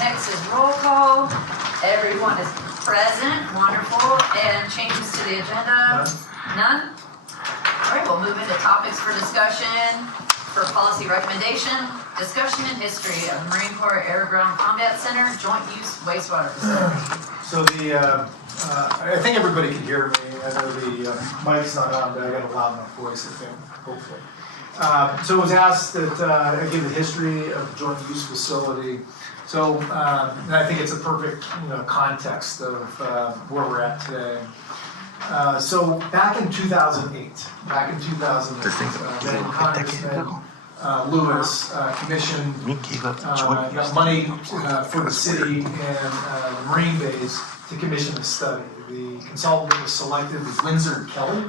Next is roll call. Everyone is present, wonderful. And changes to the agenda? None? All right, we'll move into topics for discussion. For policy recommendation, discussion and history of Marine Corps Air Ground Combat Center Joint Use Wastewater Facility. So I think everybody can hear me. I know the mic's not on, but I got a loud enough voice, I think, hopefully. So it was asked that I give the history of the joint use facility. So and I think it's a perfect context of where we're at today. So back in 2008, then Congressman Lewis commissioned got money for the city and the Marine base to commission a study. The consultant that was selected was Windsor Kelly.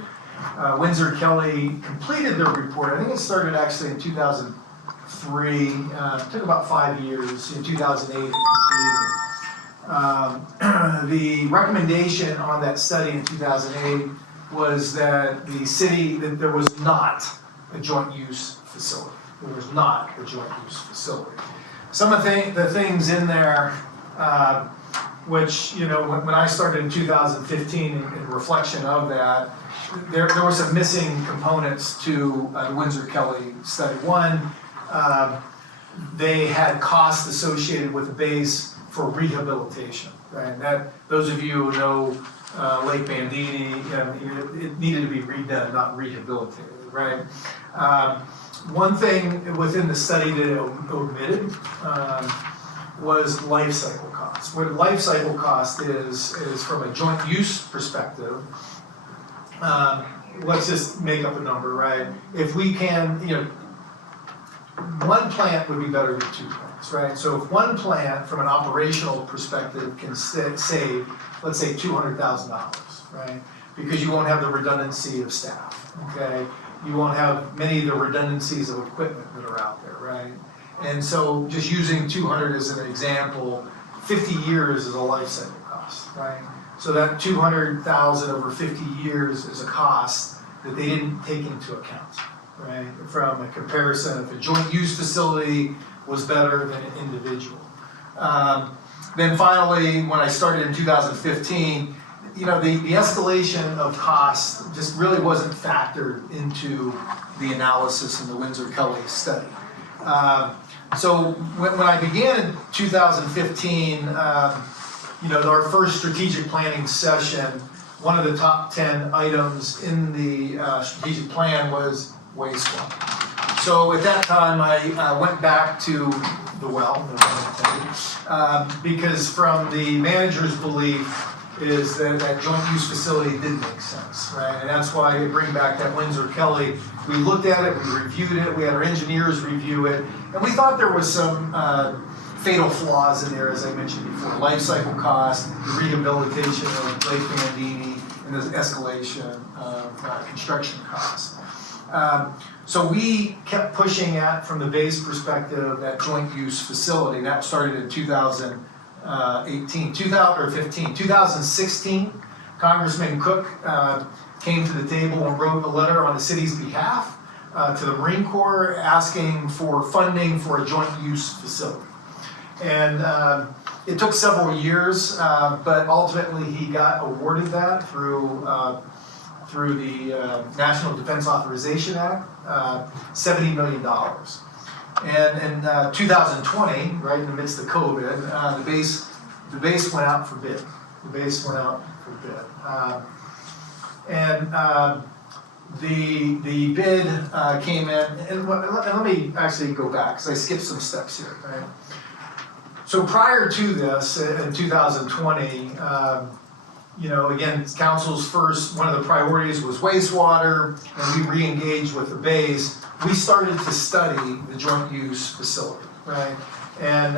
Windsor Kelly completed their report. I think it started actually in 2003. It took about 5 years. In 2008, it completed. The recommendation on that study in 2008 was that that there was not a joint use facility. There was not a joint use facility. Some of the things in there, which, when I started in 2015 in reflection of that, there were some missing components to the Windsor Kelly study. One, they had costs associated with the base for rehabilitation, right? Those of you who know Lake Bandini, it needed to be redone, not rehabilitated, right? One thing within the study that it omitted was life cycle costs. What life cycle cost is from a joint use perspective. Let's just make up a number, right? If we can, one plant would be better than two plants, right? So if one plant, from an operational perspective, can save, let's say, $200,000, right? Because you won't have the redundancy of staff, okay? You won't have many of the redundancies of equipment that are out there, right? And so just using 200 as an example, 50 years is a life cycle cost, right? So that 200,000 over 50 years is a cost that they didn't take into account, right? From a comparison, if a joint use facility was better than an individual. Then finally, when I started in 2015, the escalation of costs just really wasn't factored into the analysis in the Windsor Kelly study. So when I began in 2015, our first strategic planning session, one of the top 10 items in the strategic plan was wastewater. So at that time, I went back to the well, because from the manager's belief is that joint use facility did make sense, right? And that's why I bring back that Windsor Kelly. We looked at it, we reviewed it, we had our engineers review it, and we thought there was some fatal flaws in there, as I mentioned before. Life cycle cost, the rehabilitation of Lake Bandini, and the escalation of construction costs. So we kept pushing at, from the base perspective, that joint use facility. That started in 2015. 2016, Congressman Cook came to the table and wrote a letter on the city's behalf to the Marine Corps asking for funding for a joint use facility. And it took several years, but ultimately he got awarded that through the National Defense Authorization Act, $70 million. And in 2020, right in the midst of COVID, the base went out for bid. The base went out for bid. The bid came in, and let me actually go back, because I skipped some steps here, right? So prior to this, in 2020, again, council's one of the priorities was wastewater, and we re-engaged with the base. We started to study the joint use facility, right? And,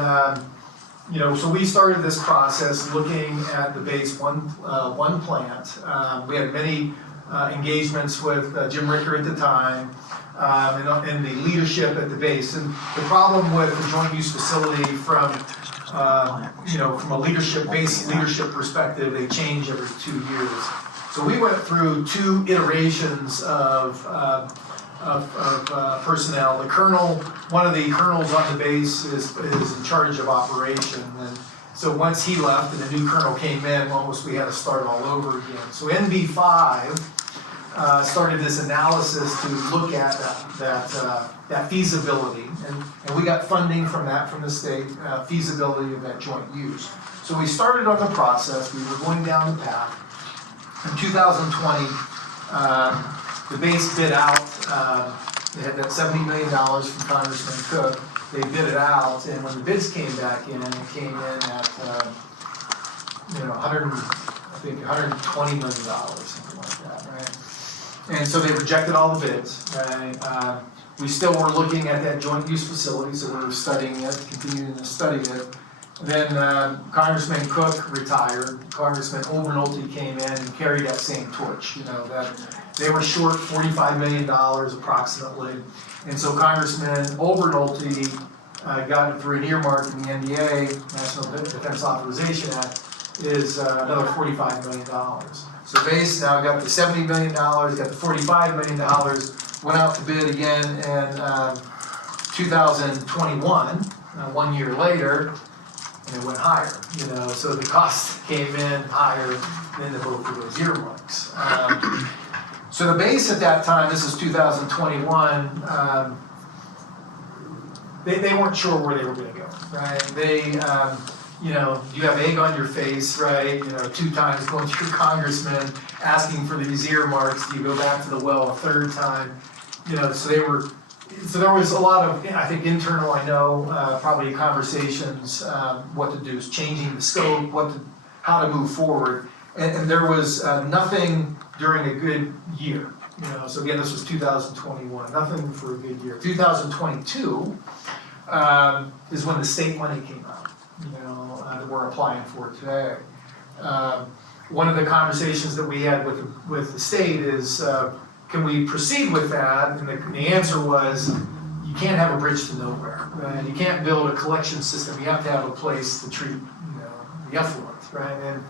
so we started this process looking at the base one plant. We had many engagements with Jim Ricker at the time, and the leadership at the base. And the problem with the joint use facility from a base leadership perspective, they change every 2 years. So we went through 2 iterations of personnel. The colonel, one of the colonels on the base is in charge of operation. And so once he left and the new colonel came in, almost we had to start all over again. So NV5 started this analysis to look at that feasibility. And we got funding from the state, feasibility of that joint use. So we started on the process, we were going down the path. In 2020, the base bid out, they had that $70 million from Congressman Cook. They bid it out, and when the bids came back in, it came in at, $120 million, something like that, right? And so they rejected all the bids, right? We still were looking at that joint use facility, so we were studying it, continuing to study it. Then Congressman Cook retired. Congressman Overnolte came in and carried that same torch. You know, that they were short $45 million approximately. And so Congressman Overnolte got it through an earmark in the NDA, National Defense Authorization Act, is another $45 million. So base now got the $70 million, got the $45 million, went out to bid again in 2021, 1 year later, and it went higher, you know, so the cost came in higher than the both of those earmarks. So the base at that time, this is 2021, they weren't sure where they were going to go, right? They, you know, you have egg on your face, right? You know, 2 times going through congressman asking for these earmarks. Do you go back to the well a 3rd time? You know, so there was a lot of, I think, internal, I know, probably conversations, what to do, changing the scope, how to move forward. And there was nothing during a good year. You know, so again, this was 2021, nothing for a good year. 2022 is when the state money came out, you know, that we're applying for today. One of the conversations that we had with the state is, can we proceed with that? And the answer was, you can't have a bridge to nowhere, right? You can't build a collection system. You have to have a place to treat, you know, the effluent, right? And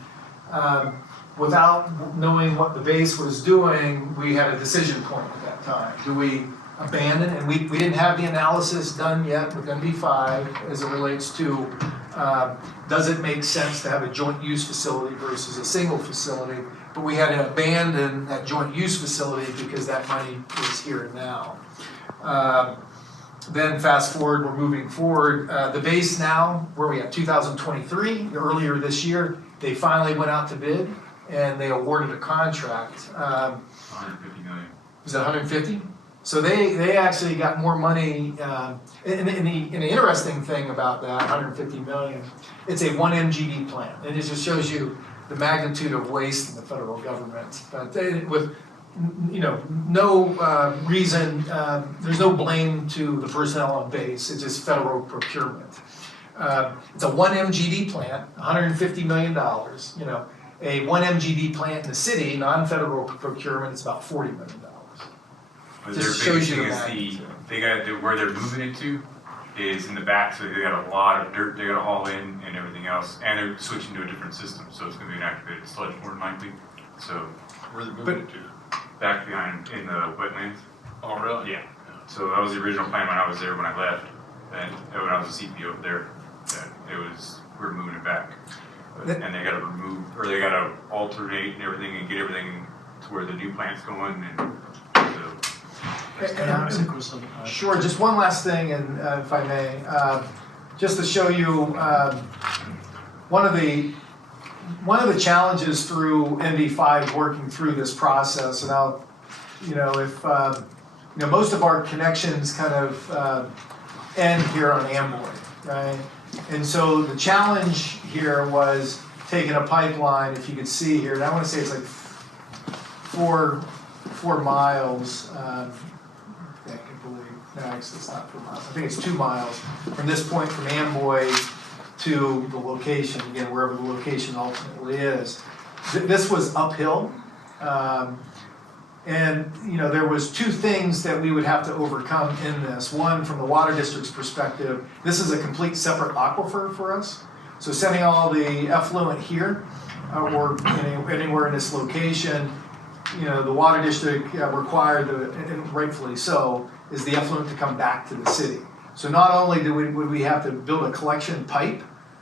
without knowing what the base was doing, we had a decision point at that time. Do we abandon? And we didn't have the analysis done yet with NV5 as it relates to, does it make sense to have a joint use facility versus a single facility? But we had to abandon that joint use facility because that money is here and now. Then fast forward, we're moving forward. The base now, where we at 2023, earlier this year, they finally went out to bid and they awarded a contract. 150 million. Was it 150? So they actually got more money. And the interesting thing about that 150 million, it's a 1 MGD plant. And it just shows you the magnitude of waste in the federal government. But with, you know, no reason, there's no blame to the personnel on base. It's just federal procurement. It's a 1 MGD plant, $150 million. You know, a 1 MGD plant in the city, non-federal procurement, it's about $40 million. But Just their shows biggest you thing the is magnitude. they got where they're moving it to is in the back, so they got a lot of dirt they got to haul in and everything else, and they're switching to a different system, so it's going to be an activated sludge more than likely. So Where they're moving it to? back behind in the wetlands. Oh, really? Yeah. So that was the original plan when I was there when I left, and when I was a CPO there, that it was we're moving it back, and they got to remove or they got to alternate and everything and get everything to where the new plant's going, and so. Sure, just one last thing, and if I may, just to show you one of the challenges through NV5 working through this process, and I'll, you know, if you know, most of our connections kind of end here on Amboy, right? And so the challenge here was taking a pipeline, if you could see here, and I want to say it's like 4 miles. No, it's not 4 miles. I think it's 2 miles from this point from Amboy to the location, again, wherever the location ultimately is. This was uphill. And, you know, there was 2 things that we would have to overcome in this. One, from the water district's perspective, this is a complete separate aquifer for us. So sending all the effluent here or anywhere in this location, the water district required, and rightfully so, is the effluent to come back to the city. So not only would we have to build a collection pipe,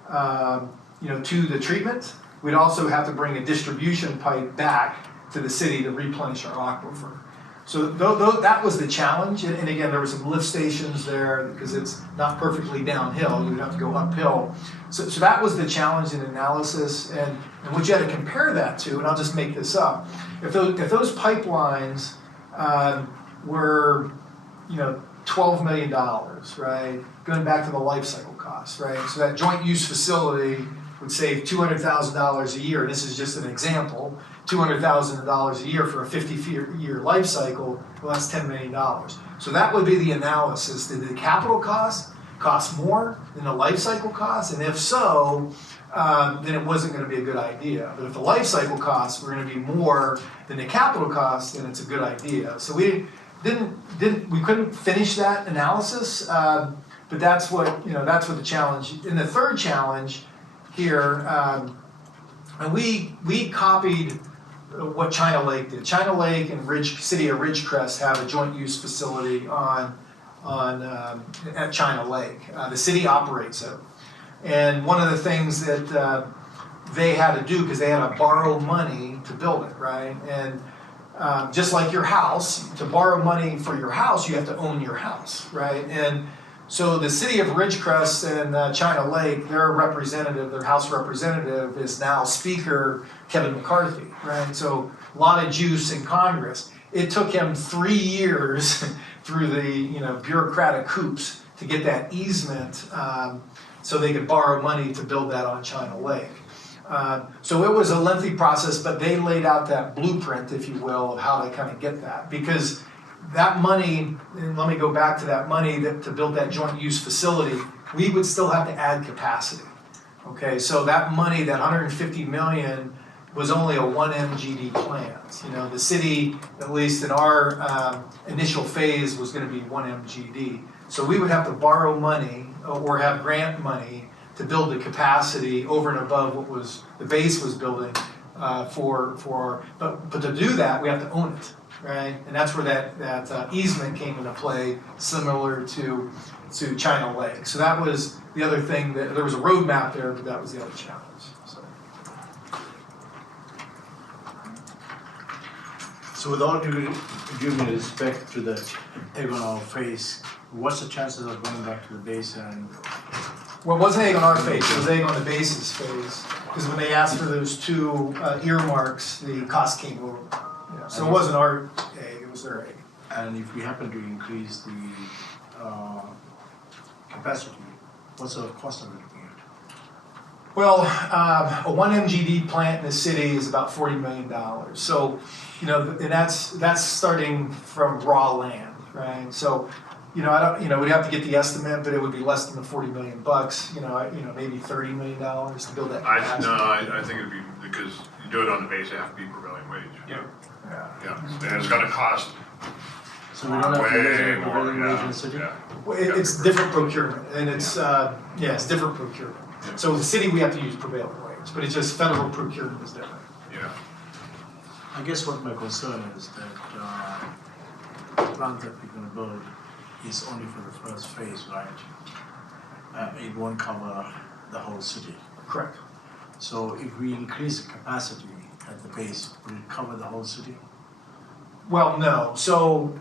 to the treatment, we'd also have to bring a distribution pipe back to the city to replenish our aquifer. So that was the challenge, and again, there were some lift stations there because it's not perfectly downhill, you'd have to go uphill. So that was the challenge in analysis, and what you had to compare that to, and I'll just make this up, if those pipelines were, $12 million, right? Going back to the life cycle costs, right? So that joint use facility would save $200,000 a year, and this is just an example, $200,000 a year for a 50-year life cycle, well, that's $10 million. So that would be the analysis. Did the capital cost more than the life cycle cost? And if so, then it wasn't going to be a good idea. But if the life cycle costs were going to be more than the capital costs, then it's a good idea. So we couldn't finish that analysis, but that's what the challenge. And the third challenge here, and we copied what China Lake did. China Lake and City of Ridgecrest have a joint use facility at China Lake. The city operates it, and one of the things that they had to do, because they had to borrow money to build it, right? And just like your house, to borrow money for your house, you have to own your house, right? And so the city of Ridgecrest and China Lake, their House representative is now Speaker Kevin McCarthy, right? So a lot of juice in Congress. It took him 3 years through the bureaucratic hoops to get that easement so they could borrow money to build that on China Lake. So it was a lengthy process, but they laid out that blueprint, if you will, of how to kind of get that. Because that money, and let me go back to that money to build that joint use facility, we would still have to add capacity. Okay, so that money, that $150 million, was only a 1 MGD plant. The city, at least in our initial phase, was going to be 1 MGD. So we would have to borrow money or have grant money to build the capacity over and above what was the base was building but to do that we have to own it, right? And that's where that easement came into play, similar to China Lake. So that was the other thing, that there was a roadmap there, but that was the other challenge. So with all due respect to the Agon phase, what's the chances of going back to the base and? Well, it wasn't egg on our phase, it was egg on the base's phase. Because when they asked for those two earmarks, the cost came over. So it wasn't our egg, it was their egg. And if we happen to increase the capacity, what's the cost of it looking at? Well, a 1 MGD plant in the city is about $40 million. So, and that's starting from raw land, right? So, we'd have to get the estimate, but it would be less than the $40 million. Maybe $30 million to build that capacity. I think it'd be, because you do it on the base, it has to be prevailing wage. Yeah. And it's gonna cost So we don't have to raise way any more, prevailing wage in the city? Well, it's different procurement, and it's different procurement. Yeah. So the city, we have to use prevailing wage, but it's just federal procurement is different. Yeah. I guess what my concern is that the plant that we're going to build is only for the first phase, right? It won't cover the whole city. Correct. So if we increase the capacity at the base, will it cover the whole city? Well, no. So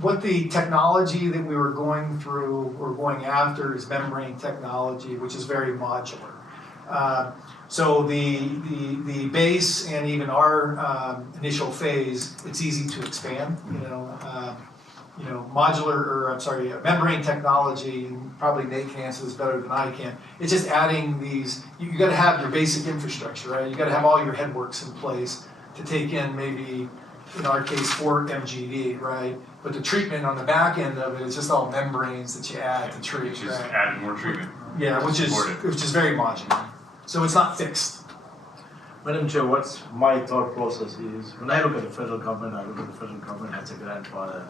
what the technology that we were going through or going after is membrane technology, which is very modular. So the base and even our initial phase, it's easy to expand. Membrane technology, and probably Nate can answer this better than I can. It's just adding these. You got to have your basic infrastructure, right? You got to have all your headworks in place to take in maybe, in our case, 4 MGD, right? But the treatment on the back end of it is just all membranes that you add to treat, It's just right? adding more treatment. Yeah, which is very modular. So it's not fixed. Madam Chair, what's my thought process is, when I look at the federal government, I look at the federal government as a grandfather.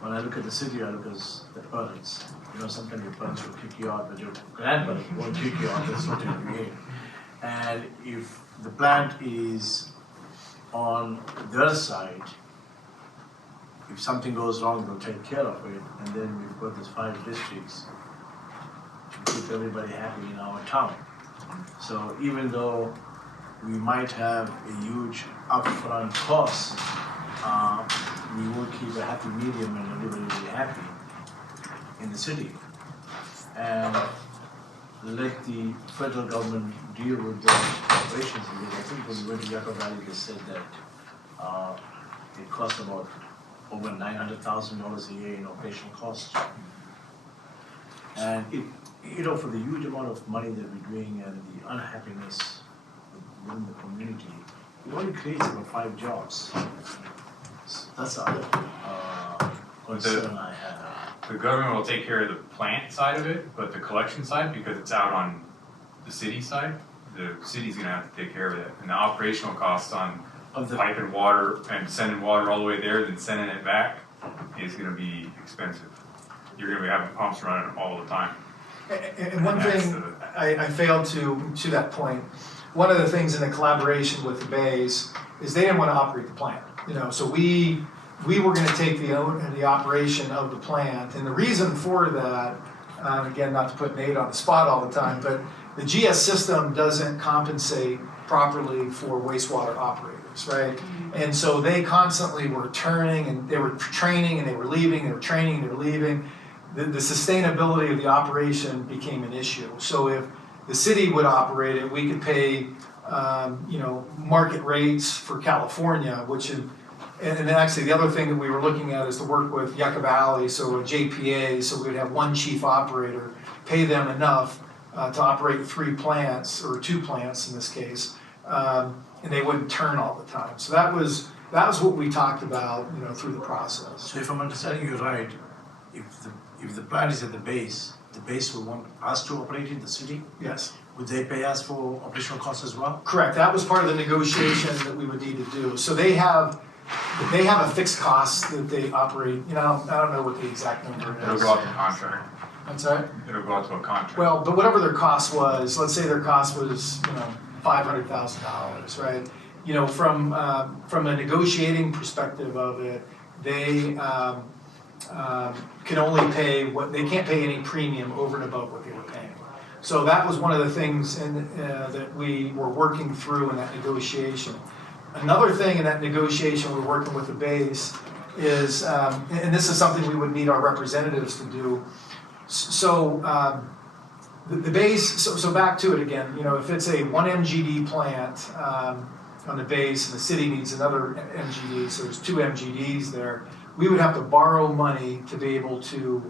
When I look at the city, I look at the parents. Sometimes your parents will kick you out, but your grandparents won't kick you out, that's what you behave. And if the plant is on the other side, if something goes wrong, they'll take care of it, and then we've got these 5 districts to keep everybody happy in our town. So even though we might have a huge upfront cost, we will keep a happy medium and everybody will be happy in the city. And let the federal government deal with the operations. Because I think when we went to Yucca Valley, they said that it costs about over $900,000 a year in operational costs. And it, for the huge amount of money that we're doing and the unhappiness within the community, it only creates about 5 jobs. So that's the other concern I have. The government will take care of the plant side of it, but the collection side, because it's out on the city side, the city's gonna have to take care of that. And the operational costs on piping water and sending water all the way there, then sending it back, is gonna be expensive. You're gonna be having pumps running all the time. And one thing I failed to that point, one of the things in the collaboration with the Bays is they didn't want to operate the plant. So we were going to take the operation of the plant, and the reason for that, again, not to put Nate on the spot all the time, but the GS system doesn't compensate properly for wastewater operators, right? And so they constantly were turning, and they were training, and they were leaving, they were training, and they were leaving. The sustainability of the operation became an issue. So if the city would operate it, we could pay, market rates for California, which is, and actually the other thing that we were looking at is to work with Yucca Valley, so a JPA, so we would have one chief operator, pay them enough to operate 3 plants, or 2 plants in this case, and they wouldn't turn all the time. So that was what we talked about, through the process. So if I'm understanding you right, if the plant is at the base will want us to operate in the city? Yes. Would they pay us for operational costs as well? Correct, that was part of the negotiation that we would need to do. So they have a fixed cost that they operate, I don't know what the exact number is. It'll go out to contract. I'm sorry? It'll go out to a contract. Well, but whatever their cost was, let's say their cost was, $500,000, right? From a negotiating perspective of it, they can only pay they can't pay any premium over and above what they were paying. So that was one of the things that we were working through in that negotiation. Another thing in that negotiation we're working with the base is, and this is something we would need our representatives to do. So the base, so back to it again, if it's a 1 MGD plant on the base and the city needs another MGD, so there's 2 MGDs there, we would have to borrow money to be able to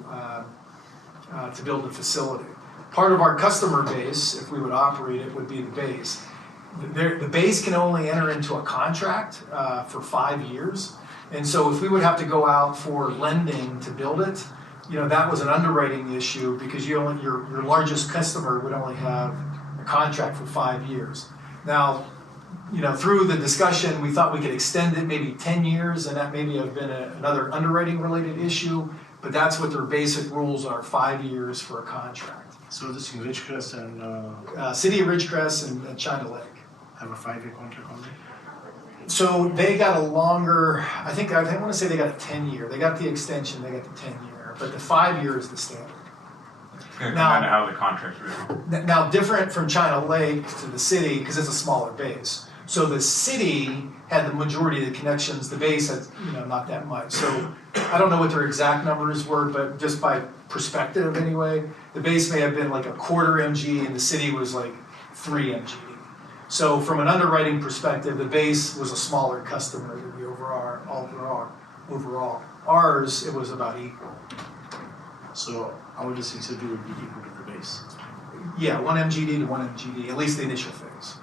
build a facility. Part of our customer base, if we would operate it, would be the base. The base can only enter into a contract for 5 years. And so if we would have to go out for lending to build it, that was an underwriting issue because your largest customer would only have a contract for 5 years. Now, through the discussion, we thought we could extend it maybe 10 years, and that maybe have been another underwriting related issue, but that's what their basic rules are, 5 years for a contract. So this in Ridgecrest and City of Ridgecrest and China Lake. have a 5-year contract on it? So they got a longer, I want to say they got a 10-year. They got the extension, they got the 10-year, but the 5-year is the standard. It's gonna come down to how the contract's written. Now, different from China Lake to the city, because it's a smaller base. So the city had the majority of the connections, the base had, not that much. So I don't know what their exact numbers were, but just by perspective anyway, the base may have been like a 1/4 MG and the city was like 3 MGD. So from an underwriting perspective, the base was a smaller customer than the overall. Ours, it was about equal. So our license would be equal to the base. Yeah, 1 MGD to 1 MGD, at least the initial phase.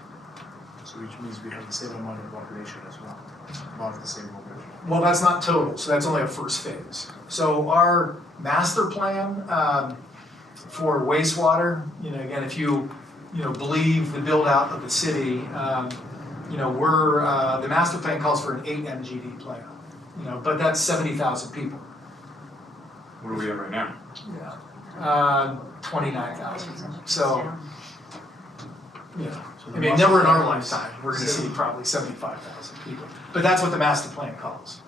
So which means we have the same amount of population as well, about the same population. Well, that's not total, so that's only a first phase. So our master plan for wastewater, again, if you believe the build out of the city, the master plan calls for an 8 MGD plan, but that's 70,000 people. What do we have right now? Yeah. 29,000. So you know, So the I mean, master never in our plan is- lifetime, we're gonna see probably 75,000 people. But that's what the master plan calls.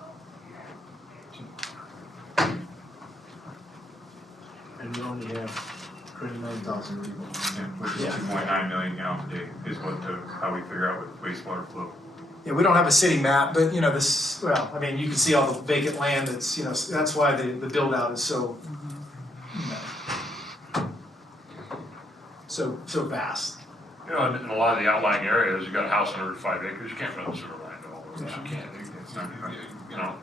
And we only have 29,000 people. Which is 2.9 million gallons a day is how we figure out what wastewater flow. Yeah, we don't have a city map, but you know, this, well, I mean, you can see all the vacant land that's, you know, that's why the build out is so, you know, so vast. You know, in a lot of the outlying areas, you got a house on every 5 acres, you can't run a sewer line to all those, you can't, It's not, you know,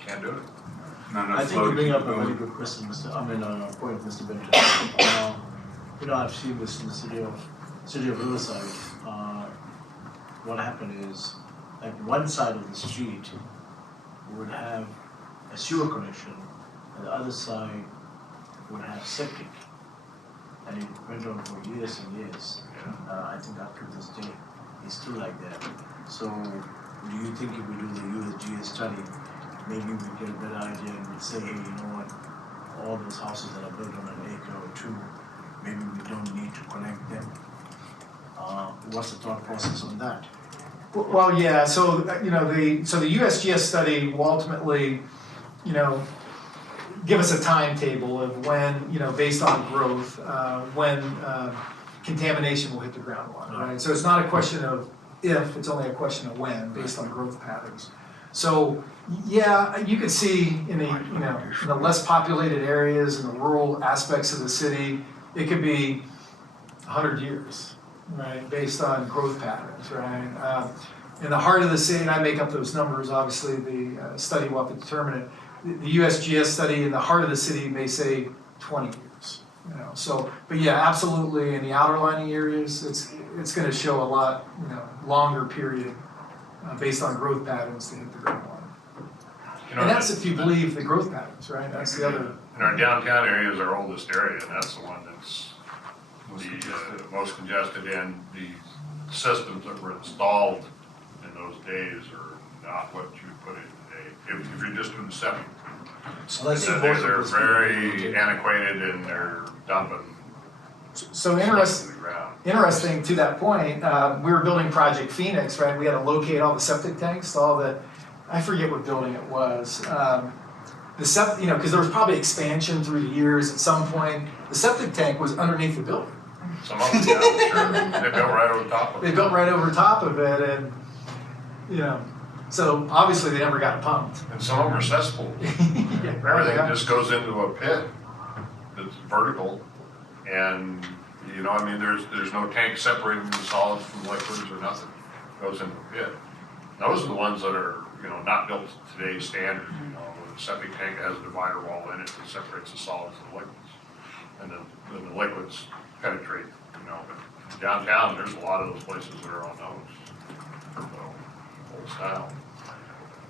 can't do it. not enough I think flow you to bring keep up it a very going. good question, point, Mr. Benjamin. You know, I've seen this in the city of Riverside. What happened is, like one side of the street would have a sewer connection, and the other side would have septic. And it went on for years and years. I think up to this day, it's still like that. So, do you think if we do the USGS study, maybe we get a better idea and we'd say, hey, you know what, all those houses that are built on an acre or two, maybe we don't need to connect them. What's the thought process on that? Well, yeah, so, you know, the USGS study will ultimately, you know, give us a timetable of when, you know, based on growth, when contamination will hit the groundwater, right? So it's not a question of if, it's only a question of when, based on growth patterns. So, yeah, you could see in the, you know, in the less populated areas, in the rural aspects of the city, it could be 100 years, right, based on growth patterns, right? In the heart of the city, and I make up those numbers, obviously the study will have to determine it. The USGS study in the heart of the city may say 20 years, you know. So, but yeah, absolutely. In the outer lining areas, it's going to show a lot, you know, longer period based on growth patterns to hit the groundwater. You know, And that's if you believe the growth patterns, right? That's the other. and our downtown area is our oldest area, and that's the one that's the most congested, and the systems that were installed in those days are not what you would put in today, if you're just doing the septic. So let's see They're most of those very people- antiquated and they're dumping So stuff to the ground. interesting to that point, we were building Project Phoenix, right? We had to locate all the septic tanks, I forget what building it was. You know, because there was probably expansion through the years at some point. The septic tank was underneath the building. Some of them, yeah, sure, they built right over top of it. They built right over top of it and, you know, so obviously they never got pumped. And some of them are cesspool. Everything just goes into a pit that's vertical, and, you know, I mean, there's no tank separating the solids from liquids or nothing. It goes into a pit. Those are the ones that are, you know, not built to today's standard, you know, with a septic tank that has a divider wall in it that separates the solids from the liquids. And then the liquids penetrate, you know, but downtown, there's a lot of those places that are on those. So, old style.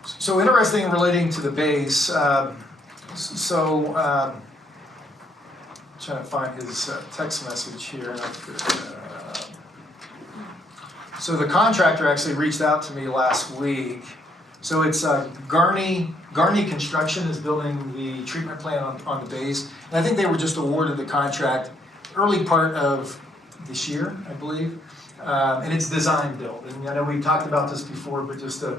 So interesting relating to the base, trying to find his text message here. So the contractor actually reached out to me last week. So it's Garney Construction is building the treatment plant on the base. And I think they were just awarded the contract early part of this year, I believe. And it's design build. And I know we talked about this before, but just to,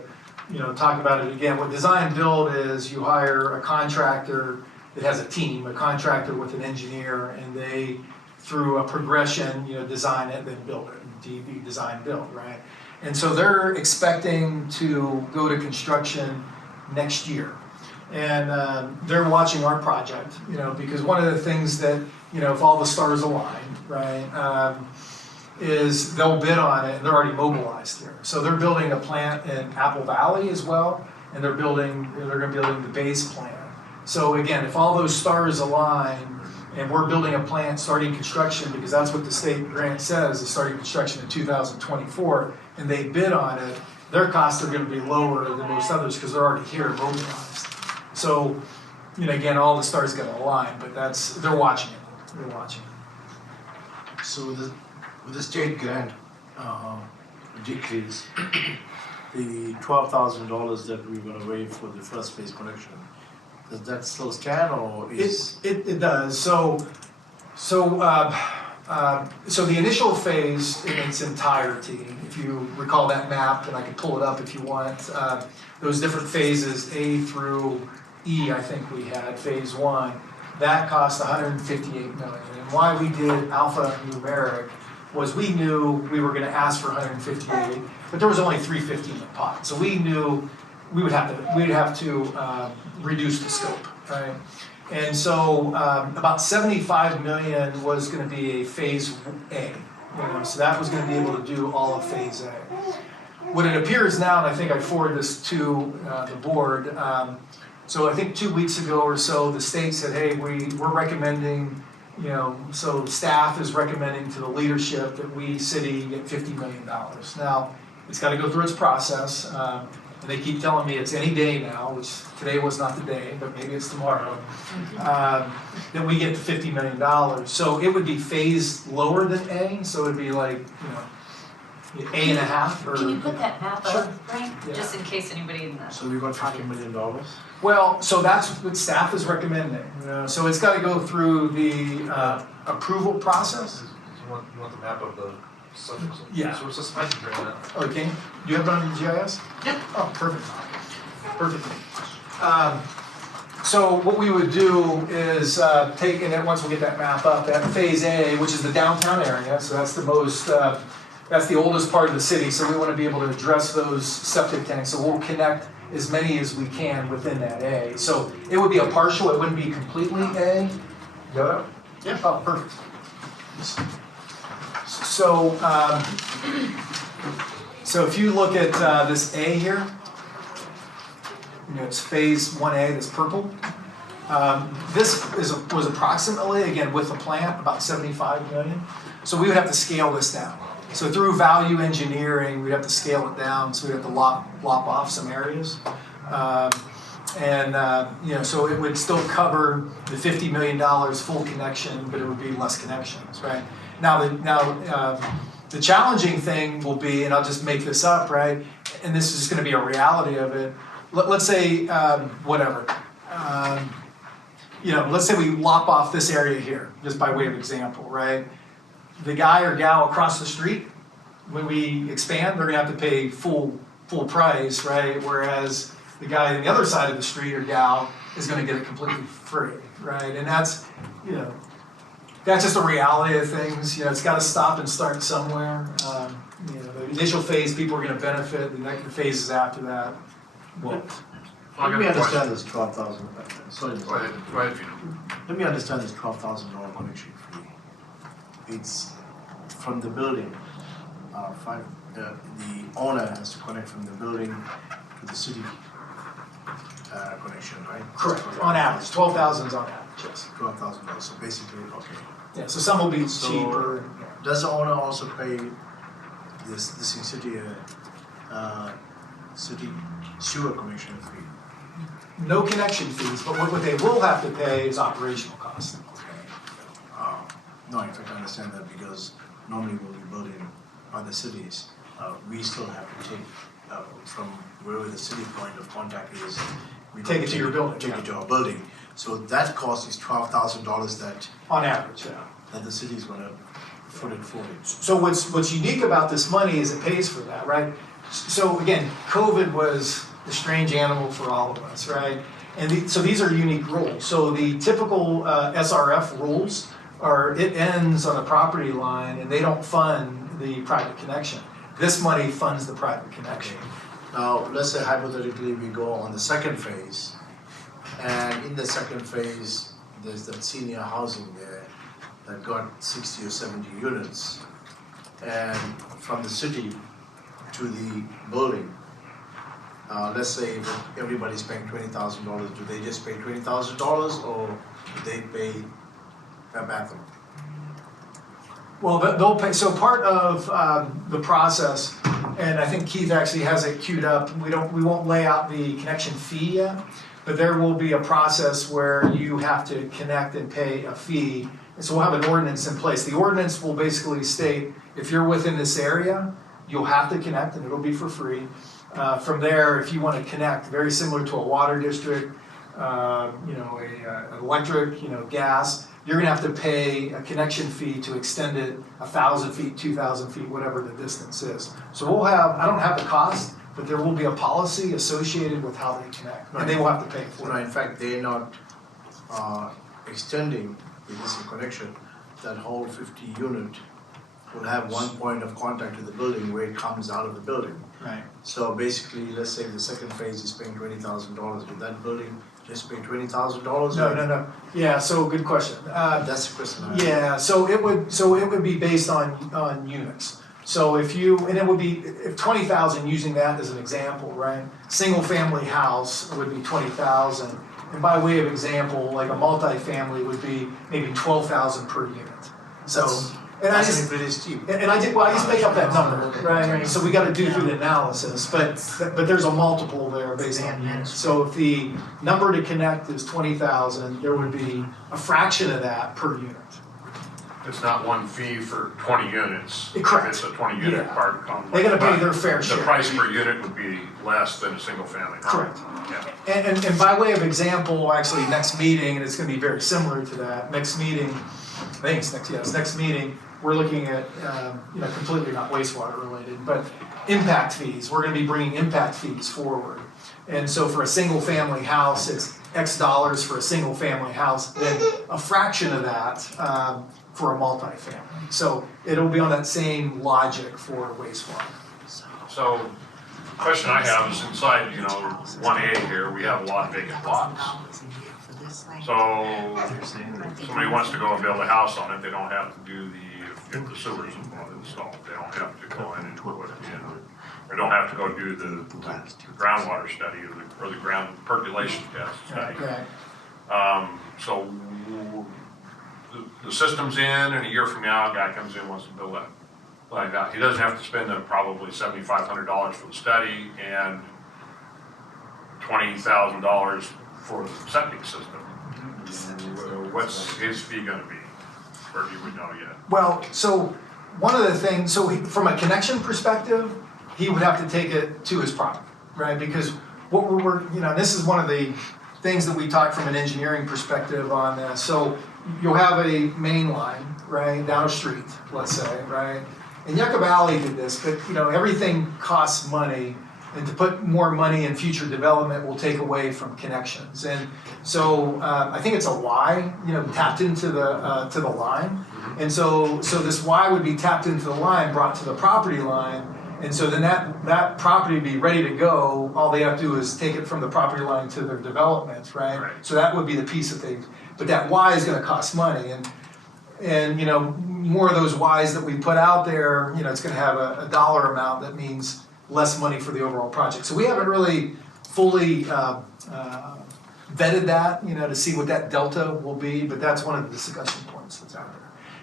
you know, talk about it again. What design build is, you hire a contractor that has a team, a contractor with an engineer, and they, through a progression, you know, design it, then build it. DB, design build, right? And so they're expecting to go to construction next year. And they're watching our project, you know, because one of the things that, you know, if all the stars align, right, is they'll bid on it, and they're already mobilized here. So they're building a plant in Apple Valley as well, and they're gonna be building the base plant. So again, if all those stars align, and we're building a plant, starting construction, because that's what the state grant says, is starting construction in 2024, and they bid on it, their costs are gonna be lower than most others, because they're already here mobilized. So, you know, again, all the stars gotta align, but they're watching it, they're watching it. So with the state grant decrease, the $12,000 that we're gonna waive for the first phase connection, does that still stand, or is? It does. So So the initial phase in its entirety, if you recall that map, and I can pull it up if you want, those different phases, A through E, I think we had, phase one, that cost 158 million. And why we did alphanumeric was we knew we were gonna ask for 158, but there was only 350 in the pot. So we knew we'd have to reduce the scope, right? And so about 75 million was gonna be a phase A, so that was gonna be able to do all of phase A. What it appears now, and I think I forwarded this to the board, so I think 2 weeks ago or so, the state said, hey, we're recommending, so staff is recommending to the leadership that we, city, get $50 million. Now, it's gotta go through its process, and they keep telling me it's any day now, which today was not the day, but maybe it's tomorrow, that we get the $50 million. So it would be phased lower than A, so it'd be like, A and a half, or. Can you put that map Sure. up, Frank, Yeah. just in case anybody in the. So we got $50 million? Well, so that's what staff is recommending, so it's gotta go through the approval process. You want the map of the subject? Yeah. So it's just, I can bring that. Okay, do you have it on your GIS? Yep. Oh, perfect, perfect. So what we would do is take, and then once we get that map up, that phase A, which is the downtown area, so that's the most, that's the oldest part of the city, so we wanna be able to address those septic tanks, so we'll connect as many as we can within that A. So it would be a partial, it wouldn't be completely A. Got it? Yeah. Oh, perfect. So, so if you look at this A here, it's phase 1A, this purple. This was approximately, again, with the plant, about 75 million. So we would have to scale this down. So through value engineering, we'd have to scale it down, so we'd have to lop off some areas. So it would still cover the $50 million full connection, but it would be less connections, right? Now the challenging thing will be, and I'll just make this up, right? And this is gonna be a reality of it. Let's say, let's say we lop off this area here, just by way of example, right? The guy or gal across the street, when we expand, they're gonna have to pay full price, right? Whereas the guy on the other side of the street or gal is gonna get it completely free, right? And that's, that's just a reality of things. It's gotta stop and start somewhere. The initial phase, people are gonna benefit, the phases after that won't. Let me understand this 12,000, sorry. Go ahead, Gino. Let me understand this $12,000 connection fee. It's from the building, the owner has to connect from the building to the city connection, right? Correct, on average, 12,000 is on average, yes. $12,000, so basically, okay. Yeah, so some will be So- cheaper. Does the owner also pay this city sewer connection fee? No connection fees, but what they will have to pay is operational costs. No, in fact, I understand that because normally when we build in other cities, we still have to take from wherever the city point of contact is. We Take it to your building, Take yeah. it to our building. So that cost is $12,000 On average, yeah. that the city is gonna foot it for you. So what's unique about this money is it pays for that, right? So again, COVID was a strange animal for all of us, right? And so these are unique rules. So the typical SRF rules are, it ends on a property line and they don't fund the private connection. This money funds the private connection. Now, let's say hypothetically we go on the second phase, and in the second phase, there's that senior housing there that got 60 or 70 units. And from the city to the building, let's say that everybody's paying $20,000, do they just pay $20,000 or do they pay per bathroom? Well, they'll pay, so part of the process, and I think Keith actually has it queued up, we won't lay out the connection fee yet, but there will be a process where you have to connect and pay a fee. And so we'll have an ordinance in place. The ordinance will basically state, if you're within this area, you'll have to connect and it'll be for free. From there, if you want to connect, very similar to a water district, an electric, gas, you're gonna have to pay a connection fee to extend it 1,000 feet, 2,000 feet, whatever the distance is. So we'll have, I don't have the cost, but there will be a policy associated with how they connect, and they will have to pay for No, it. in fact, they're not extending the DC connection. That whole 50 unit will have one point of contact with the building where it comes out of the building. Right. So basically, let's say the second phase is paying $20,000. Would that building just pay $20,000? No. Yeah, so good question. That's the question I have. Yeah, so it would be based on units. So if it would be, if 20,000, using that as an example, right? Single family house would be 20,000. And by way of example, like a multifamily would be maybe 12,000 per unit. So, and I just, pretty steep. and I just make up that number, right? So we gotta do through the analysis, but there's a multiple there based on units. So if the number to connect is 20,000, there would be a fraction of that per unit. It's not one fee for 20 units. Correct. It's a 20 unit Yeah. part complex. They gotta pay but their fair share. The price per unit would be less than a single family home. Correct. Yeah. And by way of example, actually, next meeting, and it's gonna be very similar to that, next meeting, I think it's next meeting, we're looking at, completely not wastewater related, but impact fees. We're gonna be bringing impact fees forward. And so for a single family house, it's X dollars for a single family house, then a fraction of that for a multifamily. So it'll be on that same logic for wastewater. So, question I have is inside, 1A here, we have a lot of vacant lots. So, somebody wants to go and build a house on it, they don't have to do if the sewers installed, they don't have to go in and put it in. They don't have to go do the groundwater study or the ground percolation test study. Right. So the system's in, and a year from now, a guy comes in, wants to build that. Like that. He doesn't have to spend probably $7,500 for the study and $20,000 for the septic system. What's his fee gonna be? Or do we know yet? Well, so one of the things, from a connection perspective, he would have to take it to his property, right? Because what we're this is one of the things that we talk from an engineering perspective on this. So you'll have a main line, right, down a street, let's say, right? And Yucca Valley did this, but everything costs money, and to put more money in future development will take away from connections. And so I think it's a Y, tapped into the line. And so this Y would be tapped into the line, brought to the property line. And so then that property would be ready to go. All they have to do is take it from the property line to their development, right? Right. So that would be the piece of things. But that Y is gonna cost money. And more of those Ys that we put out there, it's gonna have a dollar amount that means less money for the overall project. So we haven't really fully vetted that, to see what that delta will be, but that's one of the discussion points that's out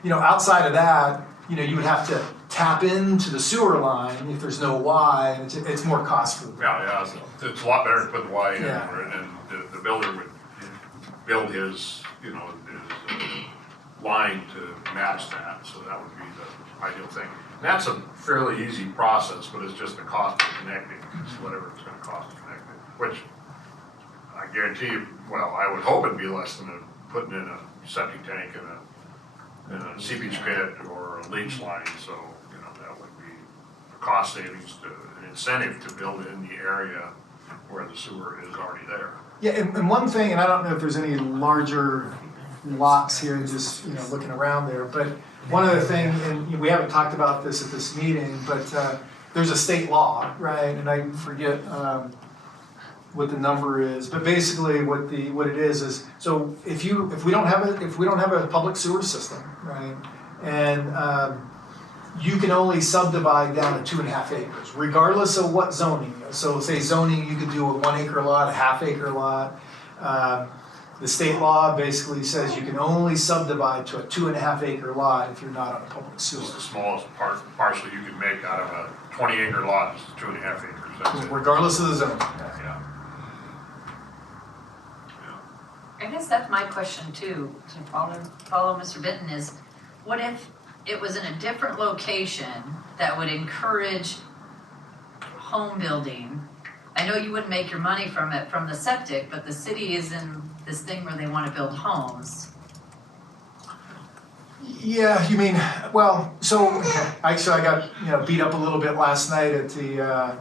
there. Outside of that, you would have to tap into the sewer line if there's no Y, and it's more costly. Yeah, it's a lot better to put the Y in, Yeah. and the builder would build his, his line to match that, so that would be the ideal thing. And that's a fairly easy process, but it's just the cost of connecting, it's whatever it's gonna cost to connect it, which I guarantee you, well, I would hope it'd be less than putting in a septic tank and a seepage pit or a leach line, so, that would be a cost savings an incentive to build in the area where the sewer is already there. Yeah, and one thing, and I don't know if there's any larger lots here, just, looking around there, but one other thing, and we haven't talked about this at this meeting, but there's a state law, right, and I forget what the number is, but basically what it is, so if we don't have a public sewer system, right, and you can only subdivide down to 2.5 acres, regardless of what zoning is. So say zoning, you could do a 1 acre lot, a half acre lot. The state law basically says you can only subdivide to a 2.5 acre lot if you're not on a public sewer. It's the smallest parcel you can make out of a 20 acre lot is 2.5 acres, that's it. Regardless of the zone. Yeah. I guess that's my question too, to follow Mr. Benton, is what if it was in a different location that would encourage home building? I know you wouldn't make your money from it from the septic, but the city is in this thing where they want to build homes. Yeah, you mean, well, so I got, beat up a little bit last night at the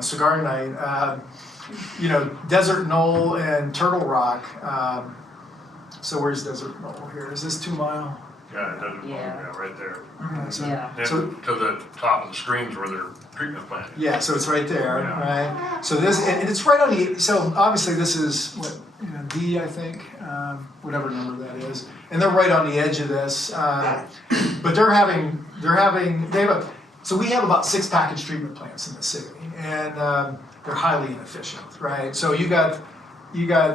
cigar night. Desert Knoll and Turtle Rock. So where's Desert Knoll here? Is this 2 Mile? Yeah, it doesn't, Yeah. right there. So- Yeah. Then So- to the top of the screens where their treatment plant is. Yeah, so it's right there, Yeah. right? So this, and it's right on the, so obviously this is what, D, I think, whatever number that is. And they're right on the edge of this, but so we have about 6 package treatment plants in the city, and they're highly inefficient, right? So you got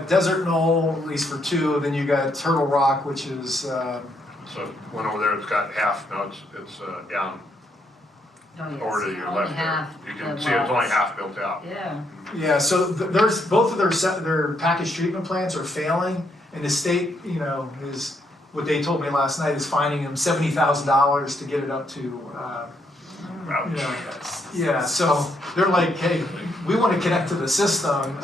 Desert Knoll, at least for 2, then you got Turtle Rock, which is, So one over there, it's got half, no, it's down Oh, yes. over to your Only left there. half You can the see it's only lots. half built out. Yeah. yeah, so there's, both of their package treatment plants are failing, and the state, is, what they told me last night is finding them $70,000 to get it up to, Ouch. yeah, so they're like, hey, we want to connect to the system.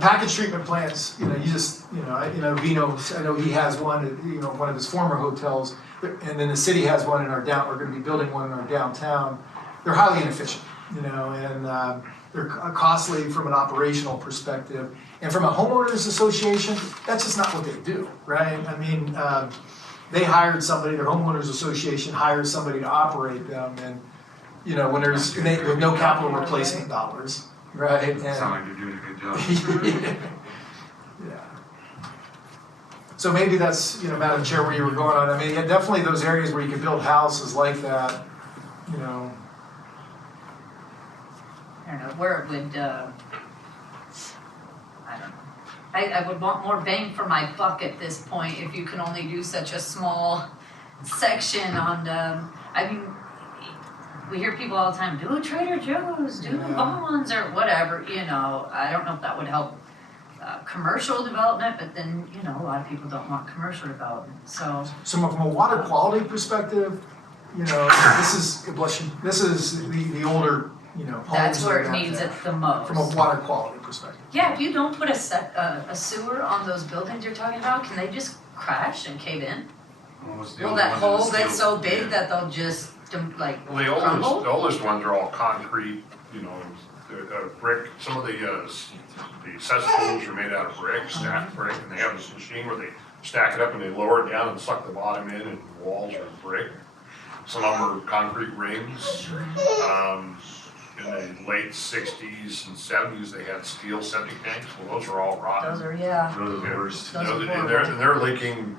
Package treatment plants, you just, Vino, I know he has one at, one of his former hotels, and then the city has one in our we're gonna be building one in our downtown. They're highly inefficient, and they're costly from an operational perspective. And from a homeowners association, that's just not what they do, right? I mean, they hired somebody, their homeowners association hires somebody to operate them, and, when with no capital replacement dollars, right? And- Sound like you're doing a good job. Yeah. So maybe that's, Madam Chair, where you were going on. I mean, yeah, definitely those areas where you can build houses like that, I don't know, where it would, I don't know. I would want more bang for my buck at this point if you can only do such a small section on, I mean, we hear people all the time, do Trader Joe's, do Yeah. Vaughn's or whatever, I don't know if that would help commercial development, but then, a lot of people don't want commercial development, so. So from a water quality perspective, this is, bless you, this is the older, homes. That's where it that are needs out it there, the most. from a water quality perspective. Yeah, if you don't put a sewer on those buildings you're talking about, can they just crash and cave in? What's the Will old that one hole that's get steel? so big that they'll just, Well, the crumble? oldest ones are all concrete, brick. Some of the cesspools are made out of brick, stacked brick, and they have this machine where they stack it up and they lower it down and suck the bottom in, and the walls are brick. Some of them are concrete rings. In the late 60s and 70s, they had steel septic tanks. Well, those are all rotten. Those are, yeah. Those are the worst. Those are And horrible. they're leaking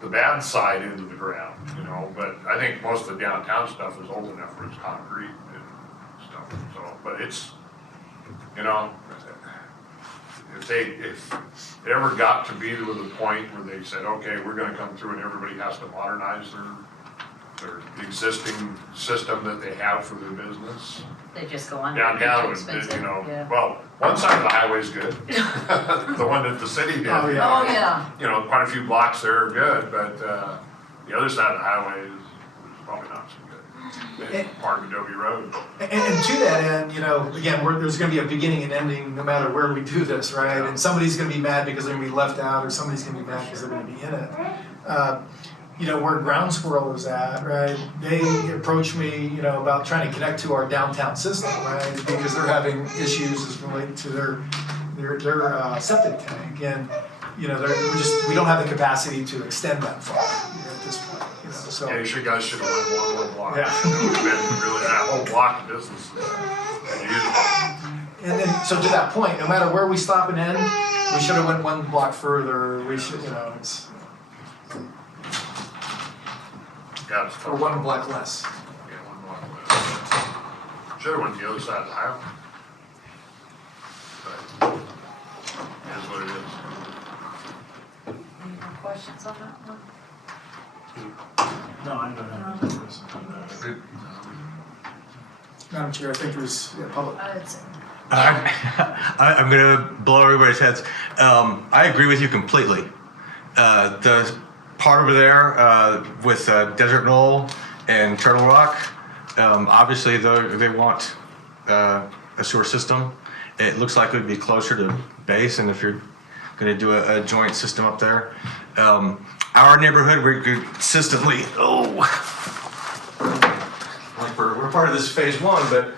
the bad side into the ground, but I think most of the downtown stuff is old enough where it's concrete and stuff, so, but it's, if it ever got to be to the point where they said, okay, we're gonna come through and everybody has to modernize their existing system that they have for their business, They just go under. downtown It's would, expensive, yeah. well, one side of the highway's good. The one that the city did. Oh, yeah. Oh, yeah. Quite a few blocks there are good, but, the other side of the highway is probably not so good. It's part of Adobe Road. And to that end, again, there's gonna be a beginning and ending no matter where we do this, right? And somebody's gonna be mad because they're gonna be left out, or somebody's gonna be mad because they're gonna be in it. Where Ground Squirrel is at, right? They approached me, about trying to connect to our downtown system, right? Because they're having issues as related to their septic tank, and we don't have the capacity to extend that far at this point, so. Yeah, you guys should have went one more block. Yeah. It would have been really, that whole block of business is usable. And then, so to that point, no matter where we stop and end, we should have went one block further, we should, it's, Yeah, it's or one block less. Yeah, one block less. Should have went the other side of the highway. But it is what it is. Any more questions on that one? No, I don't have any questions on that. Good. Madam Chair, I think there's, public. I'm going to blow everybody's heads. I agree with you completely. The part over there with Desert Knoll and Turtle Rock, obviously they want a sewer system. It looks like it would be closer to base, and if you're going to do a joint system up there. Our neighborhood, we're consistently, like we're part of this phase one, but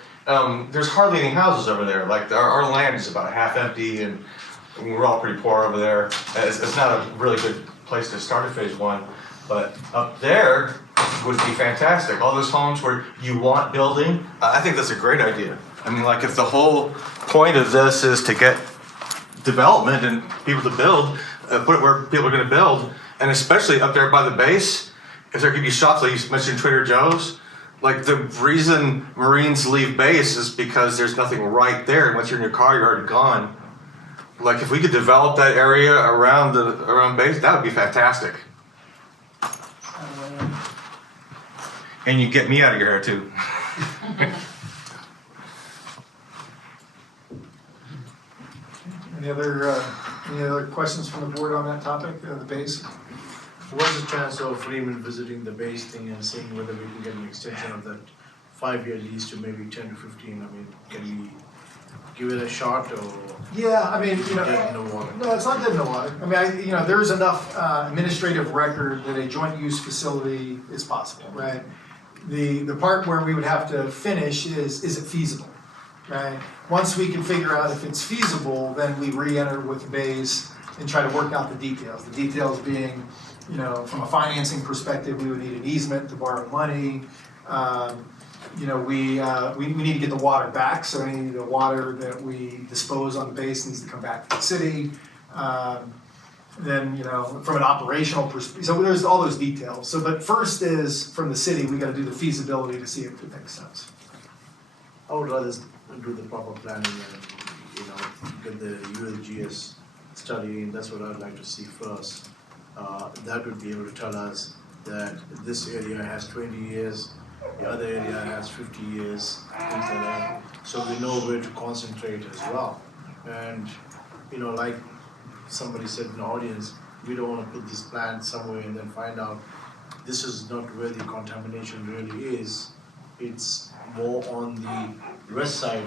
there's hardly any houses over there. Like our land is about half empty, and we're all pretty poor over there. It's not a really good place to start a phase one, but up there would be fantastic. All those homes where you want building, I think that's a great idea. I mean, like if the whole point of this is to get development and people to build, put it where people are going to build, and especially up there by the base, if there could be shops, like you mentioned Trader Joe's, like the reason Marines leave base is because there's nothing right there, and once you're in your car, you're already gone. Like if we could develop that area around base, that would be fantastic. And you get me out of your hair too. Any other questions from the board on that topic, the base? What's the chance of Freeman visiting the base thing and seeing whether we can get an extension of that 5-year lease to maybe 10 to 15? I mean, can we give it a shot or Yeah, I mean, dead in the water? no, it's not dead in the water. I mean, there's enough administrative record that a joint use facility is possible, right? The part where we would have to finish is it feasible, right? Once we can figure out if it's feasible, then we re-enter with the base and try to work out the details. The details being, from a financing perspective, we would need an easement to borrow money. We need to get the water back, so any of the water that we dispose on the base needs to come back to the city. Then, from an operational perspective, so there's all those details. So, but first is, from the city, we gotta do the feasibility to see if it makes sense. I would rather do the proper planning and, get the USGS study, and that's what I'd like to see first. That would be able to tell us that this area has 20 years, the other area has 50 years, things like that. So we know where to concentrate as well. And, like somebody said in the audience, we don't want to put this plant somewhere and then find out this is not where the contamination really is. It's more on the west side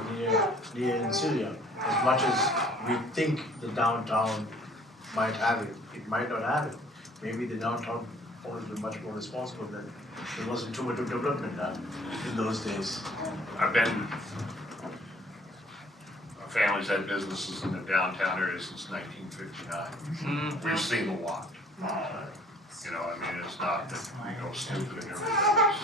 near in Syria. As much as we think the downtown might have it, it might not have it. Maybe the downtown owners were much more responsible that there wasn't too much of development done in those days. Families had businesses in the downtown area since 1959. We've seen a lot. It's not that we go stupid and everybody's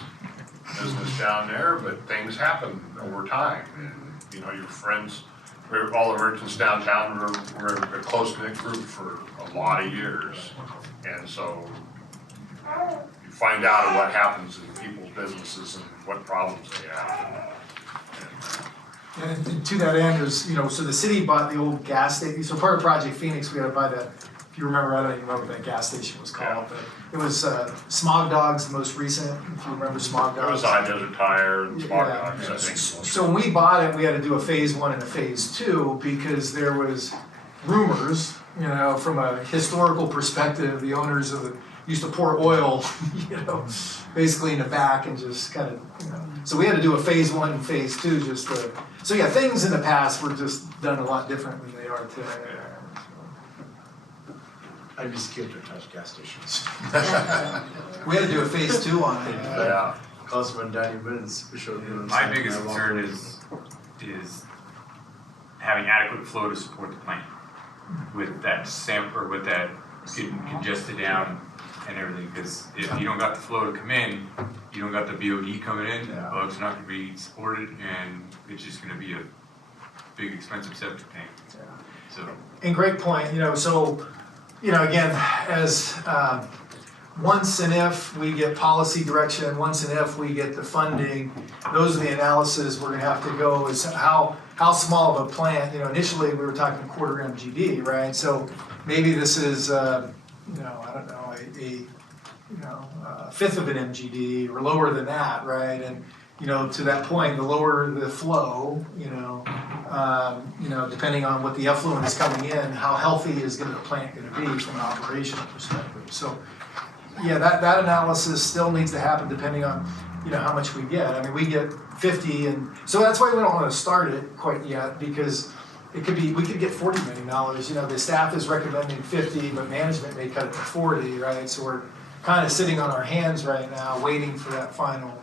business down there, but things happen over time. And, your friends, all the merchants downtown were a close-knit group for a lot of years. And so you find out what happens in people's businesses and what problems they have. And to that end is, so the city bought the old gas station. So part of Project Phoenix, we had to buy that. If you remember, I don't even remember what that gas station was called, but it was Smog Dogs, the most recent. If you remember Smog Dogs. It was High Desert Tire and Smart Dogs, I think. So when we bought it, we had to do a phase 1 and a phase 2 because there was rumors, from a historical perspective, the owners used to pour oil, basically in the back and just kind of, So we had to do a phase 1 and phase 2 things in the past were just done a lot different than they are today. I'd be scared to touch gas stations. We had to do a phase 2 on it. Yeah. Councilman Danny Mills, Bishop. My biggest concern is having adequate flow to support the plant with that getting congested down and everything, because if you don't got the flow to come in, you don't got the BOD coming in, the bugs are not gonna be supported, and it's just gonna be a big expensive septic tank. So. And great point, again, as once and if we get policy direction, once and if we get the funding, those are the analysis we're gonna have to go is how small of a plant, initially we were talking quarter MGD, right? So maybe this is, I don't know, a fifth of an MGD or lower than that, right? And, to that point, the lower the flow, depending on what the effluent is coming in, how healthy is the plant gonna be from an operational perspective. So, that analysis still needs to happen depending on, how much we get. I mean, we get 50, and so that's why we don't wanna start it quite yet, because it could be, we could get $40 million, you know, the staff is recommending 50, but management may cut it to 40, right? So we're kind of sitting on our hands right now, waiting for that final,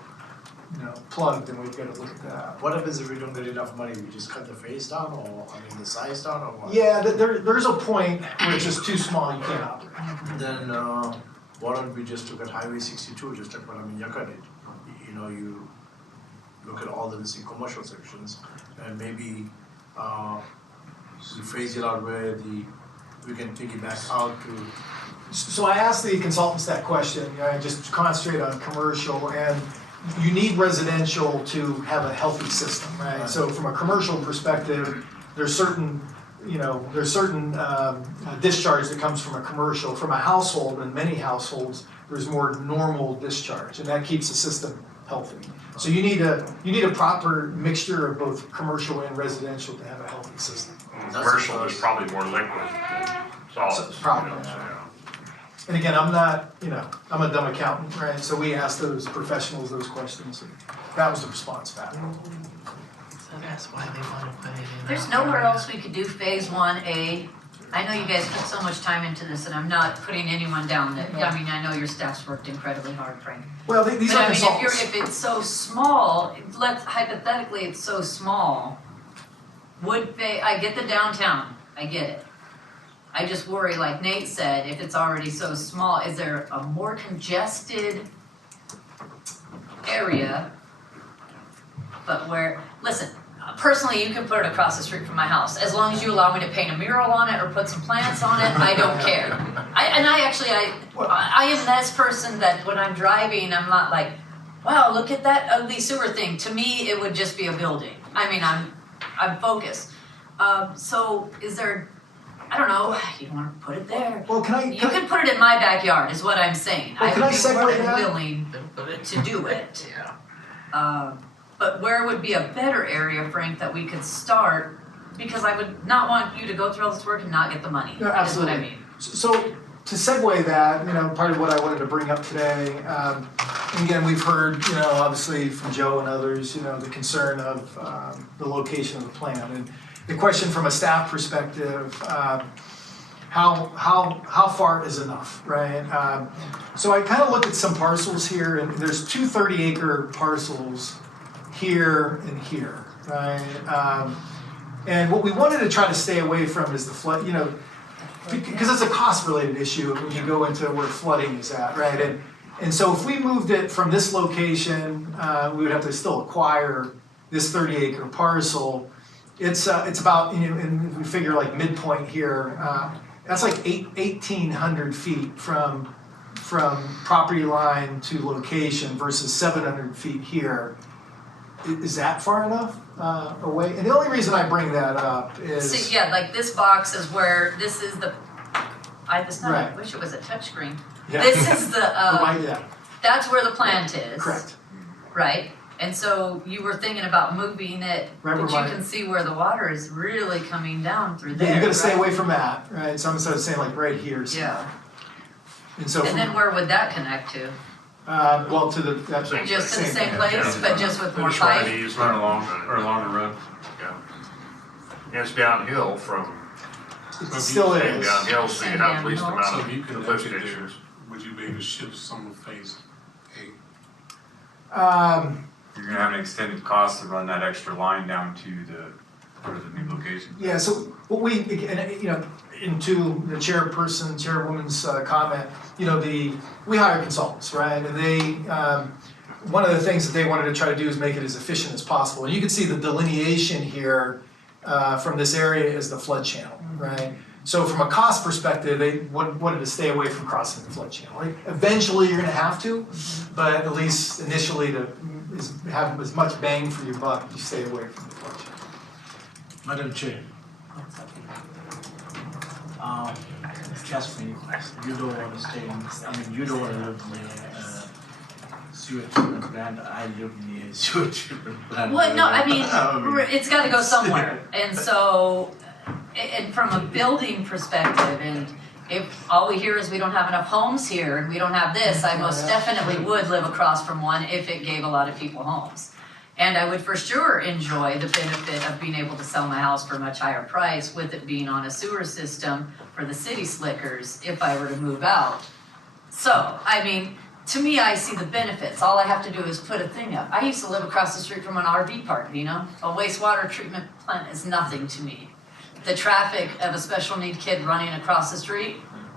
you know, plug, then we've got to look at that. What happens if we don't get enough money? We just cut the face down, or I mean the size down, or what? Yeah, there's a point where it's just too small, you can't operate. Then why don't we just look at Highway 62, just like what Yaka did? You know, you look at all the missing commercial sections, and maybe we phase it out where we can piggyback out to. So I asked the consultants that question, you know, I just concentrate on commercial, and you need residential to have a healthy system, right? So from a commercial perspective, there's certain, you know, discharge that comes from a commercial. From a household, in many households, there's more normal discharge, and that keeps the system healthy. So you need a proper mixture of both commercial and residential to have a healthy system. Commercial is probably more liquid than solids. Probably, you know, so, yeah. And again, I'm not, you know, I'm a dumb accountant, right? So we asked those professionals those questions, and that was the response back. So that's why they want to put it in. There's nowhere else we could do phase 1A. I know you guys put so much time into this, and I'm not putting anyone down that, I mean, I know your staff's worked incredibly hard, Frank. Well, these But are I mean, consultants. if it's so small, hypothetically, it's so small, I get the downtown, I get it. I just worry, like Nate said, if it's already so small, is there a more congested area? But where, listen, personally, you can put it across the street from my house. As long as you allow me to paint a mural on it or put some plants on it, I don't care. I am this person that when I'm driving, I'm not like, wow, look at that ugly sewer thing. To me, it would just be a building. I mean, I'm focused. So is there, I don't know, you want to put it there. Well, You can put it in my backyard, is what I'm saying. Well, can I would be more segue than that? willing to do it. But where would be a better area, Frank, that we could start? Because I would not want you to go through all this work and not get the money, No, is absolutely. what I mean. So to segue that, you know, part of what I wanted to bring up today, and again, we've heard, you know, obviously from Joe and others, you know, the concern of the location of the plant. And the question from a staff perspective, how far is enough, right? So I kind of looked at some parcels here, and there's two 30-acre parcels here and here, right? And what we wanted to try to stay away from is the flood, you know, because it's a cost-related issue when you go into where flooding is at, right? And so if we moved it from this location, we would have to still acquire this 30-acre parcel. It's about, you know, and we figure like midpoint here, that's like 1,800 feet from property line to location versus 700 feet here. Is that far enough away? And the only reason I bring that up is. See, yeah, like this box is where, this is the, I Right. wish it was a touchscreen. Yeah. This is the, Yeah, that's where the plant is. correct. Right? And so you were thinking about moving it, Right, but you right. can see where the water is really coming down through Yeah, there, you gotta stay right? away from that, right? So I'm sort of saying like right here. Yeah. And so And from, then where would that connect to? well, to the, that's Same Just to the same thing. place, Yeah. but just with more Just run pipe? an easement. Run along the road. Yeah. And it's downhill from, It still staying is. downhill, so you have the least amount So of if you can lift look at there, stations. would you be able to shift some of phase A? You're gonna have an extended cost to run that extra line down to the new location. Yeah, so what we, and, you know, into the chairwoman's comment, you know, we hire consultants, right? And they, one of the things that they wanted to try to do is make it as efficient as possible. And you can see the delineation here from this area is the flood channel, right? So from a cost perspective, they wanted to stay away from crossing the flood channel. Right? Eventually, you're gonna have to, but at least initially to have as much bang for your buck, you stay away from the flood channel. Madam Chair. Trust me, you don't want to stay in, I mean, you don't want to live near sewer treatment plant, I live near sewer treatment plant. Well, no, I mean, I it's gotta go somewhere, and so, and from a building perspective, and if all we hear is we don't have enough homes here, and we don't have this, I most definitely would live across from one if it gave a lot of people homes. And I would for sure enjoy the benefit of being able to sell my house for a much higher price with it being on a sewer system for the city slickers if I were to move out. So, I mean, to me, I see the benefits. All I have to do is put a thing up. I used to live across the street from an RV park, you know? A wastewater treatment plant is nothing to me. The traffic of a special need kid running across the street,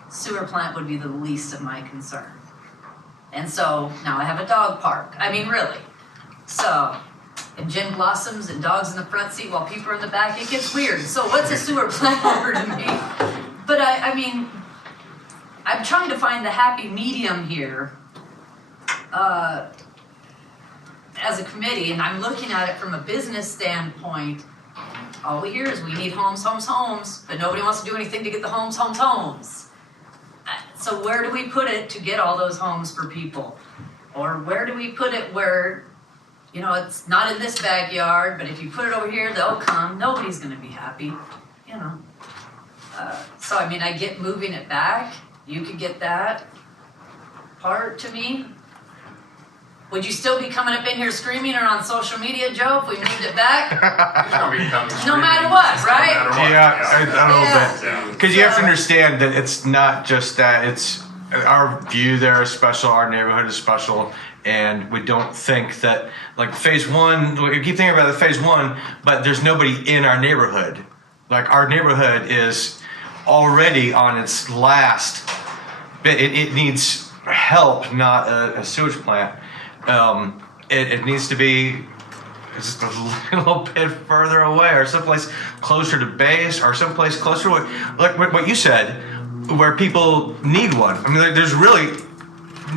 sewer plant would be the least of my concern. And so now I have a dog park. I mean, really. So, and gin blossoms and dogs in the front seat while people are in the back, it gets weird. So what's a sewer plant over to me? But I mean, I'm trying to find the happy medium here as a committee, and I'm looking at it from a business standpoint. All we hear is we need homes, homes, homes, but nobody wants to do anything to get the homes, homes, homes. So where do we put it to get all those homes for people? Or where do we put it where, you know, it's not in this backyard, but if you put it over here, they'll come. Nobody's gonna be happy, you know. So I mean, I get moving it back. You could get that part to me. Would you still be coming up in here screaming or on social media, Joe, if we moved it back? It's gonna be coming No screaming. matter what, No right? matter what. Yeah, a little bit. Yeah. Because you have to understand that it's not just that, it's our view there is special, our neighborhood is special, and we don't think that, like phase one, we keep thinking about the phase one, but there's nobody in our neighborhood. Like our neighborhood is already on its last bit, it needs help, not a sewage plant. It needs to be just a little bit further away, or someplace closer to base, or someplace closer to like what you said, where people need one. I mean, there's really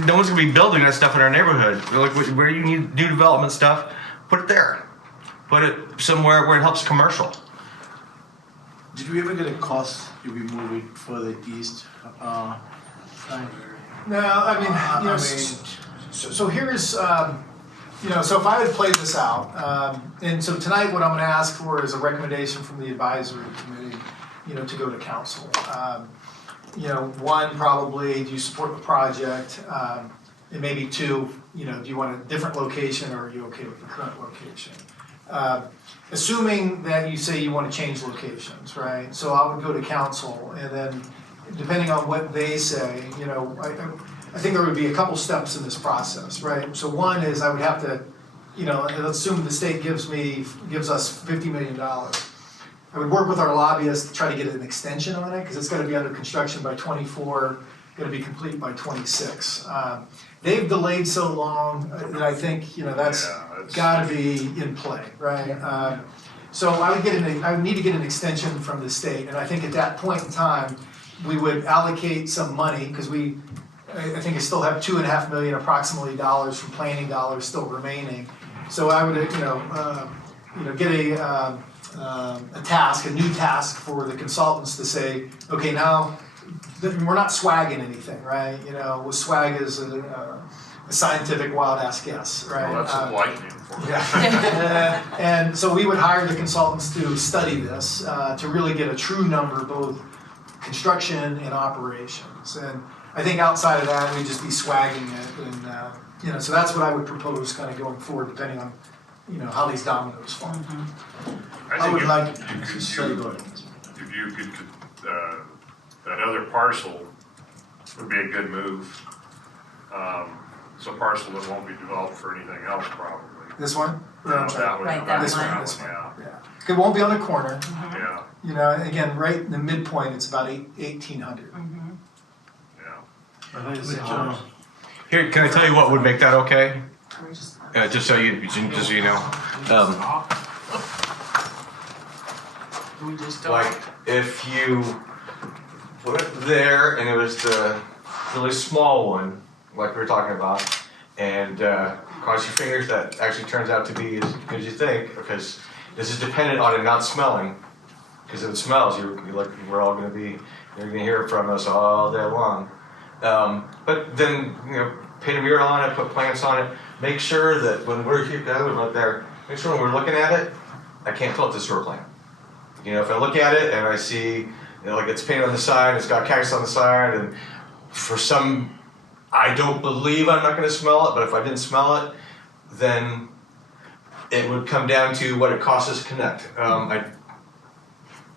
no one's gonna be building that stuff in our neighborhood. Like where you need new development stuff, put it there. Put it somewhere where it helps commercial. Did we ever get a cost if we move it further east? Frank? No, I mean, you know, so here's, you know, so if I would play this out, and so tonight what I'm gonna ask for is a recommendation from the advisory committee, you know, to go to council. You know, one, probably, do you support the project? And maybe two, you know, do you want a different location or are you okay with the current location? Assuming that you say you want to change locations, right? So I would go to council and then depending on what they say, you know, I think there would be a couple steps in this process, right? So one is I would have to, you know, let's assume the state gives us $50 million. I would work with our lobbyists to try to get an extension on it because it's going to be under construction by 24, going to be complete by 26. They've delayed so long that I think, you know, that's got to be in play, right? So I would need to get an extension from the state, and I think at that point in time, we would allocate some money because I think I still have $2.5 million approximately dollars from planning dollars still remaining. So I would, you know, get a task, a new task for the consultants to say, okay, now we're not swagging anything, right? You know, swag is a scientific wild ass guess, right? Well, that's a lightning for you. Yeah. And so we would hire the consultants to study this, to really get a true number, both construction and operations. And I think outside of that, we'd just be swagging it. And, you know, so that's what I would propose kind of going forward, depending on, you know, how these dominoes fall. I would like to if you could, that other parcel would be a good move. It's a parcel that won't be developed for anything else probably. This one? No, that one. Right, that This one. one, this one, Yeah, yeah. It won't be on the corner. yeah, You know, again, right in the midpoint, it's about 1,800. yeah. Here, can I tell you what would make that okay? Just so you know. Like if you put it there and it was the really small one, like we were talking about, and cross your fingers that actually turns out to be as good as you think, because this is dependent on it not smelling. Because if it smells, you're like you're gonna hear from us all day long. But then, you know, paint a mural on it, put plants on it. Make sure that when we're here, right there, make sure when we're looking at it, I can't tell it's a sewer plant. You know, if I look at it and I see, you know, like it's painted on the side, it's got cactus on the side, and for some, I don't believe I'm not going to smell it, but if I didn't smell it, then it would come down to what it costs us to connect.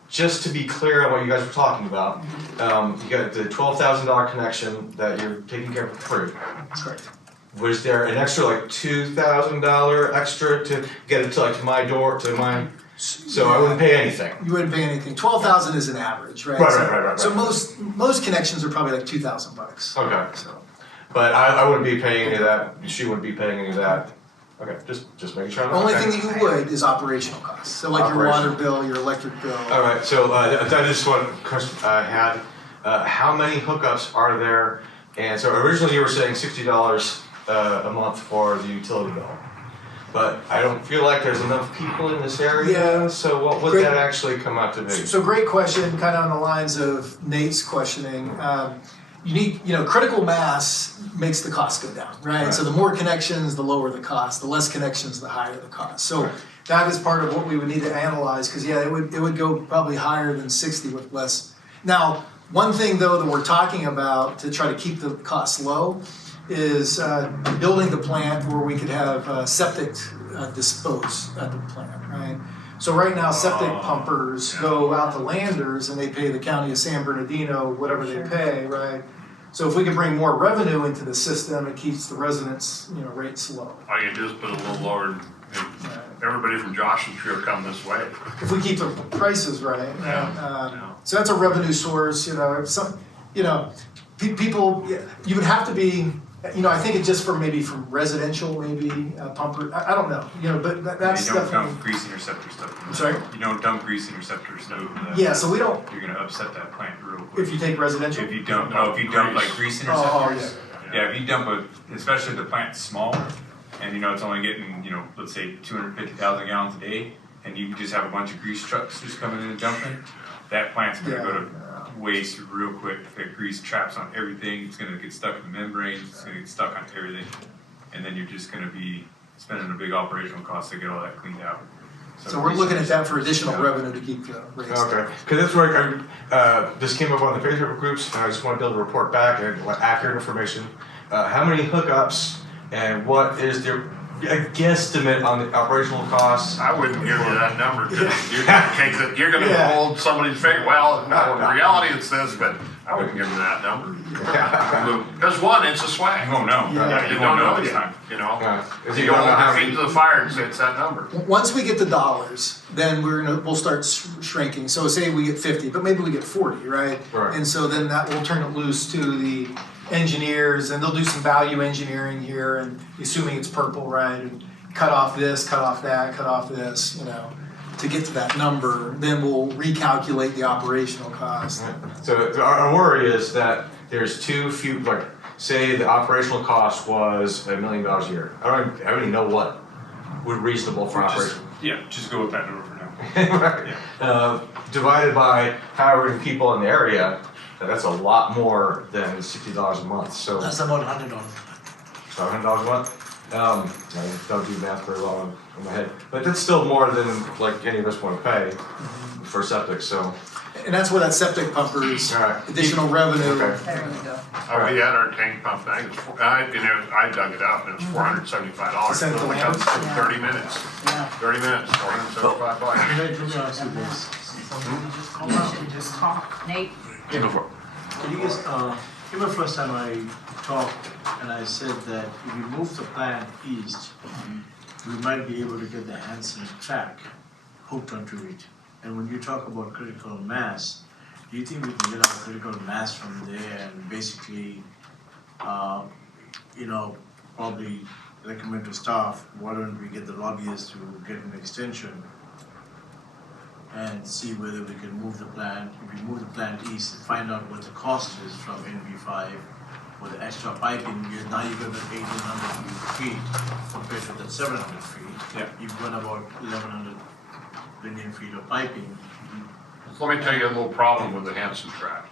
Just to be clear on what you guys were talking about, you got the $12,000 connection that you're taking care of for free. That's correct. Was there an extra like $2,000 extra to get it to like to my door, to my, so I wouldn't pay anything? You wouldn't pay anything. 12,000 is an average, right? Right. So most connections are probably like $2,000. Okay, So but I wouldn't be paying any of that, she wouldn't be paying any of that. Okay, just making sure. the only thing that you would is operational costs. So like your water bill, your electric bill. All right, so that is one question I had. How many hookups are there? And so originally you were saying $60 a month for the utility bill. But I don't feel like there's enough people in this area, Yeah. so what would Great. that actually come out to be? So great question, kind of on the lines of Nate's questioning. You need, critical mass makes the cost go down, right? So the more connections, the lower the cost. The less connections, the higher the cost. So that is part of what we would need to analyze, because it would go probably higher than 60 with less. Now, one thing though that we're talking about to try to keep the costs low is building the plant where we could have septic dispose at the plant, right? So right now, septic pumpers go out to landers and they pay the county of San Bernardino whatever they pay, right? So if we can bring more revenue into the system, it keeps the residents, rates low. All you do is put a little lower, and everybody from Joshua Tree will come this way. If we keep the prices right. Yeah. So that's a revenue source, people, you would have to be, I think it's just from residential, pumper, I don't know, but that's You don't definitely. dump grease in your septic stuff. I'm sorry? You don't dump grease in your septic stuff. Yeah, so we don't, You're gonna upset that plant real quick. if you take residential. If you dump like grease in your Oh, septic. Yeah, if you dump especially if the plant's small, and it's only getting, let's say 250,000 gallons a day, and you just have a bunch of grease trucks just coming in and dumping, that plant's gonna go to waste real quick. That grease traps on everything, it's gonna get stuck in the membranes, it's gonna get stuck on everything. And then you're just gonna be spending a big operational cost to get all that cleaned out. So we're looking at that for additional revenue to keep the rates. Okay, because that's where this came up on the Facebook groups, and I just want to be able to report back and accurate information. How many hookups and what is their guesstimate on the operational costs? I wouldn't give you that number, because you're gonna Yeah. hold somebody's face, well, no, in reality it's this, but I wouldn't give you that number. Because one, it's a swag. You won't know. Yeah. You You don't won't know know this yet, time. Is You you don't know hold how your feet many? to the fire and say it's that number. Once we get the dollars, then we'll start shrinking. So say we get 50, but maybe we get 40, right? Right. And so then that will turn it loose to the engineers, and they'll do some value engineering here, and assuming it's purple, right? And cut off this, cut off that, cut off this, to get to that number. Then we'll recalculate the operational cost. So our worry is that there's too few, like, say the operational cost was $1 million a year. I don't even know what would reasonable for operation. Just go with that number for now. Right. Divided by however many people in the area, that's a lot more than $60 a month. So That's about $100. $100 a month. I don't do math very well in my head, but that's still more than like any of us want to pay for septic. So And that's where that septic pumper's All right. additional revenue. Okay. There we go. We had our tank pump thing, I dug it up, and it was $475. Is that It the only land? comes in 30 minutes. Yeah. 30 minutes, $475. Let me ask you this. You should just talk, Nate. Can you guys, remember first time I talked and I said that if we move the plant east, we might be able to get the Hanson track hooked onto it. And when you talk about critical mass, do you think we can get our critical mass from there and basically, probably recommend to staff, why don't we get the lobbyists to get an extension and see whether we can move the plant, if we move the plant east, find out what the cost is from NV5 for the extra piping, now you've got 1,800 feet compared to the 700 feet. Yeah. You've got about 1,100 linear feet of piping. So let me tell you a little problem with the Hanson track.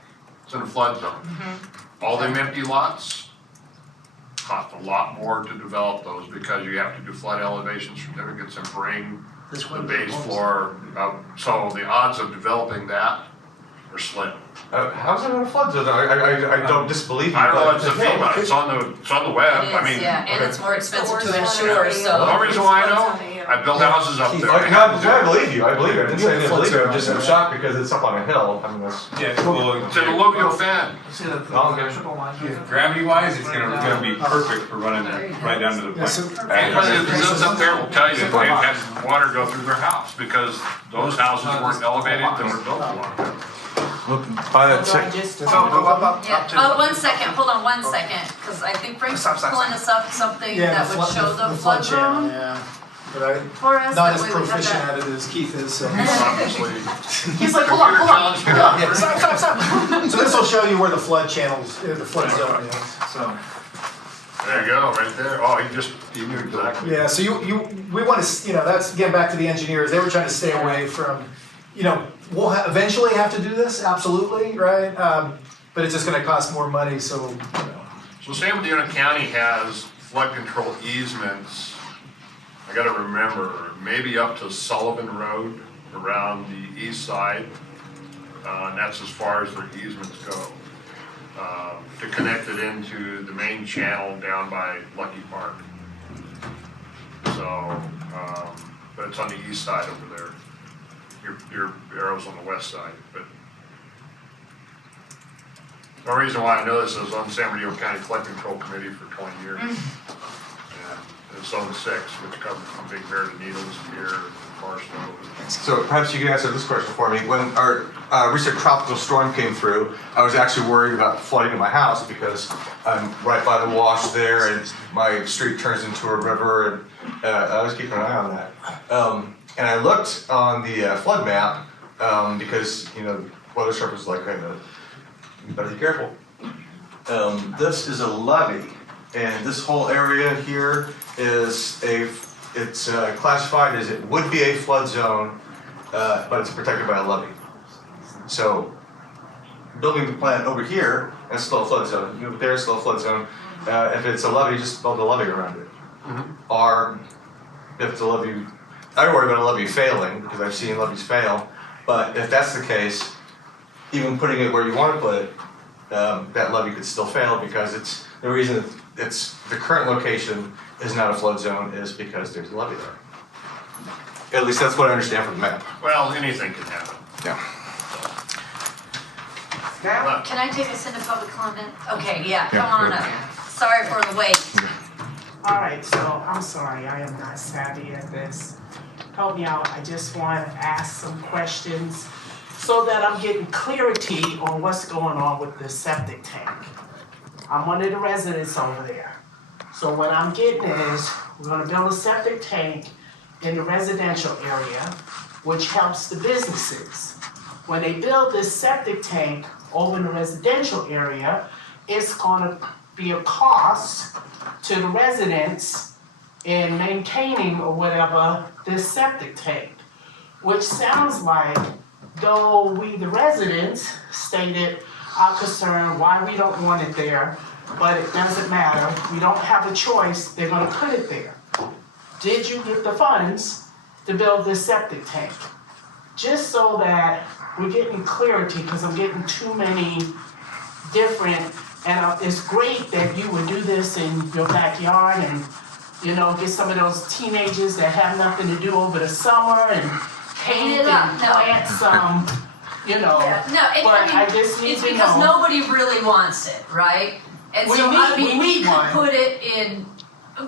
It's in a flood zone. All them empty lots cost a lot more to develop those because you have to do flood elevation certificates and bring That's the what base floor up. So the odds of developing that or slip. How's it in a flood zone? I don't disbelieve you. I don't know but- what's the feel about it, it's on the web, It I is, mean. yeah, and it's more expensive to Stores insure, on so. The only reason why I know, I built houses up there. I believe you. I didn't say I didn't believe you. I'm just shocked because it's up on a hill. I mean, that's. Yeah, well, It's an alluvial fan. See that Oh, okay. triple line? gravity wise, it's gonna be perfect for running right down to the Yeah, so- pipe. Anybody that lives up there will tell you that they've had water go through their house because those houses weren't elevated, they were built a long time. By that So I check. just. Yeah, oh, 1 second, hold on 1 second, because I think Frank's Stop. pulling us up something Yeah, that the would flood, show the flood channel, zone yeah. But I, for us. not that as way we have proficient that. at it as Keith is, so. Obviously. He's like, hold on. Computer challenge. Yeah, stop. So this will show you where the flood channels, the flood zone is. So, There you go, right there. Oh, he knew exactly. Yeah, so we want to, that's, again, back to the engineers, they were trying to stay away from, we'll eventually have to do this, absolutely, right? But it's just gonna cost more money, so, So San Bernardino County has flood control easements, I gotta remember, maybe up to Sullivan Road around the east side. And that's as far as their easements go. To connect it into the main channel down by Lucky Park. So, but it's on the east side over there. Your arrow's on the west side, but the reason why I know this is on San Bernardino County Flood Control Committee for 20 years. And it's zone 6, which covers from Big Bear to Needles here, Barstow. So perhaps you can answer this question for me. When our recent tropical storm came through, I was actually worried about flooding in my house because I'm right by the wash there and my street turns into a river and I was keeping an eye on that. And I looked on the flood map because, Weather Service was like, hey, you better be careful. This is a levee and this whole area here is it's classified as it would be a flood zone, but it's protected by a levee. So, building the plant over here, and it's still a flood zone. Move it there, it's still a flood zone. If it's a levee, just build a levee around it. Or if it's a levee, I don't worry about a levee failing because I've seen levees fail. But if that's the case, even putting it where you want to put it, that levee could still fail because it's the reason it's the current location is not a flood zone is because there's a levee there. At least that's what I understand from the map. Well, anything can happen. Yeah. Now, Can I take us into public comment? Okay, yeah, Yeah, come on good. up. Sorry for the wait. all right, so I'm sorry, I am not savvy at this. Help me out, I just want to ask some questions so that I'm getting clarity on what's going on with the septic tank. I'm one of the residents over there. So what I'm getting is, we're gonna build a septic tank in the residential area, which helps the businesses. When they build this septic tank over in the residential area, it's gonna be a cost to the residents in maintaining or whatever this septic tank. Which sounds like, though we the residents stated our concern why we don't want it there, but it doesn't matter, we don't have a choice, they're gonna put it there. Did you get the funds to build this septic tank? Just so that we're getting clarity, because I'm getting too many different, and it's great that you would do this in your backyard and, get some of those teenagers that have nothing to do over the summer and paint it up, and no. plant some, Yeah, no, but I just need it's to because know. nobody really wants it, right? And We so, I need- mean, we we need could one. put it in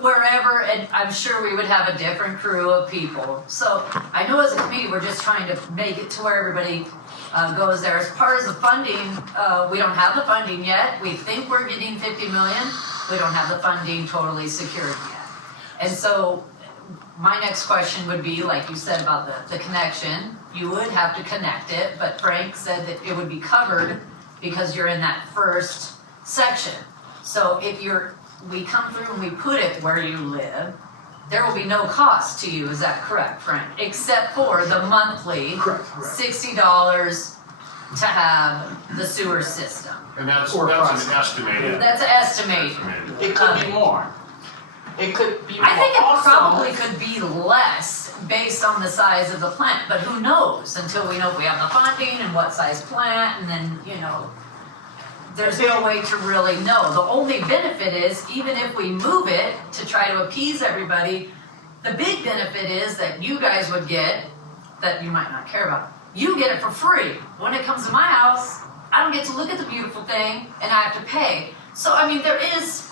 wherever, and I'm sure we would have a different crew of people. So I know as a committee, we're just trying to make it to where everybody goes there. As far as the funding, we don't have the funding yet. We think we're getting 50 million. We don't have the funding totally secured yet. And so my next question would be, like you said about the connection, you would have to connect it, but Frank said that it would be covered because you're in that first section. So if we come through and we put it where you live, there will be no cost to you, is that correct, Frank? Except for the monthly Correct. $60 to have the sewer system. And that's Or an process. estimated. That's estimated. It could be more. It could be more. I think it Also, probably could be less based on the size of the plant, but who knows until we know if we have the funding and what size plant, and then, there's no way to really know. The only benefit is, even if we move it to try to appease everybody, the big benefit is that you guys would get, that you might not care about, you get it for free. When it comes to my house, I don't get to look at the beautiful thing, and I have to pay. So, there is,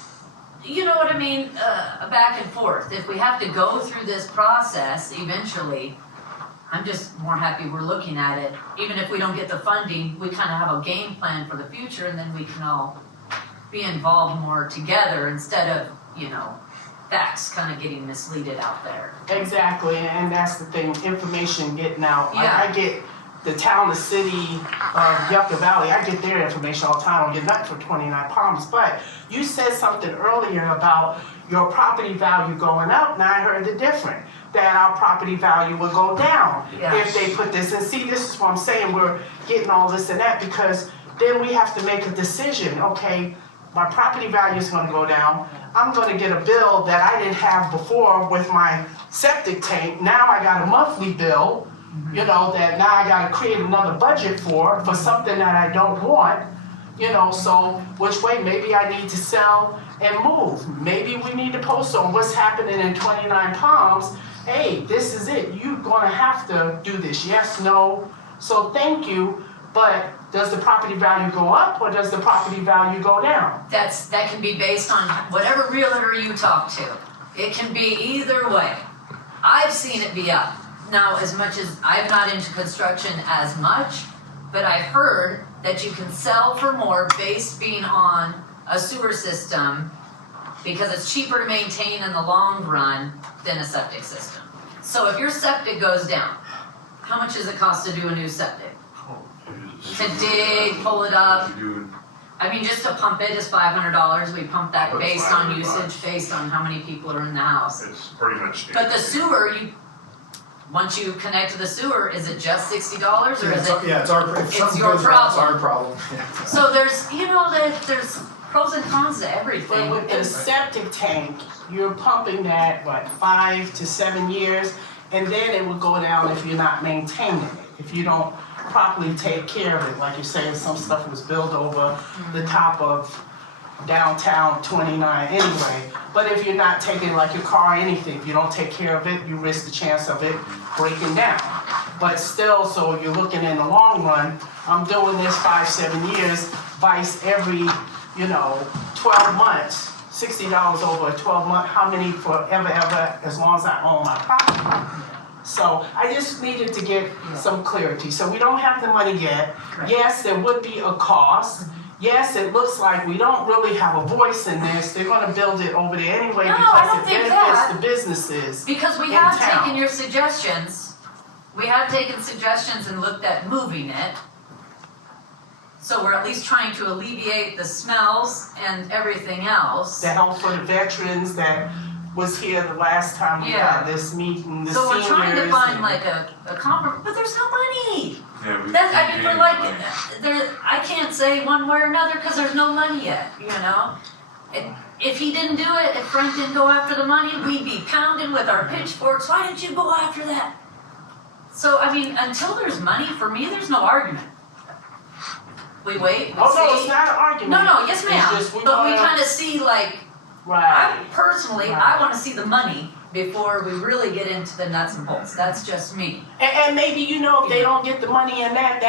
a back and forth. If we have to go through this process eventually, I'm just more happy we're looking at it. Even if we don't get the funding, we kind of have a game plan for the future, and then we can all be involved more together instead of, facts kind of getting misleaded out there. Exactly, and that's the thing, information getting out. Yeah. I get the town, the city of Yucca Valley, I get their information all the time. I don't get nothing for 29 Palms. But you said something earlier about your property value going up, and I heard the different, that our property value will go down if they put this. And see, this is what I'm saying, we're getting all this and that, because then we have to make a decision. Okay, my property value is going to go down. I'm going to get a bill that I didn't have before with my septic tank. Now I got a monthly bill, that now I got to create another budget for something that I don't want. So which way? Maybe I need to sell and move. Maybe we need to post on what's happening in 29 Palms. Hey, this is it. You're going to have to do this. Yes, no. So thank you. But does the property value go up or does the property value go down? That can be based on whatever realtor you talk to. It can be either way. I've seen it be up. Now, as much as I'm not into construction as much, but I've heard that you can sell for more based being on a sewer system because it's cheaper to maintain in the long run than a septic system. So if your septic goes down, how much does it cost to do a new septic? To dig, pull it up. Just to pump it is $500. We pump that based on usage, based on how many people are in the house. It's pretty much. But the sewer, once you connect to the sewer, is it just $60 or is it? Yeah, it's our, if it's something your goes wrong, it's problem. our problem. So there's, there's pros and cons to everything. But with the septic tank, you're pumping that, 5 to 7 years, and then it will go down if you're not maintaining it. If you don't properly take care of it, like you're saying, some stuff was built over the top of downtown 29 anyway. But if you're not taking, like your car or anything, if you don't take care of it, you risk the chance of it breaking down. But still, so you're looking in the long run, I'm doing this 5-7 years, vice every, 12 months, $60 over a 12 month, how many forever, ever, as long as I own my property. So I just needed to get some clarity. So we don't have the money yet. Correct. Yes, there would be a cost. Yes, it looks like we don't really have a voice in this. They're gonna build it over there anyway No, I because don't it think benefits that. the businesses. Because we in have town. taken your suggestions. We have taken suggestions and looked at moving it. So we're at least trying to alleviate the smells and everything else. The help for the veterans that was here the last time we had this meeting, the So seniors. we're trying to find and- like a compromise, but there's no money. Yeah, We're like, I can't say one way or another because there's no money yet, And if he didn't do it, if Frank didn't go after the money, we'd be pounding with our pitchforks, why didn't you go after that? So, until there's money, for me, there's no argument. We wait, we see. Oh, no, it's not an argument. No, yes It's ma'am, just we but we wanna- kind of see like, Right. I want to see the money before we really get into the nuts and bolts. That's just me. And maybe, if they don't get the money in that,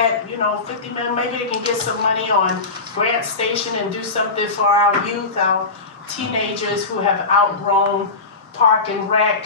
50 million, maybe they can get some money on Grant Station and do something for our youth, our teenagers who have outgrown Park and Rec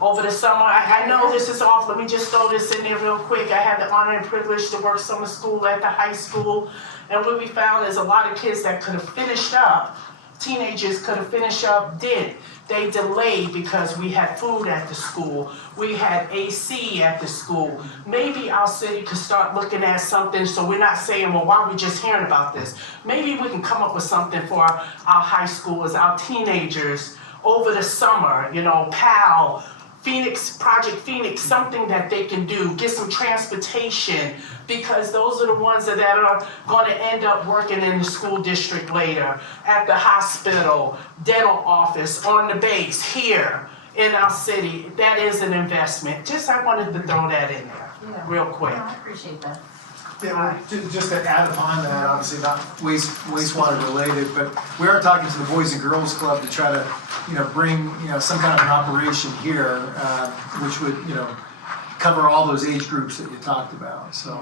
over the summer. I know this is off, let me just throw this in there real quick. I had the honor and privilege to work summer school at the high school. And what we found is a lot of kids that could have finished up, teenagers could have finished up, did. They delayed because we had food at the school. We had AC at the school. Maybe our city could start looking at something so we're not saying, well, why are we just hearing about this? Maybe we can come up with something for our high schoolers, our teenagers over the summer, PAL, Phoenix, Project Phoenix, something that they can do, get some transportation, because those are the ones that are going to end up working in the school district later, at the hospital, dental office, on the base, here. in our city, that is an investment. Just, I wanted to throw that in there, Yeah. real quick. I appreciate that. Yeah, well, just to add on that, obviously not wastewater related, but we are talking to the Boys and Girls Club to try to, bring, some kind of an operation here, which would, cover all those age groups that you talked about. So,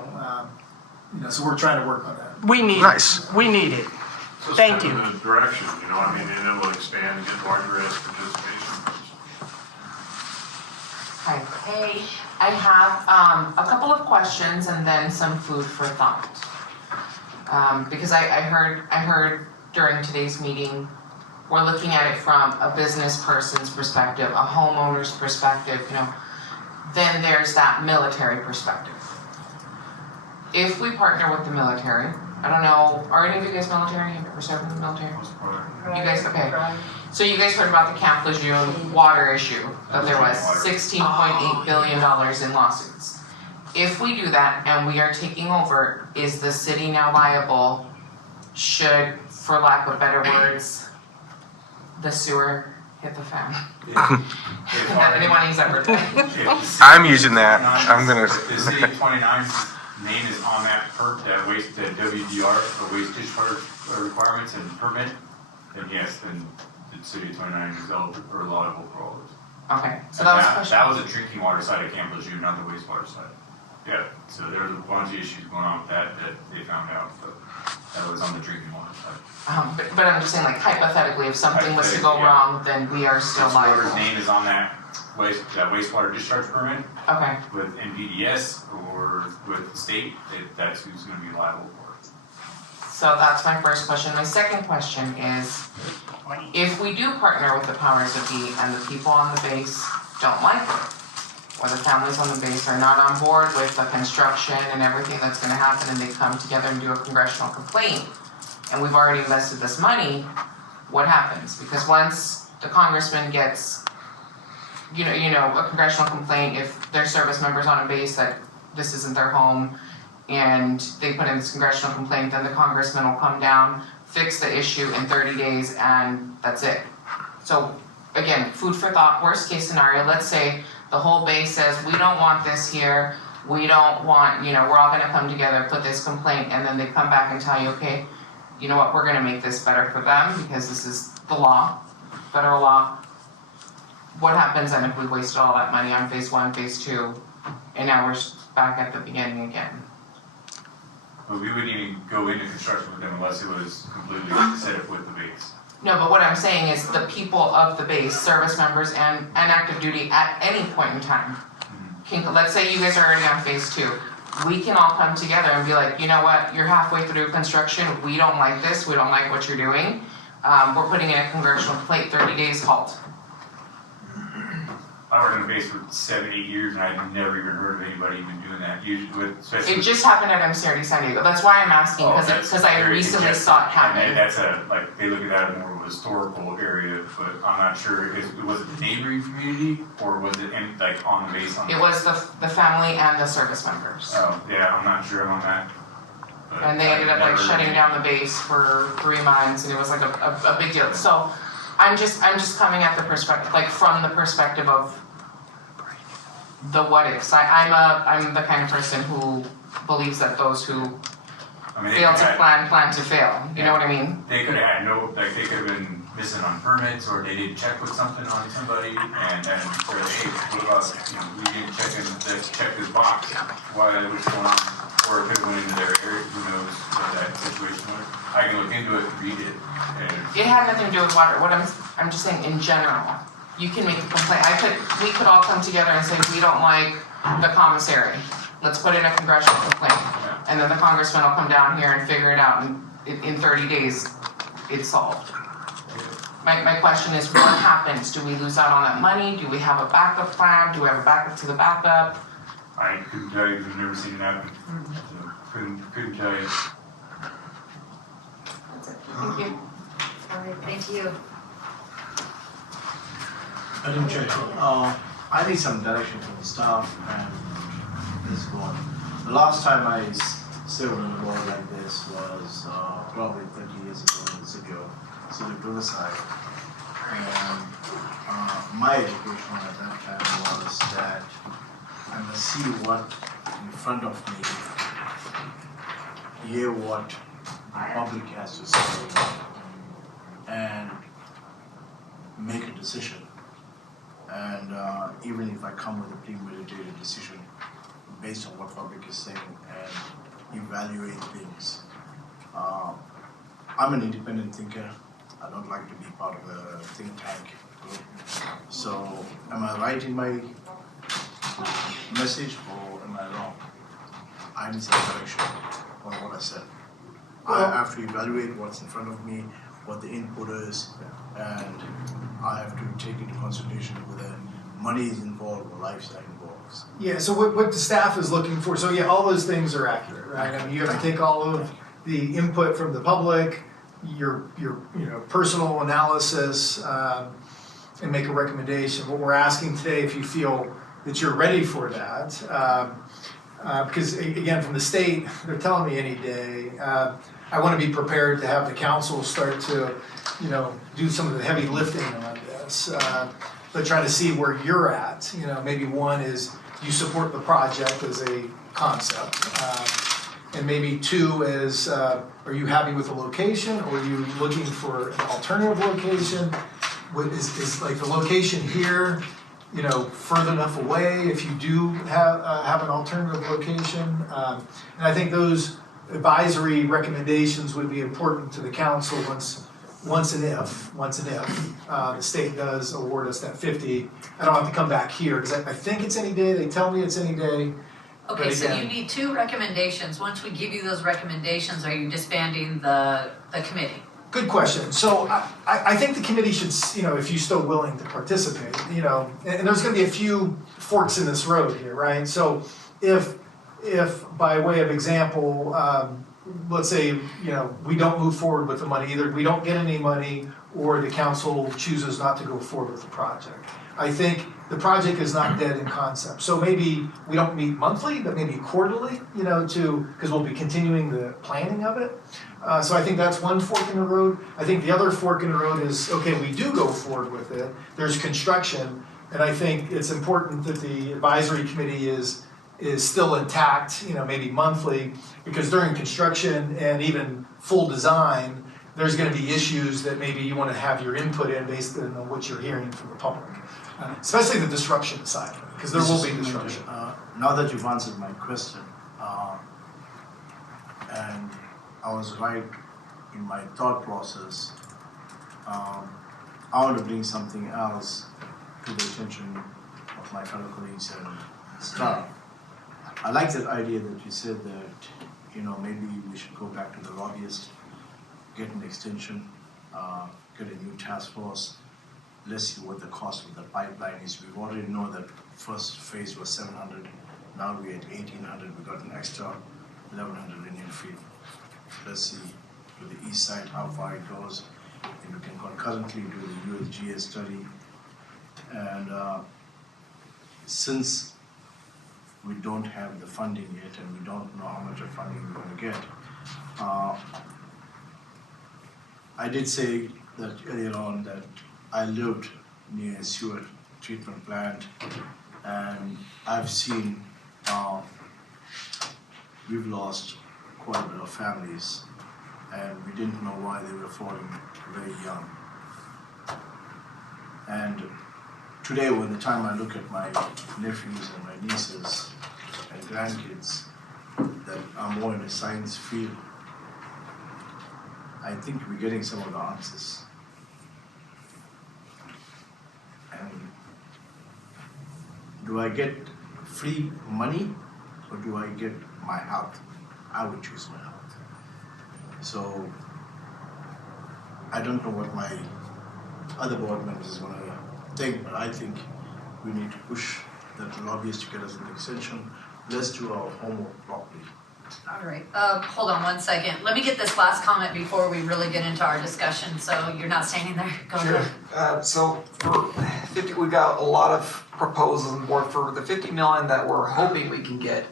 so we're trying to work on that. We need Nice. it. We need it. So it's Thank kind you. of the direction, and it will expand and get larger as participation. Hey, I have a couple of questions and then some food for thought. Because I heard during today's meeting, we're looking at it from a business person's perspective, a homeowner's perspective, Then there's that military perspective. If we partner with the military, I don't know, are any of you guys military? Have you ever served in the military? You guys, okay. So you guys heard about the Camp Lejeune water issue, that there was $16.8 billion in lawsuits. If we do that and we are taking over, is the city now liable should, for lack of better words, the sewer hit the fan? Anyone use that word? I'm using that. I'm gonna. If the city of 29's name is on that that WDR, or waste discharge requirements and permit, then yes, then the city of 29 is eligible or liable for all this. Okay, so that was a question. That was a drinking water side of Camp Lejeune, not the wastewater side. Yeah, so there was a bunch of issues going on with that they found out, but that was on the drinking water side. But I'm just saying, like, hypothetically, if something was to go Yeah. wrong, then we are still liable. Whoever's name is on that wastewater discharge permit Okay, with NPDS or with the state, that's who's gonna be liable for it. so that's my first question. My second question is, if we do partner with the powers that be and the people on the base don't like it, or the families on the base are not on board with the construction and everything that's gonna happen, and they come together and do a congressional complaint, and we've already invested this money, what happens? Because once the congressman gets, a congressional complaint, if their service members on a base that this isn't their home, and they put in this congressional complaint, then the congressman will come down, fix the issue in 30 days, and that's it. So, again, food for thought, worst case scenario, let's say the whole base says, we don't want this here, we don't want, we're all gonna come together, put this complaint, and then they come back and tell you, okay, you know what, we're gonna make this better for them, because this is the law, federal law. What happens then if we wasted all that money on phase 1, phase 2, and now we're back at the beginning again? But we wouldn't even go into construction with them unless it was completely set up with the base. No, but what I'm saying is the people of the base, service members and active duty at any point in time, let's say you guys are already on phase 2, we can all come together and be like, you know what, you're halfway through construction, we don't like this, we don't like what you're doing, we're putting in a congressional complaint, 30 days halt. I worked in the base for 7, 8 years, and I've never even heard of anybody even doing that. Usually, especially It just happened at MCRD San Diego, that's why I'm asking, because I recently saw it happen. And that's they look at that as more of a historical area, but I'm not sure, was it the neighboring community, or was it on the base? It was the family and the service members. Oh, yeah, I'm not sure on that. But And they ended up I've never shutting heard down the base for 3 months, and it was like a big deal. So I'm just coming at the perspective, from the perspective of the what ifs. I'm the kind of person who believes that those who fail to plan to fail. You know what I mean? They could have had they could have been missing on permits, or they didn't check with something on somebody, and then they're like, hey, what about, we didn't check this box, what's going on? Or it could have went into their area, who knows what that situation was. I can look into it, read it, and It had nothing to do with water. What I'm just saying in general. You can make a complaint. We could all come together and say, we don't like the commissary. Let's put in a congressional complaint. And then the congressman will come down here and figure it out, and in 30 days, it's solved. My question is, what happens? Do we lose out on that money? Do we have a backup plan? Do we have a backup to the backup? I couldn't tell you, because I've never seen it happen. So couldn't tell you. That's it. Thank you. All right, thank you. Madam Chair, I need some direction from the staff and this board. The last time I served on a board like this was probably 30 years ago in City of Riverside. And My education at that time was that I must see what in front of me, hear what the public has to say, and make a decision. And even if I come with a premeditated decision based on what public is saying and evaluate things. I'm an independent thinker. I don't like to be part of a think tank group. So am I right in my message or am I wrong? I need some correction on what I said. I have to evaluate what's in front of me, what the input is, and I have to take into consideration whether money is involved or lifestyle involved. Yeah, so what the staff is looking for, so yeah, all those things are accurate, right? I mean, you have to take all of the input from the public, your personal analysis, and make a recommendation. What we're asking today, if you feel that you're ready for that, because again, from the state, they're telling me any day, I want to be prepared to have the council start to, do some of the heavy lifting on this. But trying to see where you're at, maybe one is you support the project as a concept. And maybe two is, are you happy with the location or are you looking for an alternative location? Is like the location here, further enough away if you do have an alternative location? And I think those advisory recommendations would be important to the council once and if the state does award us that 50. I don't have to come back here because I think it's any day. They tell me it's any day. Okay, so you need two recommendations. Once we give you those recommendations, are you disbanding the committee? Good question. So I think the committee should, if you're still willing to participate, and there's going to be a few forks in this road here, right? So if by way of example, let's say, we don't move forward with the money, either we don't get any money or the council chooses not to go forward with the project. I think the project is not dead in concept. So maybe we don't meet monthly, but maybe quarterly, because we'll be continuing the planning of it. So I think that's one fork in the road. I think the other fork in the road is, okay, we do go forward with it. There's construction, and I think it's important that the advisory committee is still intact, maybe monthly, because during construction and even full design, there's going to be issues that maybe you want to have your input in based on what you're hearing from the public, especially the disruption side, because there will be disruption. Now that you've answered my question, and I was right in my thought process, I want to bring something else to the attention of my fellow colleagues and staff. I like that idea that you said that, maybe we should go back to the lobbyist, get an extension, get a new task force. Let's see what the cost of the pipeline is. We already know that first phase was 700, now we're at 1800, we got an extra 1100 linear feet. Let's see to the east side how far it goes, and we can concurrently do the USGS study. And since we don't have the funding yet and we don't know how much of funding we're going to get, I did say that earlier on that I lived near a sewer treatment plant, and I've seen we've lost quite a bit of families, and we didn't know why they were falling very young. And today, when the time I look at my nephews and my nieces and grandkids that are more in a science field, I think we're getting some of the answers. And do I get free money or do I get my health? I would choose my health. So I don't know what my other board members is going to think, but I think we need to push that lobbyist to get us an extension. Let's do our homework properly. All right, hold on one second. Let me get this last comment before we really get into our discussion, so you're not standing there. Go ahead. So for 50, we got a lot of proposals on board for the 50 million that we're hoping we can get.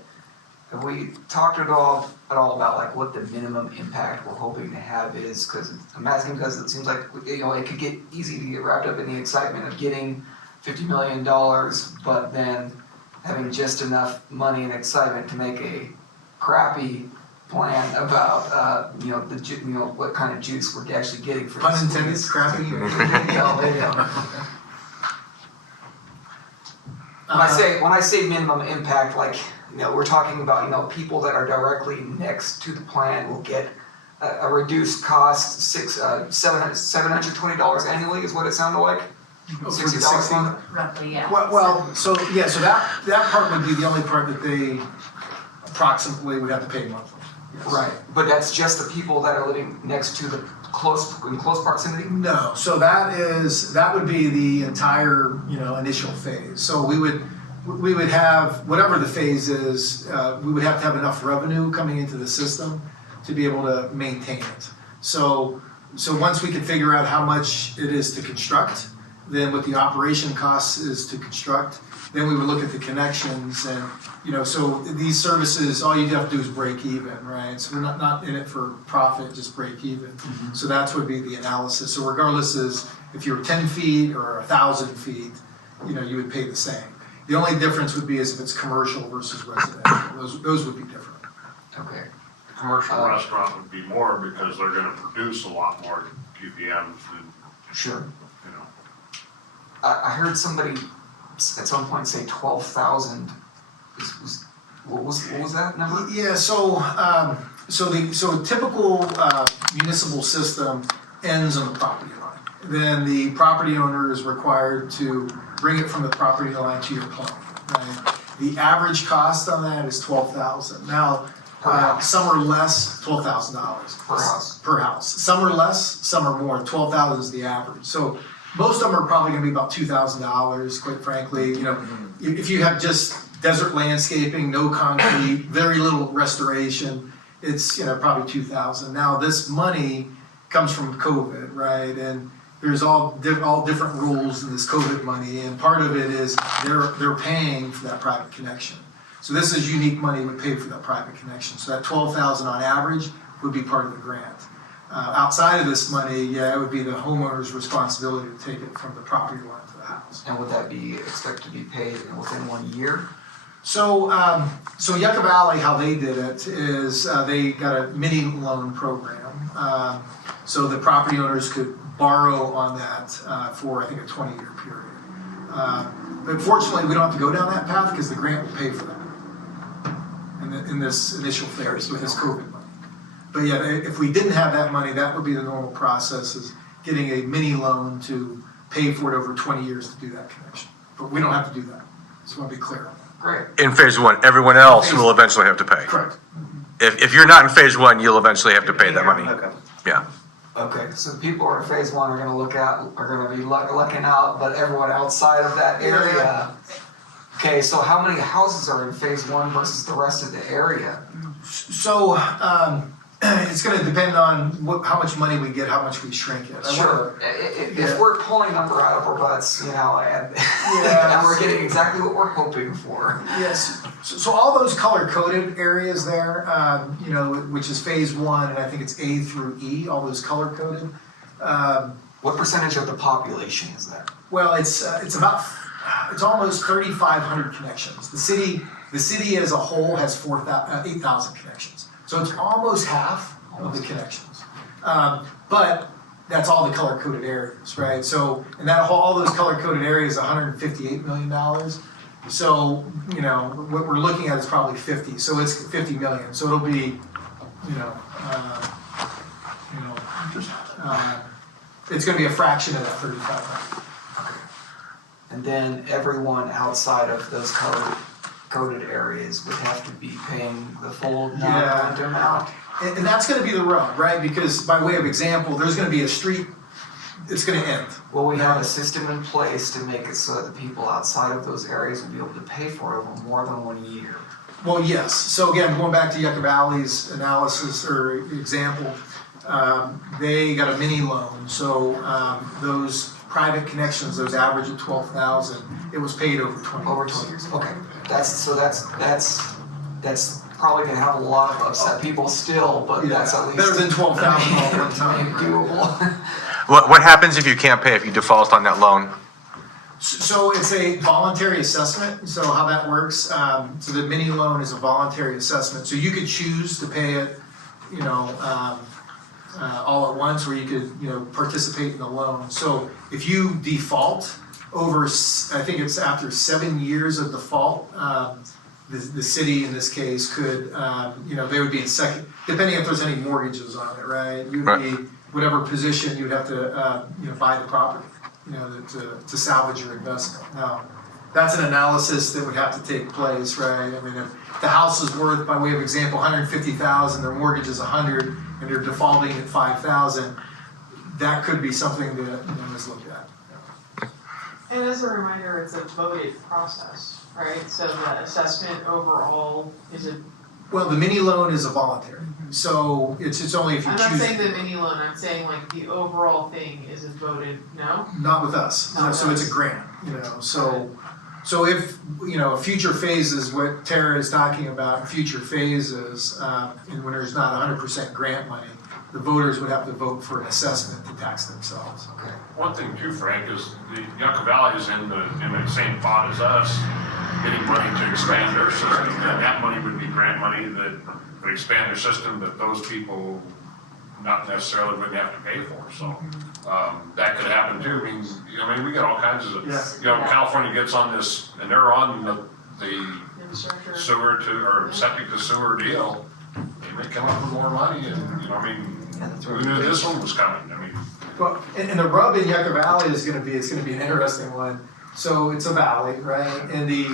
have we talked at all about like what the minimum impact we're hoping to have is? Because I'm asking because it seems like, you know, it could get easy to get wrapped up in the excitement of getting $50 million, but then having just enough money and excitement to make a crappy plan about, you know, what kind of juice we're actually getting for Pun this. intended, crappy. Yeah, there you go. When I say minimum impact, like, you know, we're talking about, you know, people that are directly next to the plant will get a reduced cost, $720 annually is what it sounded like? For the $60 60? a month? Roughly, yeah. Well, so that part would be the only part that they approximately would have to pay monthly. Yes. Right, but that's just the people that are living next to the in close proximity? No, so that would be the entire, you know, initial phase. So we would have, whatever the phase is, we would have to have enough revenue coming into the system to be able to maintain it. So once we can figure out how much it is to construct, then what the operation costs is to construct, then we would look at the connections and, you know, so these services, all you have to do is break even, right? So we're not in it for profit, just break even. Mm-hmm. So that's would be the analysis. So regardless is if you're 10 feet or 1,000 feet, you know, you would pay the same. The only difference would be is if it's commercial versus residential. Those would be different. Okay. Commercial restaurant would be more because they're gonna produce a lot more ppms than, Sure. you know. I heard somebody at some point say 12,000. What was that number? Yeah, so a typical municipal system ends on the property line. Then the property owner is required to bring it from the property line to your plant, right? The average cost on that is $12,000. Now, Per house. some are less, $12,000 Per house. Per house. Some are less, some are more. 12,000 is the average. So most of them are probably going to be about $2,000, quite frankly. You know, if you have just desert landscaping, no concrete, very little restoration, it's, you know, probably $2,000. Now this money comes from COVID, right? And there's all different rules in this COVID money, and part of it is they're paying for that private connection. So this is unique money would pay for that private connection. So that $12,000 on average would be part of the grant. Outside of this money, yeah, it would be the homeowner's responsibility to take it from the property line to the house. And would that be expected to be paid within 1 year? So Yucca Valley, how they did it is they got a mini loan program. So the property owners could borrow on that for, I think, a 20-year period. But fortunately, we don't have to go down that path because the grant will pay for that in this initial phase with this COVID money. But yeah, if we didn't have that money, that would be the normal process, is getting a mini loan to pay for it over 20 years to do that connection. But we don't have to do that. Just want to be clear on that. Great. In phase one, everyone else will eventually have to pay. Correct. If you're not in phase one, you'll eventually have to pay that money. Okay. Yeah. Okay, so the people who are in phase one are gonna be looking out, but everyone outside of that area. Okay, so how many houses are in phase one versus the rest of the area? So it's going to depend on how much money we get, how much we shrink it. Sure, if we're pulling a number out of our butts, you know, and we're getting exactly what we're hoping for. Yes. So all those color-coded areas there, you know, which is phase one, and I think it's A through E, all those color-coded. What percentage of the population is that? Well, it's almost 3,500 connections. The city as a whole has 8,000 connections. So it's almost half of the connections. But that's all the color-coded areas, right? So, and all those color-coded areas, $158 million. So, you know, what we're looking at is probably 50. So it's 50 million. So it'll be, it's going to be a fraction of that 3,500. And then everyone outside of those coded areas would have to be paying the full non-rent amount? And that's going to be the rub, right? Because by way of example, there's going to be a street, it's going to end. Well, we have a system in place to make it so that the people outside of those areas will be able to pay for it over more than 1 year. Well, yes. So again, going back to Yucca Valley's analysis or example, they got a mini loan. So those private connections, those average at 12,000, it was paid over 20 years. Over 20 years. Okay. That's probably gonna have a lot of upset people still, but that's at least. Better than 12,000 all at one time. Doable. What happens if you can't pay, if you default on that loan? So it's a voluntary assessment, so how that works, so the mini loan is a voluntary assessment, so you could choose to pay it, all at once, or you could, participate in the loan. So if you default over, I think it's after 7 years of default, the city in this case could, they would be in second, depending if there's any mortgages on it, right? You would be, whatever position, you would have to, buy the property, to salvage your investment. Now, that's an analysis that would have to take place, right? I mean, if the house is worth, by way of example, 150,000, their mortgage is 100, and they're defaulting at 5,000, that could be something that, is looked at. And as a reminder, it's a voted process, right? So the assessment overall is a. Well, the mini loan is a voluntary, so it's only if you I'm choose. not saying the mini loan, I'm saying like the overall thing is voted, no? Not with us, Not with so it's us. a grant, so if, future phases, what Tara is talking about, future phases, and when there's not 100% grant money, the voters would have to vote for an assessment to tax themselves. One thing too, Frank, is the Yucca Valley is in the same pot as us, getting money to expand their system, and that money would be grant money that would expand their system that those people not necessarily wouldn't have to pay for, so, that could happen too. I mean, we got all kinds of, California gets on this, and they're on the Infrastructure. sewer or septic to sewer deal, and they come up with more money, and, we knew this one was coming, Well, and the rub in Yucca Valley is gonna be an interesting one. So it's a valley, right? And the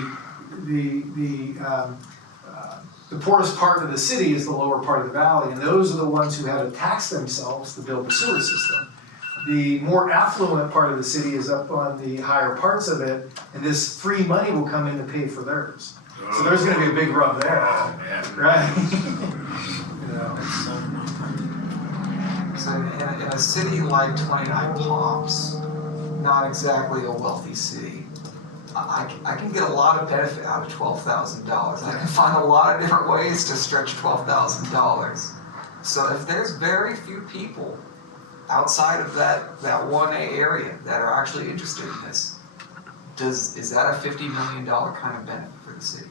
poorest part of the city is the lower part of the valley, and those are the ones who had to tax themselves to build the sewer system. The more affluent part of the city is up on the higher parts of it, and this free money will come in to pay for theirs. So there's gonna be a big rub there, right? So in a city like 29 Palms, not exactly a wealthy city, I can get a lot of benefit out of $12,000. I can find a lot of different ways to stretch $12,000. So if there's very few people outside of that 1A area that are actually interested in this, is that a $50 million kind of benefit for the city?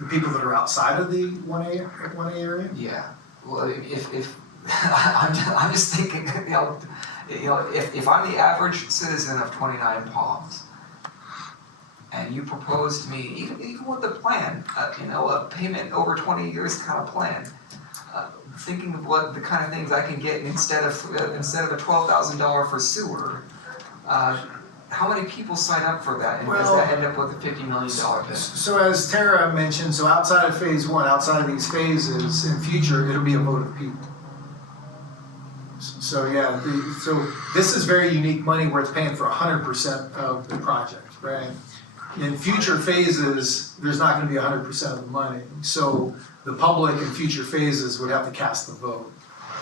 The people that are outside of the 1A area? Yeah. Well, if I'm just thinking, if I'm the average citizen of 29 Palms, and you propose to me, even with the plan, a payment over 20 years kind of plan, thinking of what the kind of things I can get instead of a $12,000 for sewer, how many people sign up for that, and does that end up with a $50 million bill? So as Tara mentioned, so outside of phase one, outside of these phases, in future, it'll be a vote of people. So yeah, so this is very unique money where it's paying for 100% of the project, right? In future phases, there's not gonna be 100% of the money. So the public in future phases would have to cast the vote.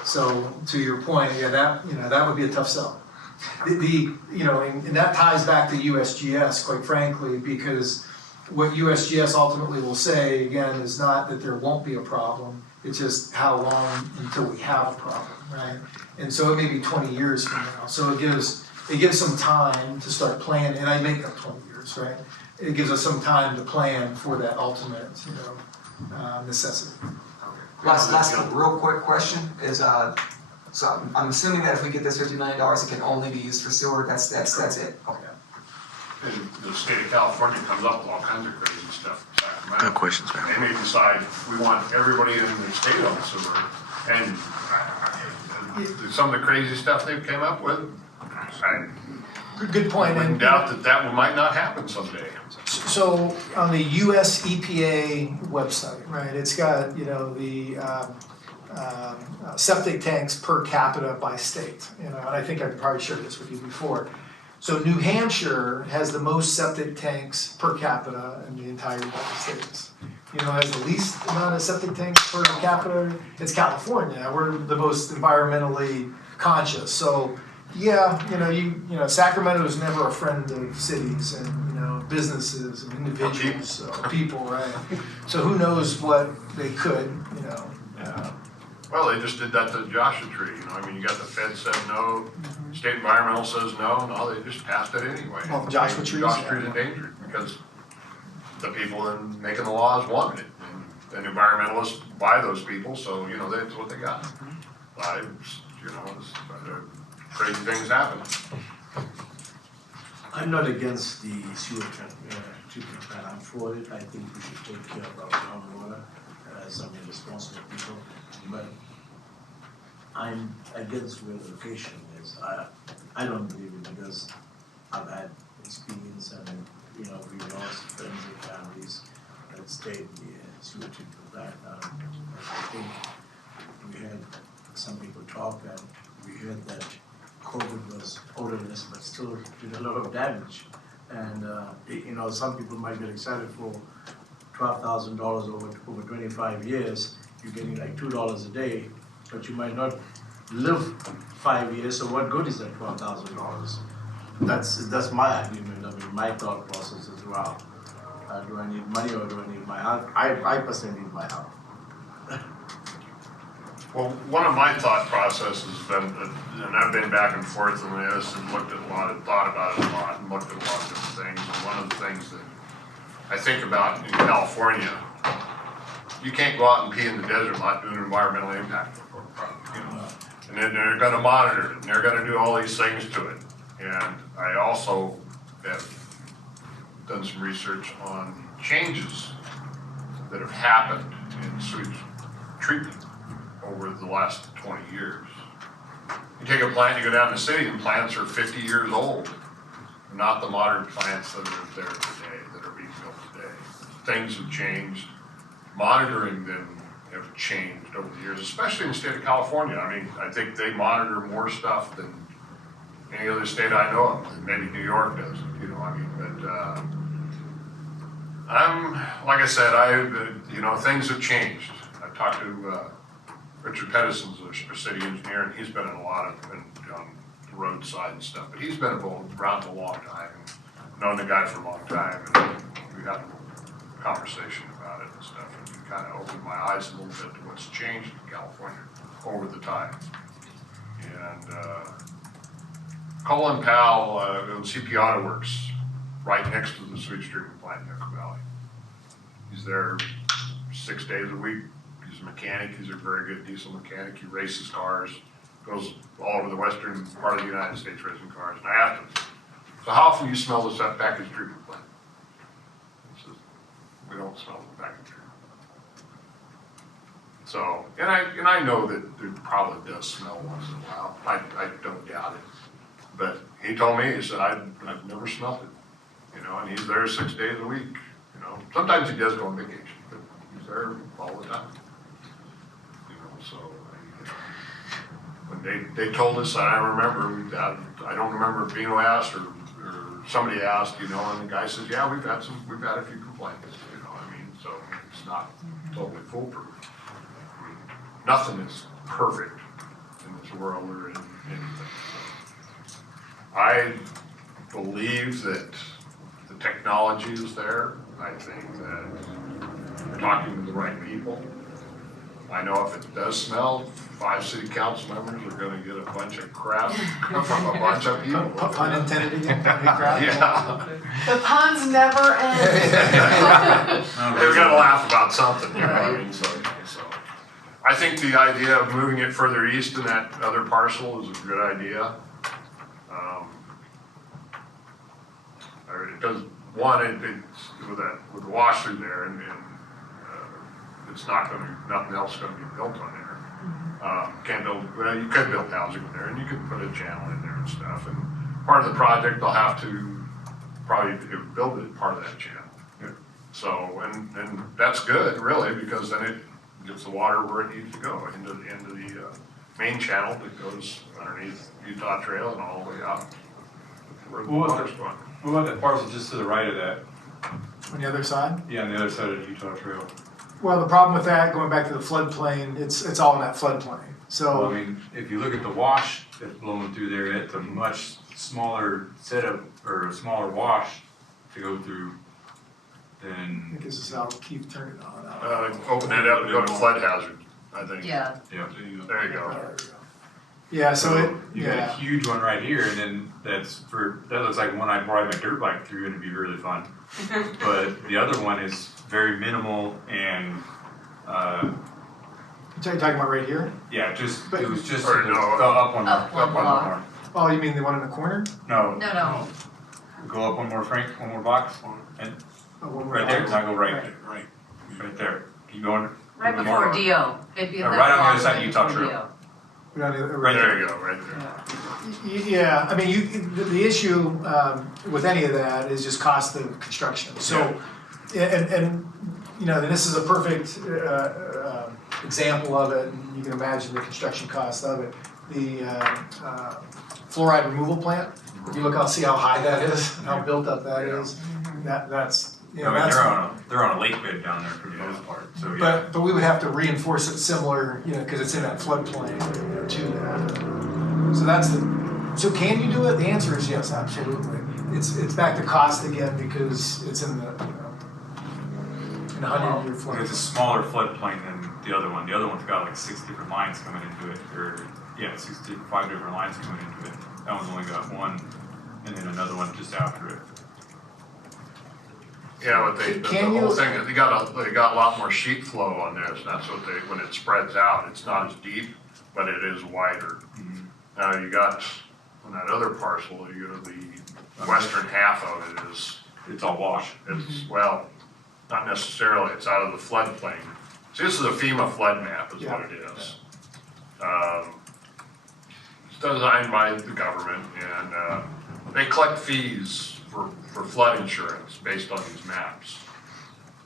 So to your point, yeah, that would be a tough sell. And that ties back to USGS, quite frankly, because what USGS ultimately will say, again, is not that there won't be a problem, it's just how long until we have a problem, right? And so it may be 20 years from now. So it gives some time to start planning, and I make up 20 years, right? It gives us some time to plan for that ultimate, necessity. Last real quick question is, so I'm assuming that if we get this $50 million, it can only be used for sewer, that's it? Okay. And the state of California comes up with all kinds of crazy stuff. Good questions, man. They may decide, we want everybody in the state on the sewer, and some of the crazy stuff they've came up with, Good point. I doubt that might not happen someday. So on the US EPA website, right, it's got, the septic tanks per capita by state, and I think I've probably shared this with you before. So New Hampshire has the most septic tanks per capita in the entire United States. Has the least amount of septic tanks per capita, it's California. We're the most environmentally conscious. So yeah, Sacramento is never a friend of cities, and know, businesses and individuals, people, right? So who knows what they could, you know. Well, they just did that to the Joshua Tree, you know, I mean, you got the Fed said no, state environmental says no, they just passed it anyway. Oh, the Joshua trees? Joshua Tree's endangered because the people in making the laws wanted it. And environmentalists buy those people, so, you know, that's what they got. Crazy things happen. I'm not against the sewer treatment plant, I'm for it, I think we should take care of our groundwater as some responsible people, but I'm against where the location is. I don't believe it because I've had experience and, you know, we lost friends and families that stayed in the sewer treatment plant. I think we had some people talk and we heard that COVID was odorless, but still did a lot of damage. And, you know, some people might get excited for $12,000 over 25 years. You're getting like $2 a day, but you might not live 5 years, so what good is that $12,000? That's my argument, I mean, my thought process as well. Do I need money or do I need my health? I personally need my health. Well, one of my thought processes has been, and I've been back and forth on this and looked at a lot and thought about it a lot and looked at a lot of different things. And one of the things that I think about in California, you can't go out and pee in the desert lot doing an environmental impact report, you know. And then they're gonna monitor it and they're gonna do all these things to it. And I also have done some research on changes that have happened in sewage treatment over the last 20 years. You take a plant, you go down to the city, and plants are 50 years old, not the modern plants that are there today, that are being built today. Things have changed. Monitoring them have changed over the years, especially in the state of California. I mean, I think they monitor more stuff than any other state I know of. Maybe New York does, you know, I mean, but like I said, you know, things have changed. I've talked to Richard Pettison's a city engineer, and he's been in a lot of, on the roadside and stuff, but he's been around a long time, and known the guy for a long time, and we had a conversation about it and stuff, and it kind of opened my eyes a little bit to what's changed in California over the time. And Colin Powell owns CP Auto Works, right next to the sewage treatment plant in Yucca Valley. He's there 6 days a week. He's a mechanic, he's a very good diesel mechanic, he races cars, goes all over the western part of the United States racing cars. And I asked him, so how often do you smell the stuff package treatment plant? He says, we don't smell the package treatment. So, and I know that there probably does smell once in a while, I don't doubt it. But he told me, he said, I've never smelled it, you know, and he's there 6 days a week, you know. Sometimes he does go on vacation, but he's there all the time. So, when they told us, I remember, I don't remember being asked or somebody asked, you know, and the guy says, yeah, we've had a few complaints, you know, I mean, so it's not totally foolproof. I mean, nothing is perfect in this world or in anything. I believe that the technology is there. I think that we're talking to the right people. I know if it does smell, 5 city council members are gonna get a bunch of crap from a bunch of people. Pun intended again, crap. Yeah. The puns never end. They're gonna laugh about something, you know what I mean? So I think the idea of moving it further east in that other parcel is a good idea. Because one, it's with the wash through there and it's nothing else gonna be built on there. Can't build, well, you could build housing in there and you could put a channel in there and stuff. And part of the project, they'll have to probably build it part of that channel. Yeah. So, and that's good really, because then it gets the water where it needs to go, into the main channel that goes underneath Utah Trail and all the way out where the water's going. What about that parcel just to the right of that? On the other side? Yeah, on the other side of the Utah Trail. Well, the problem with that, going back to the floodplain, it's all in that floodplain. So, Well, I mean, if you look at the wash that's blowing through there, it's a much smaller setup or a smaller wash to go through, I then, think this is how keep turning it on. Open it up and go to flood hazard, I think. Yeah, yeah. There you go. Yeah, so it, You got a yeah, huge one right here, and then that looks like one I ride my dirt bike through, and it'd be really fun. But the other one is very minimal and, you're talking about right here? yeah, it was just, Or go no, up one more. Up one block. more. Oh, you mean the one in the corner? No, no, go up one more, Frank, one more box, and Oh, one more right there, box. now go right, Right. right there. Keep going. right one more. before DO, it'd be in that Right on the block other side right of Utah before Trail. DO. We don't need- Right There you go, right there. Yeah, I mean, the issue with any of that is just cost of construction. So, and you know, this is a perfect example of it, and you can imagine the construction cost of it. The fluoride removal plant, if you look, see how high that is, and how built up that is. That's, you know, I mean, that's. they're on a lake bed down there for the most part, so yeah. But we would have to reinforce it similar, you know, because it's in that floodplain, you know, to that. So that's so can you do it? The answer is yes, absolutely. It's back to cost again because it's in the, you know, in a 100-year flood. It's a smaller floodplain than the other one. The other one's got like 6 different lines coming into it, or, yeah, 5 different lines coming into it. That one's only got one, and then another one just after it. Yeah, but the whole thing, is they got a lot more sheet flow on this, that's what when it spreads out, it's not as deep, but it is wider. Now you got, on that other parcel, the western half of it is. It's all wash. It's, well, not necessarily, it's out of the floodplain. See, this is a FEMA flood map is what it is. It's designed by the government, and they collect fees for flood insurance based on these maps.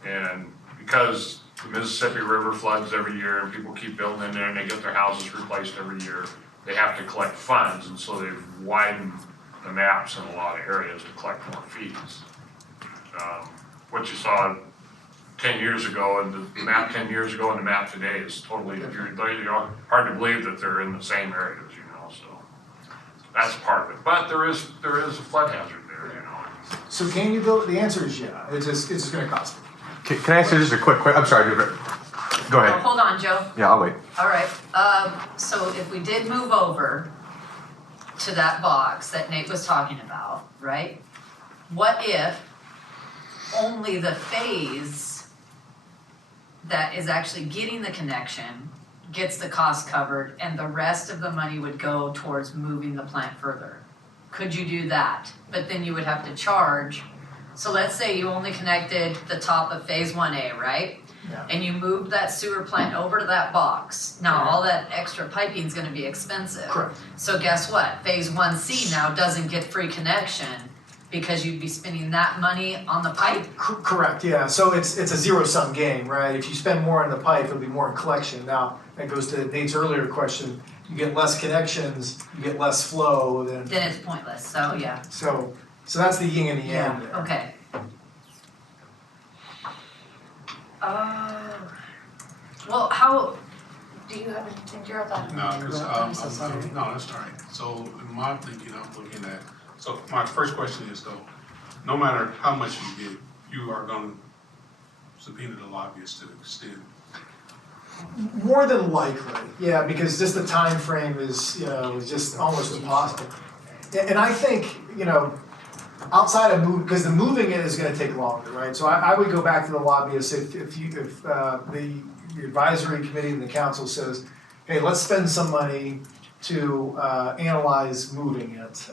And because the Mississippi River floods every year and people keep building in there and they get their houses replaced every year, they have to collect funds, and so they've widened the maps in a lot of areas to collect more fees. What you saw 10 years ago and the map 10 years ago and the map today is totally, you're hard to believe that they're in the same areas, you know, so that's part of it. But there is a flood hazard there, you know. So can you build? The answer is yeah. It's just going to cost. Can I ask you just a quick question? I'm sorry, go Oh, ahead. hold on, Joe. Yeah, I'll wait. All right, so if we did move over to that box that Nate was talking about, right? What if only the phase that is actually getting the connection gets the cost covered and the rest of the money would go towards moving the plant further? Could you do that? But then you would have to charge. So let's say you only connected the top of phase 1A, right? Yeah. And you moved that sewer plant over to that box. Now, all that extra piping is gonna be expensive. Correct. So guess what? Phase 1C now doesn't get free connection because you'd be spending that money on the pipe? Correct, yeah. So it's a zero-sum game, right? If you spend more on the pipe, it'll be more in collection. Now, that goes to Nate's earlier question. You get less connections, you get less flow, then Then it's pointless, so yeah. so that's the yin and the yang there. Okay. Well, how, do you have anything, Gerald? No, because, no, that's all right. So in my thinking, I'm looking at, so my first question is though, no matter how much you get, you are gonna subpoena the lobbyists to extend. More than likely, yeah, because just the time frame is, you know, is just almost impossible. And I think, you know, outside of because the moving it is gonna take longer, right? So I would go back to the lobbyists if the advisory committee and the council says, hey, let's spend some money to analyze moving it.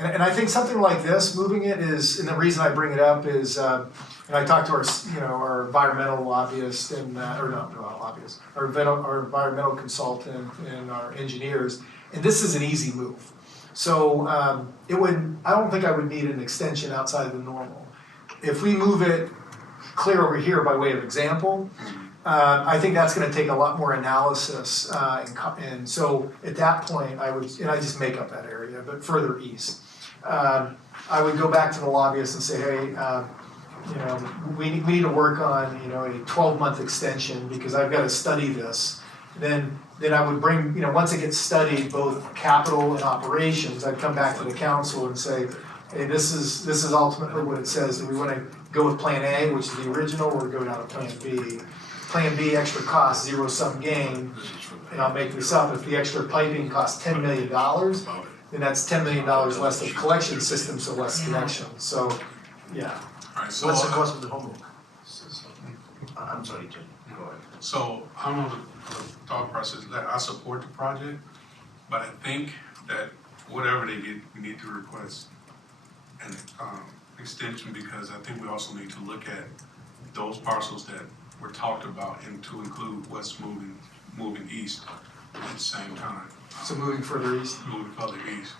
And I think something like this, moving it is, and the reason I bring it up is, and I talked to our, you know, our environmental lobbyist and, or not lobbyist, our environmental consultant and our engineers, and this is an easy move. So I don't think I would need an extension outside of the normal. If we move it clear over here by way of example, I think that's gonna take a lot more analysis, and so at that point, I just make up that area, but further east. I would go back to the lobbyists and say, hey, you know, we need to work on, you know, a 12-month extension because I've got to study this. Then I would bring, you know, once it gets studied, both capital and operations, I'd come back to the council and say, hey, this is ultimately what it says, and we wanna go with Plan A, which is the original, or go down to Plan B. Plan B, extra cost, zero-sum gain, and I'll make this up, if the extra piping costs $10 million, then that's $10 million less of collection system, so less connection, so, yeah. Alright, so, What's the cost of the homework? I'm sorry, Jim, go ahead. so I'm on the thought process that I support the project, but I think that whatever they get, we need to request an extension, because I think we also need to look at those parcels that were talked about and to include what's moving east at the same time. So moving further east. Moving further east,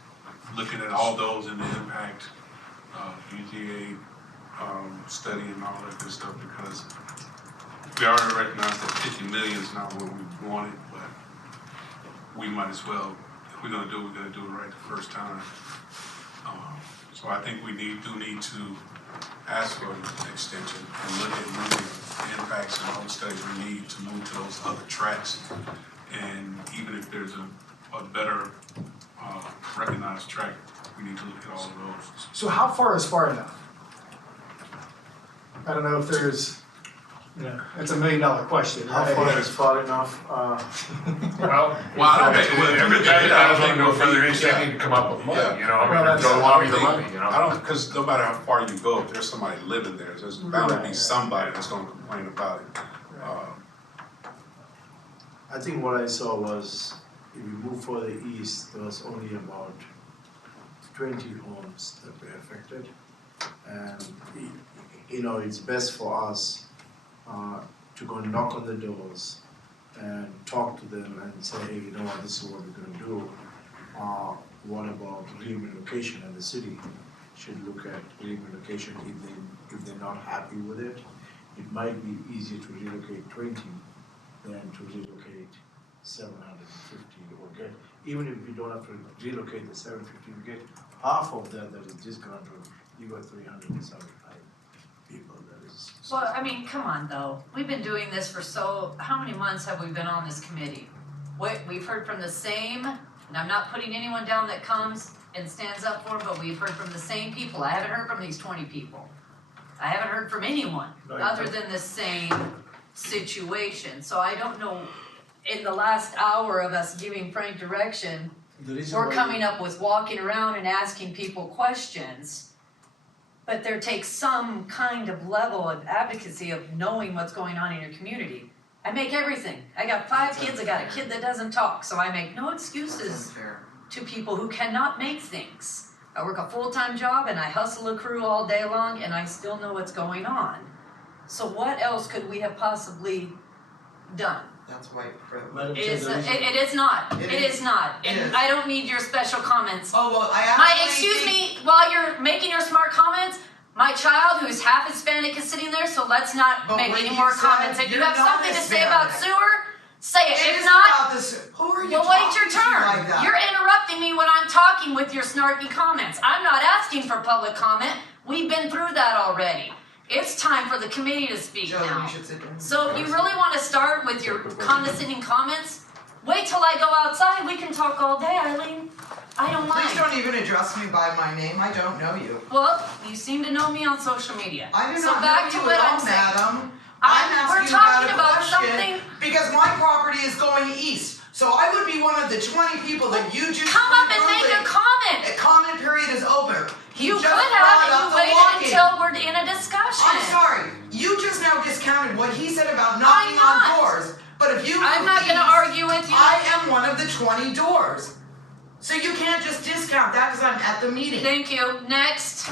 looking at all those and the impact of UGA study and all that good stuff, because we already recognize that 50 million is not what we wanted, but we might as well, if we're gonna do it, we're gonna do it right the first time. So I think we do need to ask for an extension and look at moving the impacts and all the studies we need to move to those other tracks. And even if there's a better recognized track, we need to look at all of those. So how far is far enough? I don't know if there's, it's $1 million question, How right? far is far enough? Well, I don't think, every time I was gonna go further east, they need to come up with money, you know, I Well, mean, that's- don't lobby the money, you know? I don't, because no matter how far you go, if there's somebody living there, there's bound to be somebody that's gonna complain about it. I think what I saw was, if you move further east, there was only about 20 homes that were affected. And, it's best for us to go knock on the doors and talk to them and say, hey, you know what, this is what we're gonna do. What about relocation, and the city should look at relocation if they're not happy with it. It might be easier to relocate 20 than to relocate 750 or get, even if we don't have to relocate the 750, we get half of that is disgruntled, you got 375 people, that is. Well, I mean, come on though, we've been doing this for how many months have we been on this committee? We've heard from the same, and I'm not putting anyone down that comes and stands up for it, but we've heard from the same people. I haven't heard from these 20 people. I haven't heard from anyone other than the same situation. So I don't know, in the last hour of us giving Frank direction, we're coming up with walking around and asking people questions. But there takes some kind of level of advocacy of knowing what's going on in your community. I make everything. I got 5 kids, I got a kid that doesn't talk, so I make no excuses to people who cannot make things. I work a full-time job and I hustle a crew all day long and I still know what's going on. So what else could we have possibly done? That's white privilege. Madam It Chair, is, there is it is not, It it is. is not, It and is. I don't need your special comments. Oh, well, I asked. Excuse me, while you're making your smart comments, my child who's half Hispanic is sitting there, so let's not But make what any you more said, comments. If you you're have not something to say about Hispanic. sewer, say it. It If is not, about this, who are you well, wait your talking to turn. like that? You're interrupting me when I'm talking with your snarky comments. I'm not asking for public comment. We've been through that already. It's time for the committee to speak Joe, now. you should sit down. So if you really want to start with your condescending comments, wait till I go outside. We can talk all day, Eileen. I don't Please mind. don't even address me by my name, I don't know you. Well, you seem to know me on social media. I do So not back know to you what at I'm all, saying. madam. We're asking talking you about about a something. question because my property is going east. So I would be one of the 20 people that you just Come up and went make through a comment. A comment period is over. You just could brought have, up and you the waited walking. until we're in a discussion. I'm sorry, you just now discounted what he said about knocking on not. doors. But if you I'm move not going to east, argue with you. I am one of the 20 doors. So you can't just discount that because I'm at the meeting. Thank you. Next.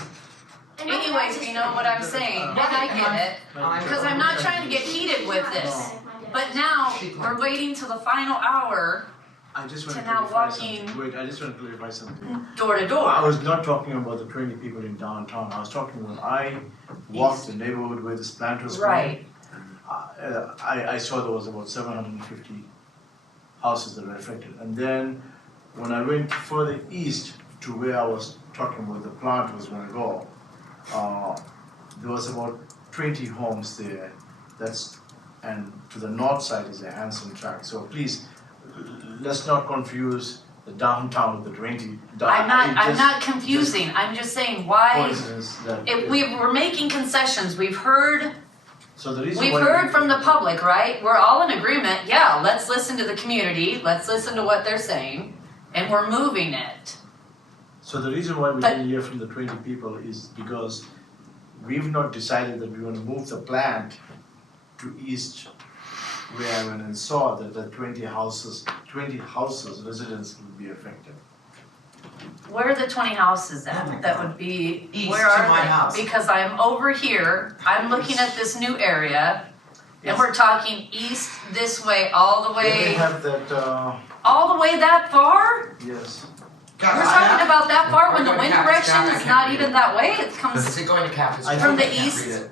Anyways, you know what I'm saying, and I get it, because I'm not trying to get heated with this. But now, we're waiting till the final hour, I just want to to now clarify walking- something. Wait, I just want to clarify something. door to I door. was not talking about the 20 people in downtown. I was talking when I walked the neighborhood where this plant was going. Right. I saw there was about 750 houses that were affected. And then when I went further east to where I was talking where the plant was going to go, there was about 20 homes there. And to the north side is a Hanson tract. So please, let's not confuse the downtown with the 20. I'm not confusing, I'm just saying, why, if we're making concessions, we've heard So the reason We've why heard from the public, right? We're all in agreement, yeah, let's listen to the community, let's listen to what they're saying, and we're moving it. So the reason why we But- didn't hear from the 20 people is because we've not decided that we want to move the plant to east where I went and saw that the 20 houses, residents will be affected. Where are the 20 houses at? That would be, East where to are my they? house. Because I'm over here, I'm looking at this new area, and we're talking east this way, all the They way, have that, all the way that far? yes. We're talking about that far when the We're going wind to Captain's direction Town, I is can't not read even it. that way, it comes Is it going to Captain's? I from think the I can't east. read it.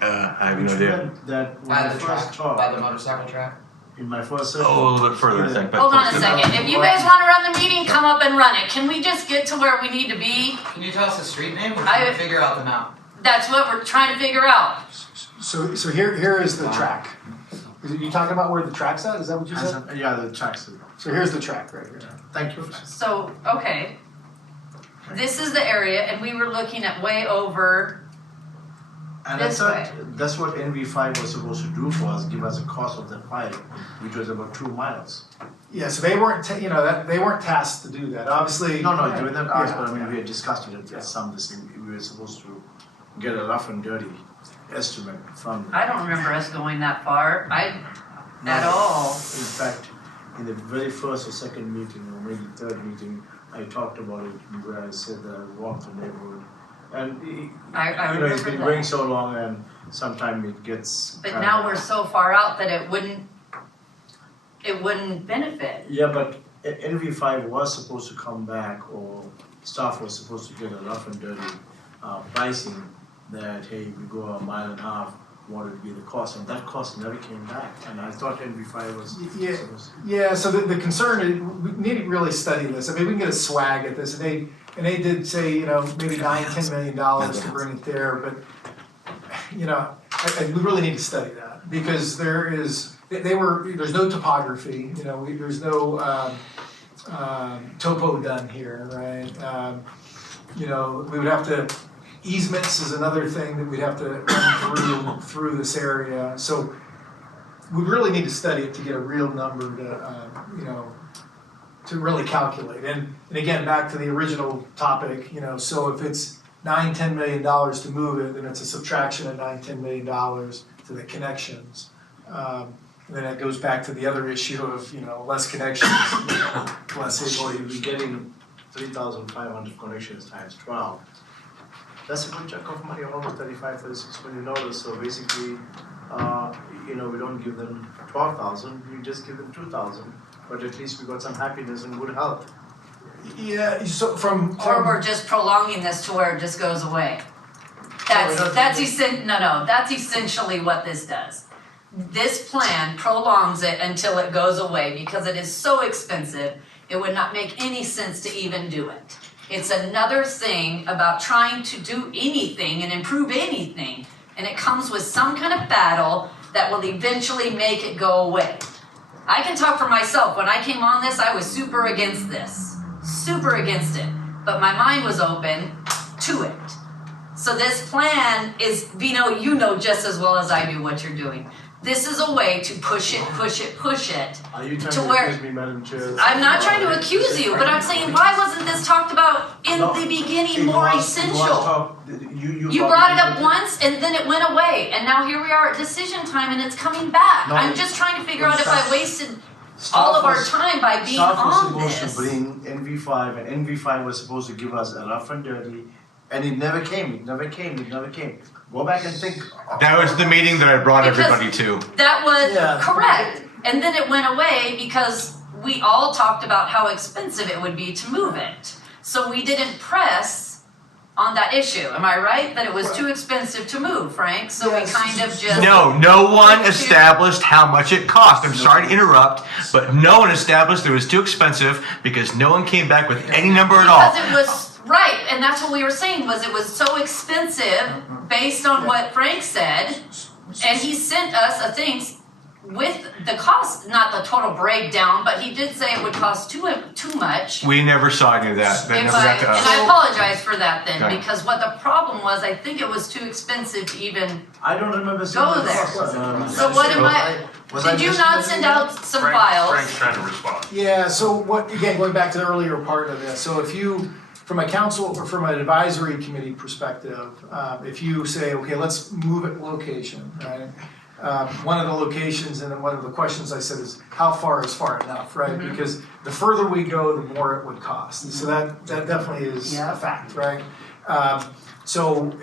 I have no Which idea. meant that when By I the first track, talked, by the motorcycle track. in my first Oh, session. a little bit further, I think. but Hold on a close enough. second, if you guys wanna run the meeting, come up and run it. Can we just get to where we need to be? Can you tell us the street name? We're I- trying to figure out the map. That's what we're trying to figure out. So here is the track. Is it, you talking about where the track's at, is that what you said? Yeah, the tracks. So here's the track right here. Thank you. So, okay. This is the area, and we were looking at way over, And I This thought way. that's what NV5 was supposed to do for us, give us a cost of that pipe, which was about 2 miles. Yeah, so they weren't, they weren't tasked to do that, obviously. No, we didn't ask, Yeah, but I mean, yeah. we had discussed it at some, this thing, we were supposed to get a rough and dirty estimate from. I don't remember us going that far, at No. all. In fact, in the very first or second meeting, or maybe third meeting, I talked about it, where I said that I walked the neighborhood. And, I you know, it's remember been that. going so long and sometimes it gets. But kinda- now we're so far out that it wouldn't benefit. Yeah, but NV5 was supposed to come back, or staff was supposed to get a rough and dirty pricing that, hey, we go a mile and a half, what would be the cost? And that cost never came back, and I thought NV5 was Yeah. supposed to. Yeah, so the concern is, we need to really study this, I mean, we can get a swag at this, and they did say, you know, maybe $9-10 million to bring it there, but, you know, we really need to study that, because there's no topography, you know, there's no, topo done here, right? You know, we would have to, easements is another thing that we'd have to run through this area, so we really need to study it to get a real number to, you know, to really calculate. And again, back to the original topic, you know, so if it's $9-10 million to move it, then it's a subtraction of $9-10 million to the connections. And then that goes back to the other issue of, you know, less connections, you know, less So able you'll be getting 3,500 connections times 12. That's a good chunk of money, almost $35-36 million. So basically, you know, we don't give them 12,000, we just give them 2,000. But at least we got some happiness and good health. Yeah, so from. Or we're just prolonging this to where it just goes away. No, That's essentially what this does. This plan prolongs it until it goes away because it is so expensive, it would not make any sense to even do it. It's another thing about trying to do anything and improve anything, and it comes with some kind of battle that will eventually make it go away. I can talk for myself. When I came on this, I was super against this. Super against it. But my mind was open to it. So this plan is, Vino, you know just as well as I do what you're doing. This is a way to push it. Are you trying To to where- accuse me, Madam Chair? I'm not trying to accuse you, but I'm saying, why wasn't this talked about in No, the beginning It more was essential? talked- You brought it up once and then it went away, and now here we are at decision time and it's coming back. No, I'm just trying to figure out if I wasted Staff all of our was- time by being Staff was on supposed this. to bring NV5, and NV5 was supposed to give us a rough and dirty, and it never came. Go back and think. That was the meeting that I brought Because- everybody to. That was Yeah. correct. And then it went away because we all talked about how expensive it would be to move it. So we didn't press on that issue. Am I right? That it was too expensive to move, Frank? So we kind of just. No one Went to- established how much it cost. I'm sorry to interrupt, but no one established it was too expensive because no one came back with any number at all. Because it was, right, and that's what we were saying, was it was so expensive based on what Frank said, and he sent us a thing with the cost, not the total breakdown, but he did say it would cost too much. We never saw any of that. That If never got to and us. I apologize for that then, Okay. because what the problem was, I think it was too expensive to even, I don't remember seeing Go the there. cost. so what am I, did you not send out some files? Frank's trying to respond. Yeah, so what, again, going back to the earlier part of this, so if you, from a council or from an advisory committee perspective, if you say, okay, let's move it location, right? One of the locations and then one of the questions I said is, how far is far enough, right? Because the further we go, the more it would cost. So that definitely is a fact, right? So,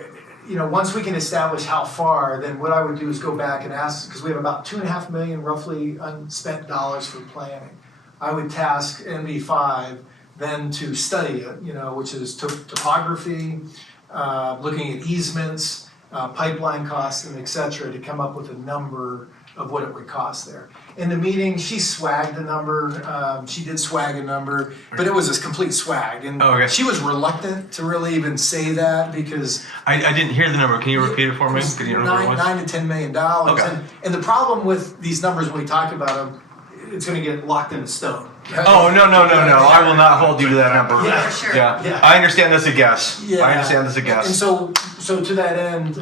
you know, once we can establish how far, then what I would do is go back and ask, because we have about 2.5 million roughly unspent dollars for planning. I would task NV5 then to study it, you know, which is topography, looking at easements, pipeline costs, and et cetera, to come up with a number of what it would cost there. In the meeting, she swagged a number, she did swag a number, but it was a complete swag. And Oh, okay. she was reluctant to really even say that because I didn't hear the number. Can you repeat it for me? Can you remember what it was? $9 to $10 million. Okay. And the problem with these numbers when we talk about them, it's gonna get locked in stone. Oh, no. I will not hold you to that number. Yeah, for sure. Yeah. I understand that's a guess. Yeah. I understand that's a And guess. so to that end,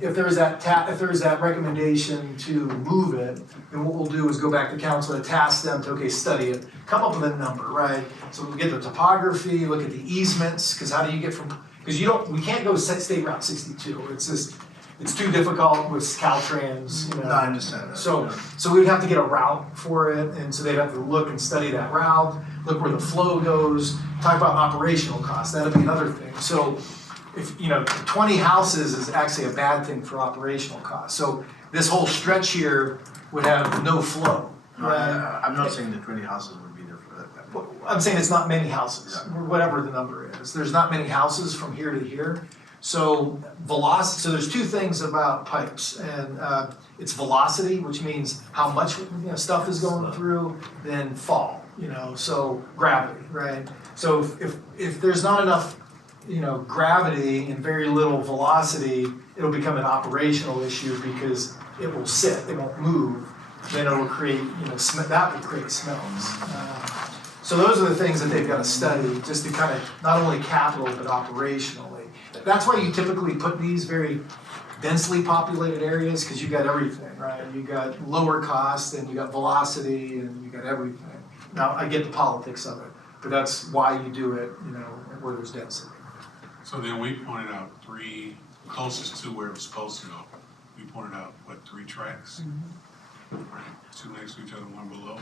if there is that recommendation to move it, then what we'll do is go back to council and task them to, okay, study it, come up with a number, right? So we'll get the topography, look at the easements, because how do you get from, because we can't go State Route 62. It's just, it's too difficult with Caltrans, you know. No, I understand that. So we would have to get a route for it, and so they'd have to look and study that route, look where the flow goes, talk about operational costs, that'd be another thing. So if, 20 houses is actually a bad thing for operational costs. So this whole stretch here would have no flow, right? I'm not saying the 20 houses would be there for that. I'm saying it's not many houses, whatever the number is. There's not many houses from here to here. So velocity, so there's two things about pipes, and it's velocity, which means how much stuff is going through, then fall, so gravity, right? So if there's not enough, gravity and very little velocity, it'll become an operational issue because it will sit, it won't move, then it'll create, that will create smells. So those are the things that they've got to study, just to kind of, not only capital, but operationally. That's why you typically put these very densely populated areas, because you got everything, right? You got lower cost, and you got velocity, and you got everything. Now, I get the politics of it, but that's why you do it, where there's density. So then we pointed out three, closest to where it was supposed to go. We pointed out, 3 tracks? Right, 2 next to each other, 1 below.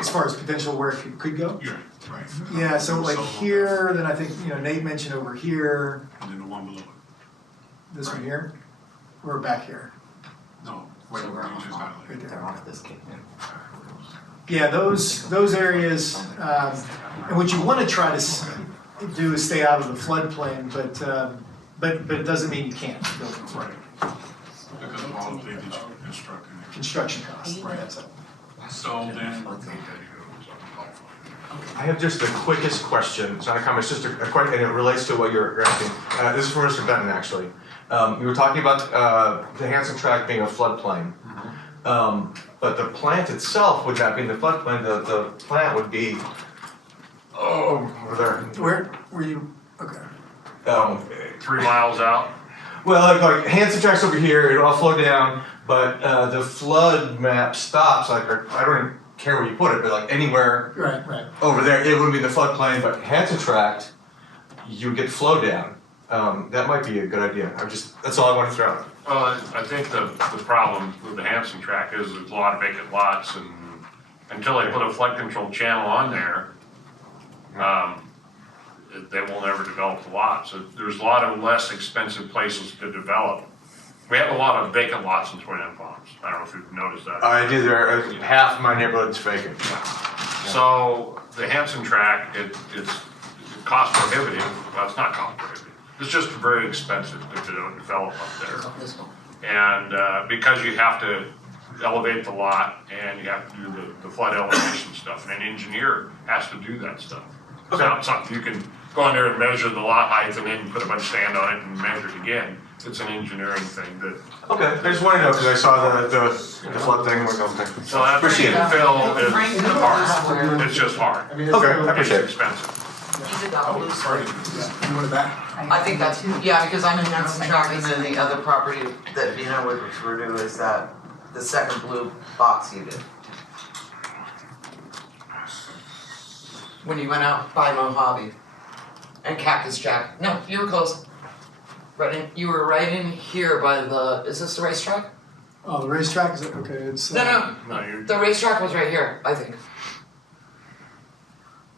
As far as potential where it could go? Yeah, right. Yeah, so like So- here, then I think, Nate mentioned over here, And then the 1 below it. this one here, or back here. No, wait, you just highlighted. Right there. They're off this cake. Yeah, those areas, and what you want to try to do is stay out of the floodplain, but it doesn't mean you can't build it. Right. Because of all the things that you're constructing. Construction costs, Right. that's it. So then, I have just the quickest question. It's not a comment, it's just a question, and it relates to what you're asking. This is for Mr. Benton, actually. You were talking about the Hanson tract being a floodplain. But the plant itself would not be in the floodplain. The plant would be, over there. Where were you, okay. 3 miles out. Well, like Hanson tract's over here, it'll all flow down, but the flood map stops, I don't even care where you put it, but like anywhere Right. over there, it wouldn't be the floodplain, but Hanson tract, you would get flow down. That might be a good idea. That's all I want to throw out. Well, I think the problem with the Hanson tract is there's a lot of vacant lots, and until they put a flood control channel on there, they will never develop the lot. So there's a lot of less expensive places to develop. We have a lot of vacant lots in 29 Palms. I don't know if you've noticed that. I did there, half my neighborhood's vacant. So the Hanson tract, it's cost prohibitive. Well, it's not cost prohibitive. It's just very expensive to develop up there. And because you have to elevate the lot and you have to do the flood elevation stuff, and an engineer has to do that stuff. It's not something you can go in there and measure the lot height and then put a bunch of sand on it and measure it again. it's an engineering thing that, Okay, I just wanted to know, because I saw the flood thing, we're going to. so that Appreciate it. fill is Frank, hard, it's just hard, I mean, it's Okay, very- I appreciate it. it's expensive. You did that blue story. You want it back? I think that's, yeah, because I'm in Hanson Track, and then the other property that Vina would refer to is that, the second blue box you did. When you went out by Mojave and Cactus Jack, no, you were close. Right in, you were right in here by the, is this the racetrack? Oh, the racetrack, is it, okay, it's. No, No, you, the racetrack was right here, I think.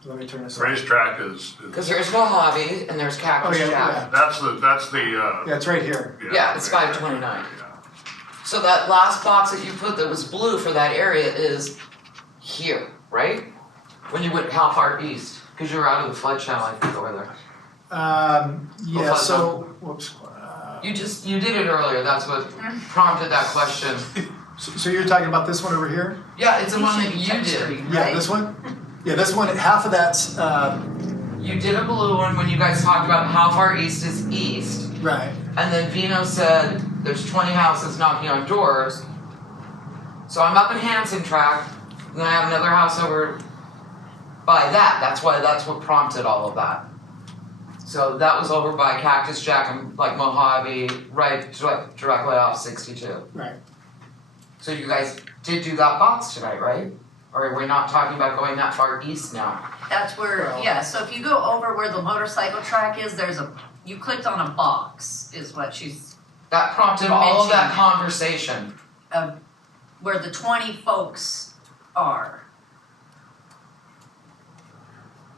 Let me turn this on. racetrack is, Cause there's Mojave and there's Oh, Cactus yeah, Jack. yeah, that's the, yeah, it's right here. Yeah, it's right, 529. yeah. So that last box that you put that was blue for that area is here, right? When you went how far east? Cause you were out of the flood channel, I think, over there. Yeah, so, whoops. You did it earlier, that's what prompted that question. So you're talking about this one over here? Yeah, it's the one that you did. Yeah, this one? Yeah, this one, half of that's, You did a blue one when you guys talked about how far east is east. right. And then Vino said, there's 20 houses knocking on doors. So I'm up in Hanson Track, and then I have another house over by that's what prompted all of that. So that was over by Cactus Jack and like Mojave, right directly off 62. Right. So you guys did do that box tonight, right? Or we're not talking about going that far east now? That's where, Well- yeah, so if you go over where the motorcycle track is, you clicked on a box, is what she's, That prompted all of that Mentioned. conversation. where the 20 folks are.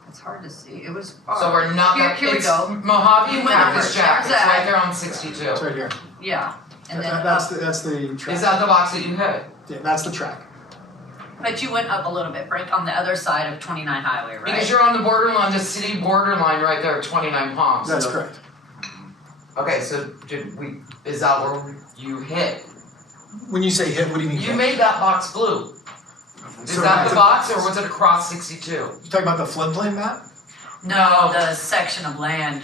It's hard to see, it was far. So we're not Here, that, here we it's go, Mojave You and went over, Cactus Jack, it's there's that. right there on 62. It's right here. yeah, and then That's up, the track. Is that the box that you hit? Yeah, that's the track. but you went up a little bit, Frank, on the other side of 29 Highway, right? Because you're on the borderline, the city borderline right there at 29 Palms. That's correct. Okay, so is that where you hit? When you say hit, what do you mean? You hit? made that box blue. Is So that that's the a- box or was it across 62? You talking about the floodplain map? No, the section of land.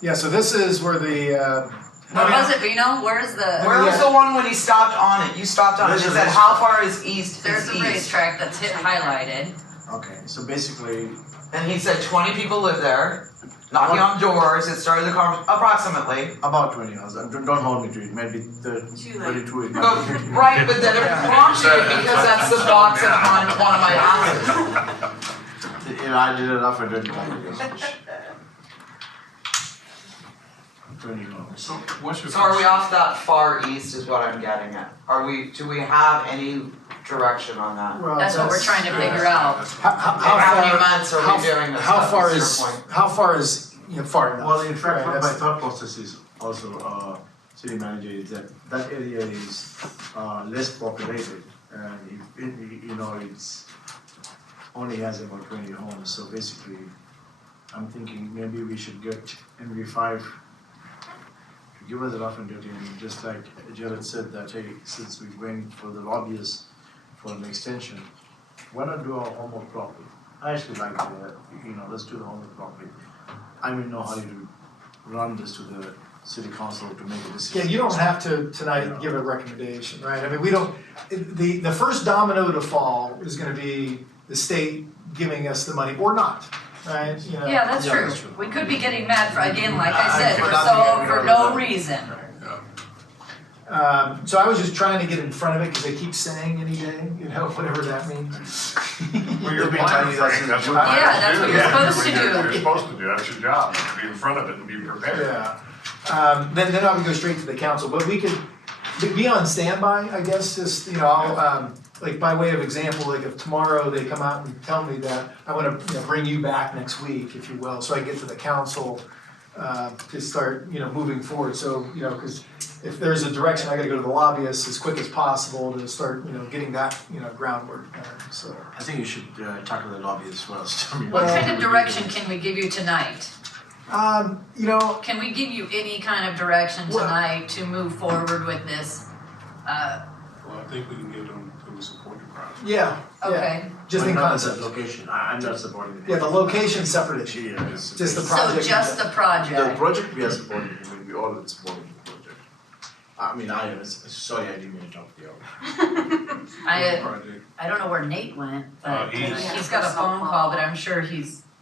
Yeah, so this is where the, What was it, Vino? Where's the? Where was the one when he stopped on it? You stopped on it, it said how far is east There's is the east? racetrack that's highlighted. Okay, so basically, And he said 20 people live there, knocking on doors, it started the conversation, approximately. about 20 hours, don't hold me to it, maybe 32 it But, might be. right, but then it prompted it because that's the box on one of my houses. You know, I did it off and didn't like it. 20 hours. So what's your? So are we off that far east is what I'm getting at? Do we have any direction on that? well, That's what we're trying to figure out. How many months are we doing this? How far That's is, your point. how far is, far enough? Well, in fact, Right, my that's- thought process is also, city manager, is that area is less populated, and it's only has about 20 homes, so basically, I'm thinking maybe we should get MV5 to give us a rough and dirty, and just like Jared said that, hey, since we're going for the lobbyists for an extension, why not do our homework properly? I actually like let's do the homework properly. I'm in no hurry to run this to the city council to make a decision. Yeah, you don't have to tonight give a recommendation, right? I mean, we don't, the first domino to fall is gonna be the state giving us the money or not, right? You know? Yeah, that's Yeah, true. that's true. We could be getting mad for, again, like I said, I for no reason. So I was just trying to get in front of it, cause they keep saying any day, whatever that means. Well, you're being planning, tiny, Frank, that's what Yeah, that's what you're planners supposed to do. You're supposed to do, that's your job, be in front of it and be prepared. Yeah, then I would go straight to the council, but we could be on standby, I guess, just, I'll, like by way of example, like if tomorrow they come out and tell me that I wanna, bring you back next week, if you will, so I get to the council, to start, moving forward, so, cause if there's a direction, I gotta go to the lobbyists as quick as possible to start, getting that, groundwork there, so. I think you should tackle the lobbyists first. I mean, What kind of direction can we give you tonight? Can we give you any kind of direction tonight to move forward with this? Well, I think we can give them to support the project. Yeah, Okay, just But in not as a concept. location, I'm not supporting it. Yeah, the location's separate issue, Yeah, it's- just the so project. just the The project. project we are supporting, I mean, we all are supporting the project. I mean, sorry, I didn't mean to jump the other. I don't know where Nate went, but he's- he's got a phone call, but I'm sure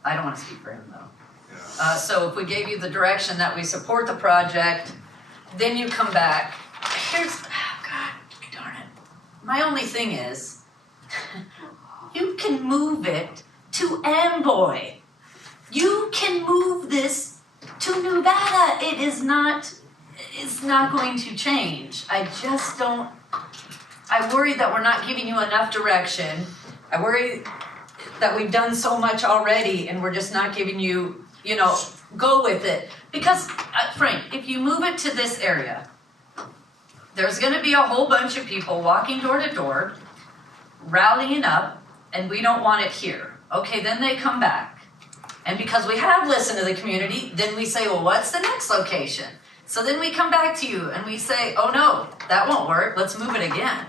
I don't wanna speak for him though. So if we gave you the direction that we support the project, then you come back, God darn it. My only thing is, you can move it to Amboy. You can move this to Nevada. It's not going to change. I worry that we're not giving you enough direction. I worry that we've done so much already and we're just not giving you, go with it. Because, Frank, if you move it to this area, there's gonna be a whole bunch of people walking door to door, rallying up, and we don't want it here. Okay, then they come back. And because we have listened to the community, then we say, well, what's the next location? So then we come back to you and we say, oh no, that won't work, let's move it again.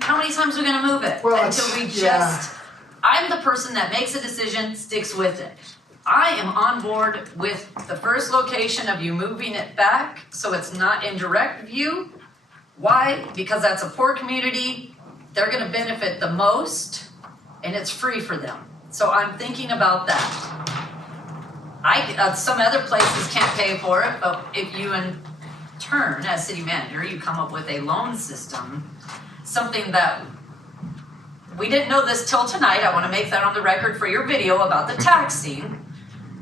How many times are we gonna move it? Until we I'm the person that makes a decision, sticks with it. I am on board with the first location of you moving it back, so it's not in direct view. Why? Because that's a poor community, they're gonna benefit the most, and it's free for them. So I'm thinking about that. Some other places can't pay for it, but if you in turn, as city manager, you come up with a loan system, something that, we didn't know this till tonight, I wanna make that on the record for your video about the taxing,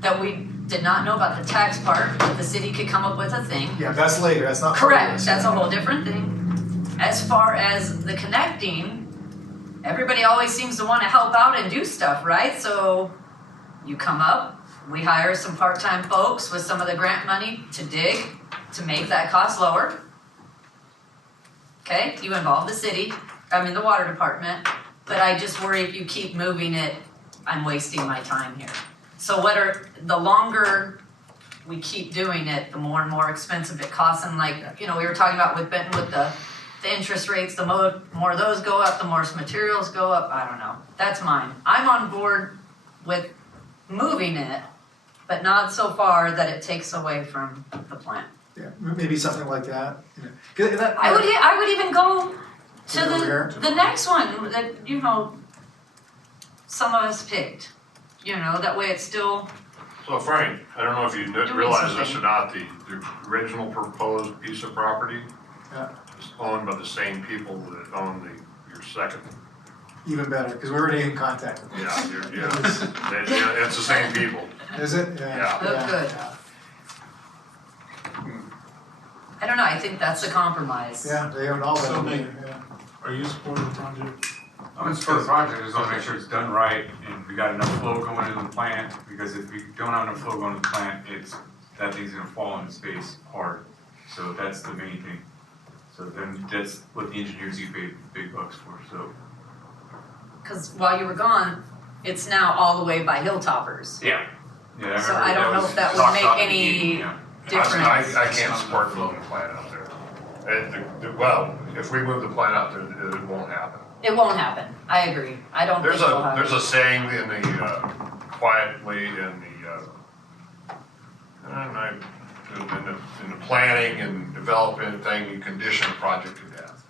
that we did not know about the tax part, that the city could come up with a thing. Yeah, that's later, that's not part of Correct, this. that's a whole different thing. As far as the connecting, everybody always seems to wanna help out and do stuff, right? So you come up, we hire some part-time folks with some of the grant money to dig, to make that cost lower. Okay, you involve the city, the water department, but I just worry if you keep moving it, I'm wasting my time here. So the longer we keep doing it, the more and more expensive it costs, and we were talking about with Benton with the interest rates, the more those go up, the more materials go up, I don't know, that's mine. I'm on board with moving it, but not so far that it takes away from the plant. Yeah, maybe something like that. I would even go to Over here? the next one that, some of us picked. That way it's still, So Frank, I don't know if you Doing realize this something. or not, the original proposed piece of property Yeah. is owned by the same people that own your second. Even better, because we're already in contact with them. It's the same people. Is it? Yeah. oh, good. I don't know, I think that's a compromise. Yeah, they own all So of Nate, them, yeah. Are you supporting the project? I'm in support of the project, I just wanna make sure it's done right, and we got enough flow going into the plant, because if we don't have enough flow going to the plant, that thing's gonna fall into space hard. So that's the main thing. So then, that's what the engineers you paid big bucks for, so. Cause while you were gone, it's now all the way by Hilltoppers. Yeah. Yeah, So remember I don't know if that would talked make about in the any meeting, yeah. difference. I can't support building a plant out there. Well, if we move the plant out there, it won't happen. It won't happen, I agree, I don't think it'll happen. There's a saying in the, quietly in the planning and developing thing, you condition a project to death.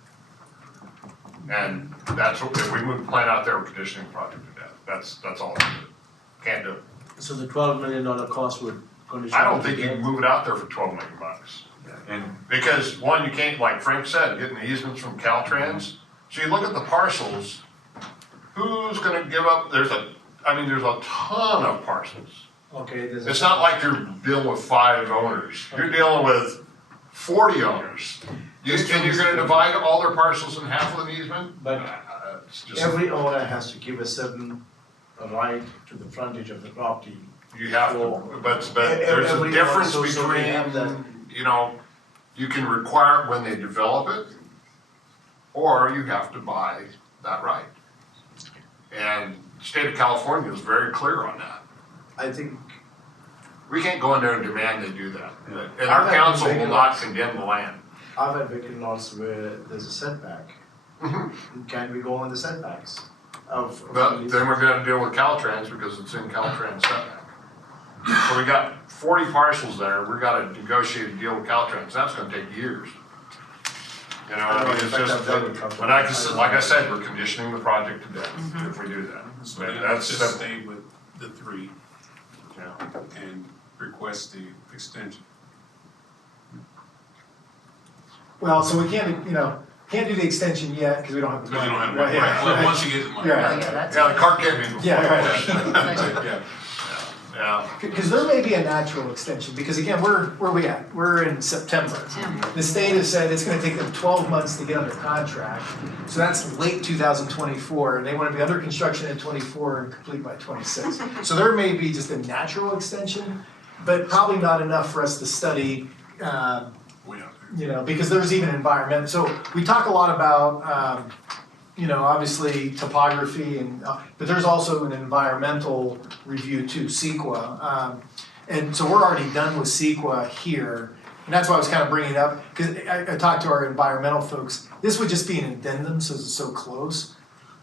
And that's what, if we move the plant out there, we're conditioning the project to death. That's all we do. Can't do it. So the $12 million cost would condition. I don't think you can move it out there for $12 million. And Because one, you can't, like Frank said, getting the easements from Caltrans. So you look at the parcels, who's gonna give up, there's a ton of parcels. Okay, It's not like you're dealing with 5 owners, you're dealing with 40 owners. And you're gonna divide all their parcels in half with an easement? But It's just, every owner has to give a certain right to the frontage of the property. you have to, but there's a Every difference owner, so we between, have that. you can require it when they develop it, or you have to buy that right. And the state of California is very clear on that. I think, We can't go in there and demand they do that. Yeah. And our I've had council will vacant not lots. condemn the land. I've had vacant lots where there's a setback. Can we go on the setbacks of? But then we're gonna deal with Caltrans because it's in Caltrans setback. So we got 40 parcels there, we gotta negotiate a deal with Caltrans, that's gonna take years. You know, I mean, it's just, but like I said, we're conditioning the project to death if we do that. So then That's let's just stay with the 3 Yeah. and request the extension. Well, so we can't do the extension yet, because we don't have the Because money. you don't have, Well, yeah, right, well, right. once you get the money. Yeah. Oh, yeah, that's. Yeah, the cart can't be before. Yeah, right. Yeah. Yeah. Because there may be a natural extension, because again, where are we at? We're in September. September. The state has said it's gonna take them 12 months to get under contract, so that's late 2024, and they wanna be under construction in 24 and complete by 26. So there may be just a natural extension, but probably not enough for us to study, Way out there. because there's even environment, so we talk a lot about, obviously topography but there's also an environmental review too, CEQA. And so we're already done with CEQA here, and that's why I was kind of bringing it up, because I talked to our environmental folks. This would just be an addendum, so it's so close,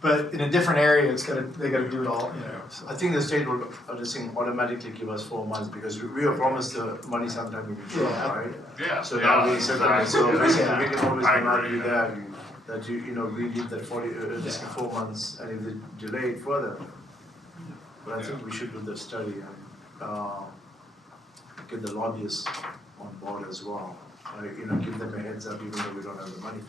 but in a different area, they gotta do it all, so. I think the state will, this thing automatically give us 4 months, because we were promised the money sometime before, Yeah. right? Yeah. So now we said that, so basically we can always I come out agree. with that, we give that 4 months, and if they delay it further. But I think we should do the study and, get the lobbyists on board as well. Give them a heads up even though we don't have the money.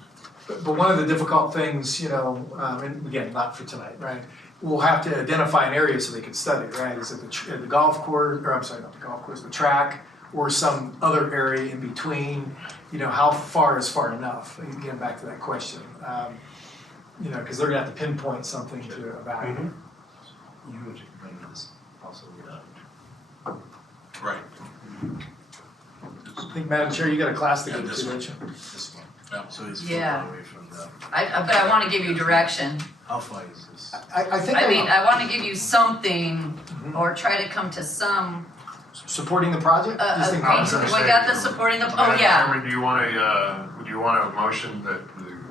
But one of the difficult things, and again, not for tonight, right? We'll have to identify an area so they can study, right? Is it the golf course, or I'm sorry, not the golf course, the track, or some other area in between? How far is far enough? Again, back to that question. Because they're gonna have to pinpoint something to evaluate. You would recommend this also without. Right. I think, Madam Chair, you got a class to Yeah, go this to, one. don't you? This one. Yeah. So it's Yeah. far away from the, But I wanna give you direction. how far is this? I think I wanna give you something, or try to come to some, supporting the project? Just in we concept? got the supporting the, oh, yeah, Chairman, do you want a motion that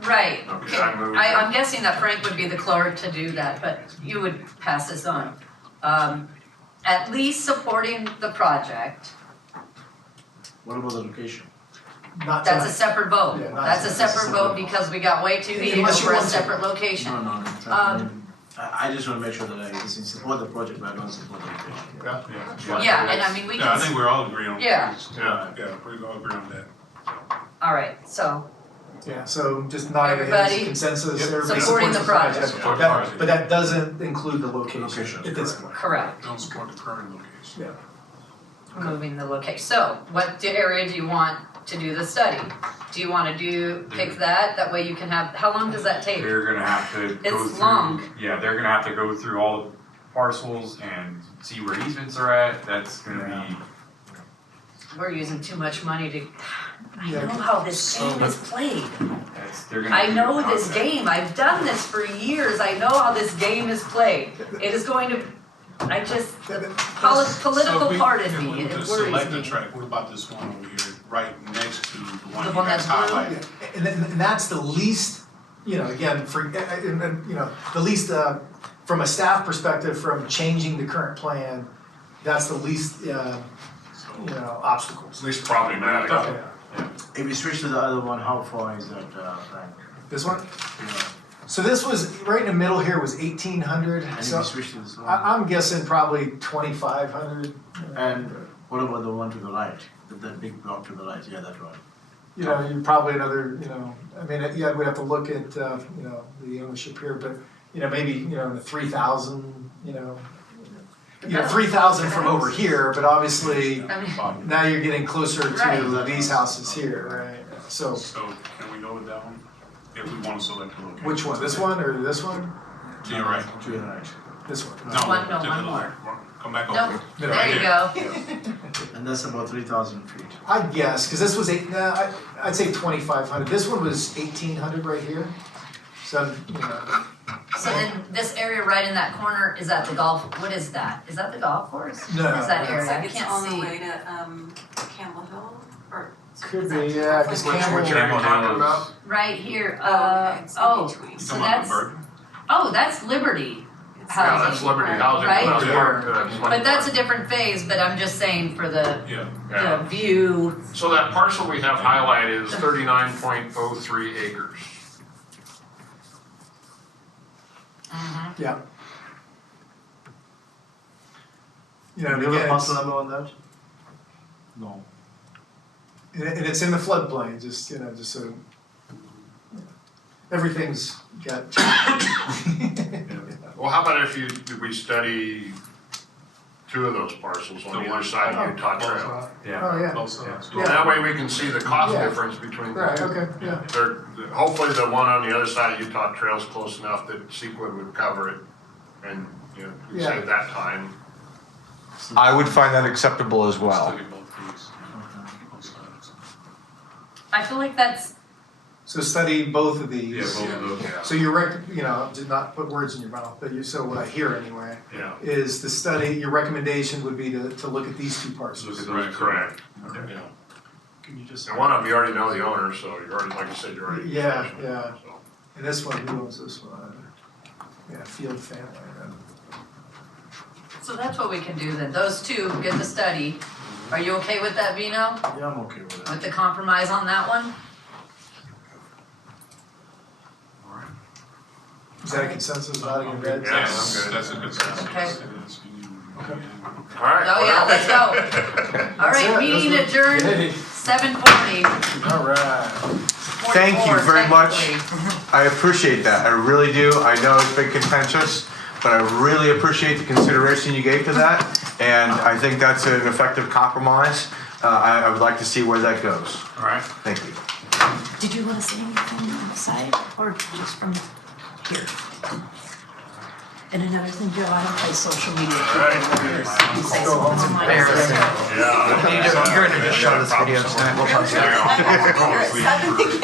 right. Okay, I move. I'm guessing that Frank would be the clerk to do that, but you would pass this on. At least supporting the project, What about the location? Not that's a tonight. separate vote. Yeah, not That's a tonight. separate vote because we got way too heated Unless you over a want to. separate location. No, it's not. I just want to make sure that I support the project, but I don't support the location. Yeah, and I mean, we Yeah, I think can, we're all agreeing on. Yeah. Yeah. Yeah, we all agree on that. all right, so, Yeah, so just nodding your heads, Everybody consensus, Yep. everybody Supporting supports the the project. Support the project. But that doesn't include the location Location, at this point. correct, Don't support the current location. Yeah. moving the location. So, what area do you want to do the study? Do you wanna pick that way you can have, how long does that take? They're gonna have to go It's through. long. Yeah, they're gonna have to go through all the parcels and see where easements are at. That's gonna be. We're using too much money to, I Yeah. know how this game is played. They're gonna. I do know the this contract. game, I've done this for years, I know how this game is played. It is going to, I just, the So if political we- part of if me, we it were to worries select the me. track, what about this one over here, right next to the one The you one guys that's blue? highlighted? And that's the least, again, the least, from a staff perspective, from changing the current plan, that's the least, obstacles. At least problematic. Okay. If we switch to the other one, how far is that, Frank? This one? Yeah. So this was, right in the middle here was 1,800, And if so we switch to this one? I'm guessing probably 2,500. And what about the one to the right? That big block to the right, yeah, that one. You're probably another, yeah, we'd have to look at, the ownership here, but, maybe, in the 3,000, 3,000 from over here, but obviously, I mean, now you're getting closer Right. to these houses here, right? So, So can we go with that one? If we want to select a location. which one, this one or this one? To your right. To your right. This one? No, One- to no, the one more. left. Come back no, over. there you go. And that's about 3,000 feet. I'd guess, because this was I'd say 2,500, this one was 1,800 right here, so, So then this area right in that corner, is that the golf, what is that? Is that the golf course? No. What is that Looks area? I It's can't on the see. way to Campbell Hill, or? Could is be, that- yeah, 'cause Which Campbell- area are you talking about? Right here, Oh, okay, it's in oh, between. so Come on, that's, Bert. oh, that's Liberty. Yeah, that's Liberty Housing. Right? That's Park, that's Money But that's a Park. different phase, but I'm just saying for the Yeah. view. So that parcel we have highlighted is 39.03 acres. Yeah. You know, and Do you have a again, parcel it's- number on that? No. and it's in the floodplain, just, you know, just so, everything's got. Well, how about if we study two of those parcels on the other side of Utah Trail? Oh, yeah. Well, that way we can see the cost Yeah. difference between the Right, two. okay, yeah. Hopefully the one on the other side of Utah Trail is close enough that Sequid would cover it and, you know, Yeah. save that time. I would find that acceptable as well. I feel like that's, So study both of these. Yeah, both of those. So you know, did not put words in your mouth, but so what I hear anyway, Yeah. is the study, your recommendation would be to look at these two parcels. Right, correct. Can you just? And one of them, you already know the owner, so you're already, like I said, you're already. Yeah, professional, yeah. so. And this one, who owns this one? Yeah, Field family, right? so that's what we can do then. Those two get the study. Are you okay with that, Vino? Yeah, I'm okay with that. With the compromise on that one? Is that a consensus, nodding your head? Yeah, I'm good. That's a good sense. Okay. All right. Oh, yeah, let's go. All right, That's it, meeting that's it. adjourned, Yay. 7:40. All right. Thank you 44 very much. technically. I appreciate that. I really do. I know it's been contentious, but I really appreciate the consideration you gave to that. And I think that's an effective compromise. I would like to see where that goes. All right. Thank you. Did you want to say anything outside or just from here? And another thing, Joe, I don't play social media. You say something online. Yeah. You're gonna just show this video tonight, we'll post it. Yeah.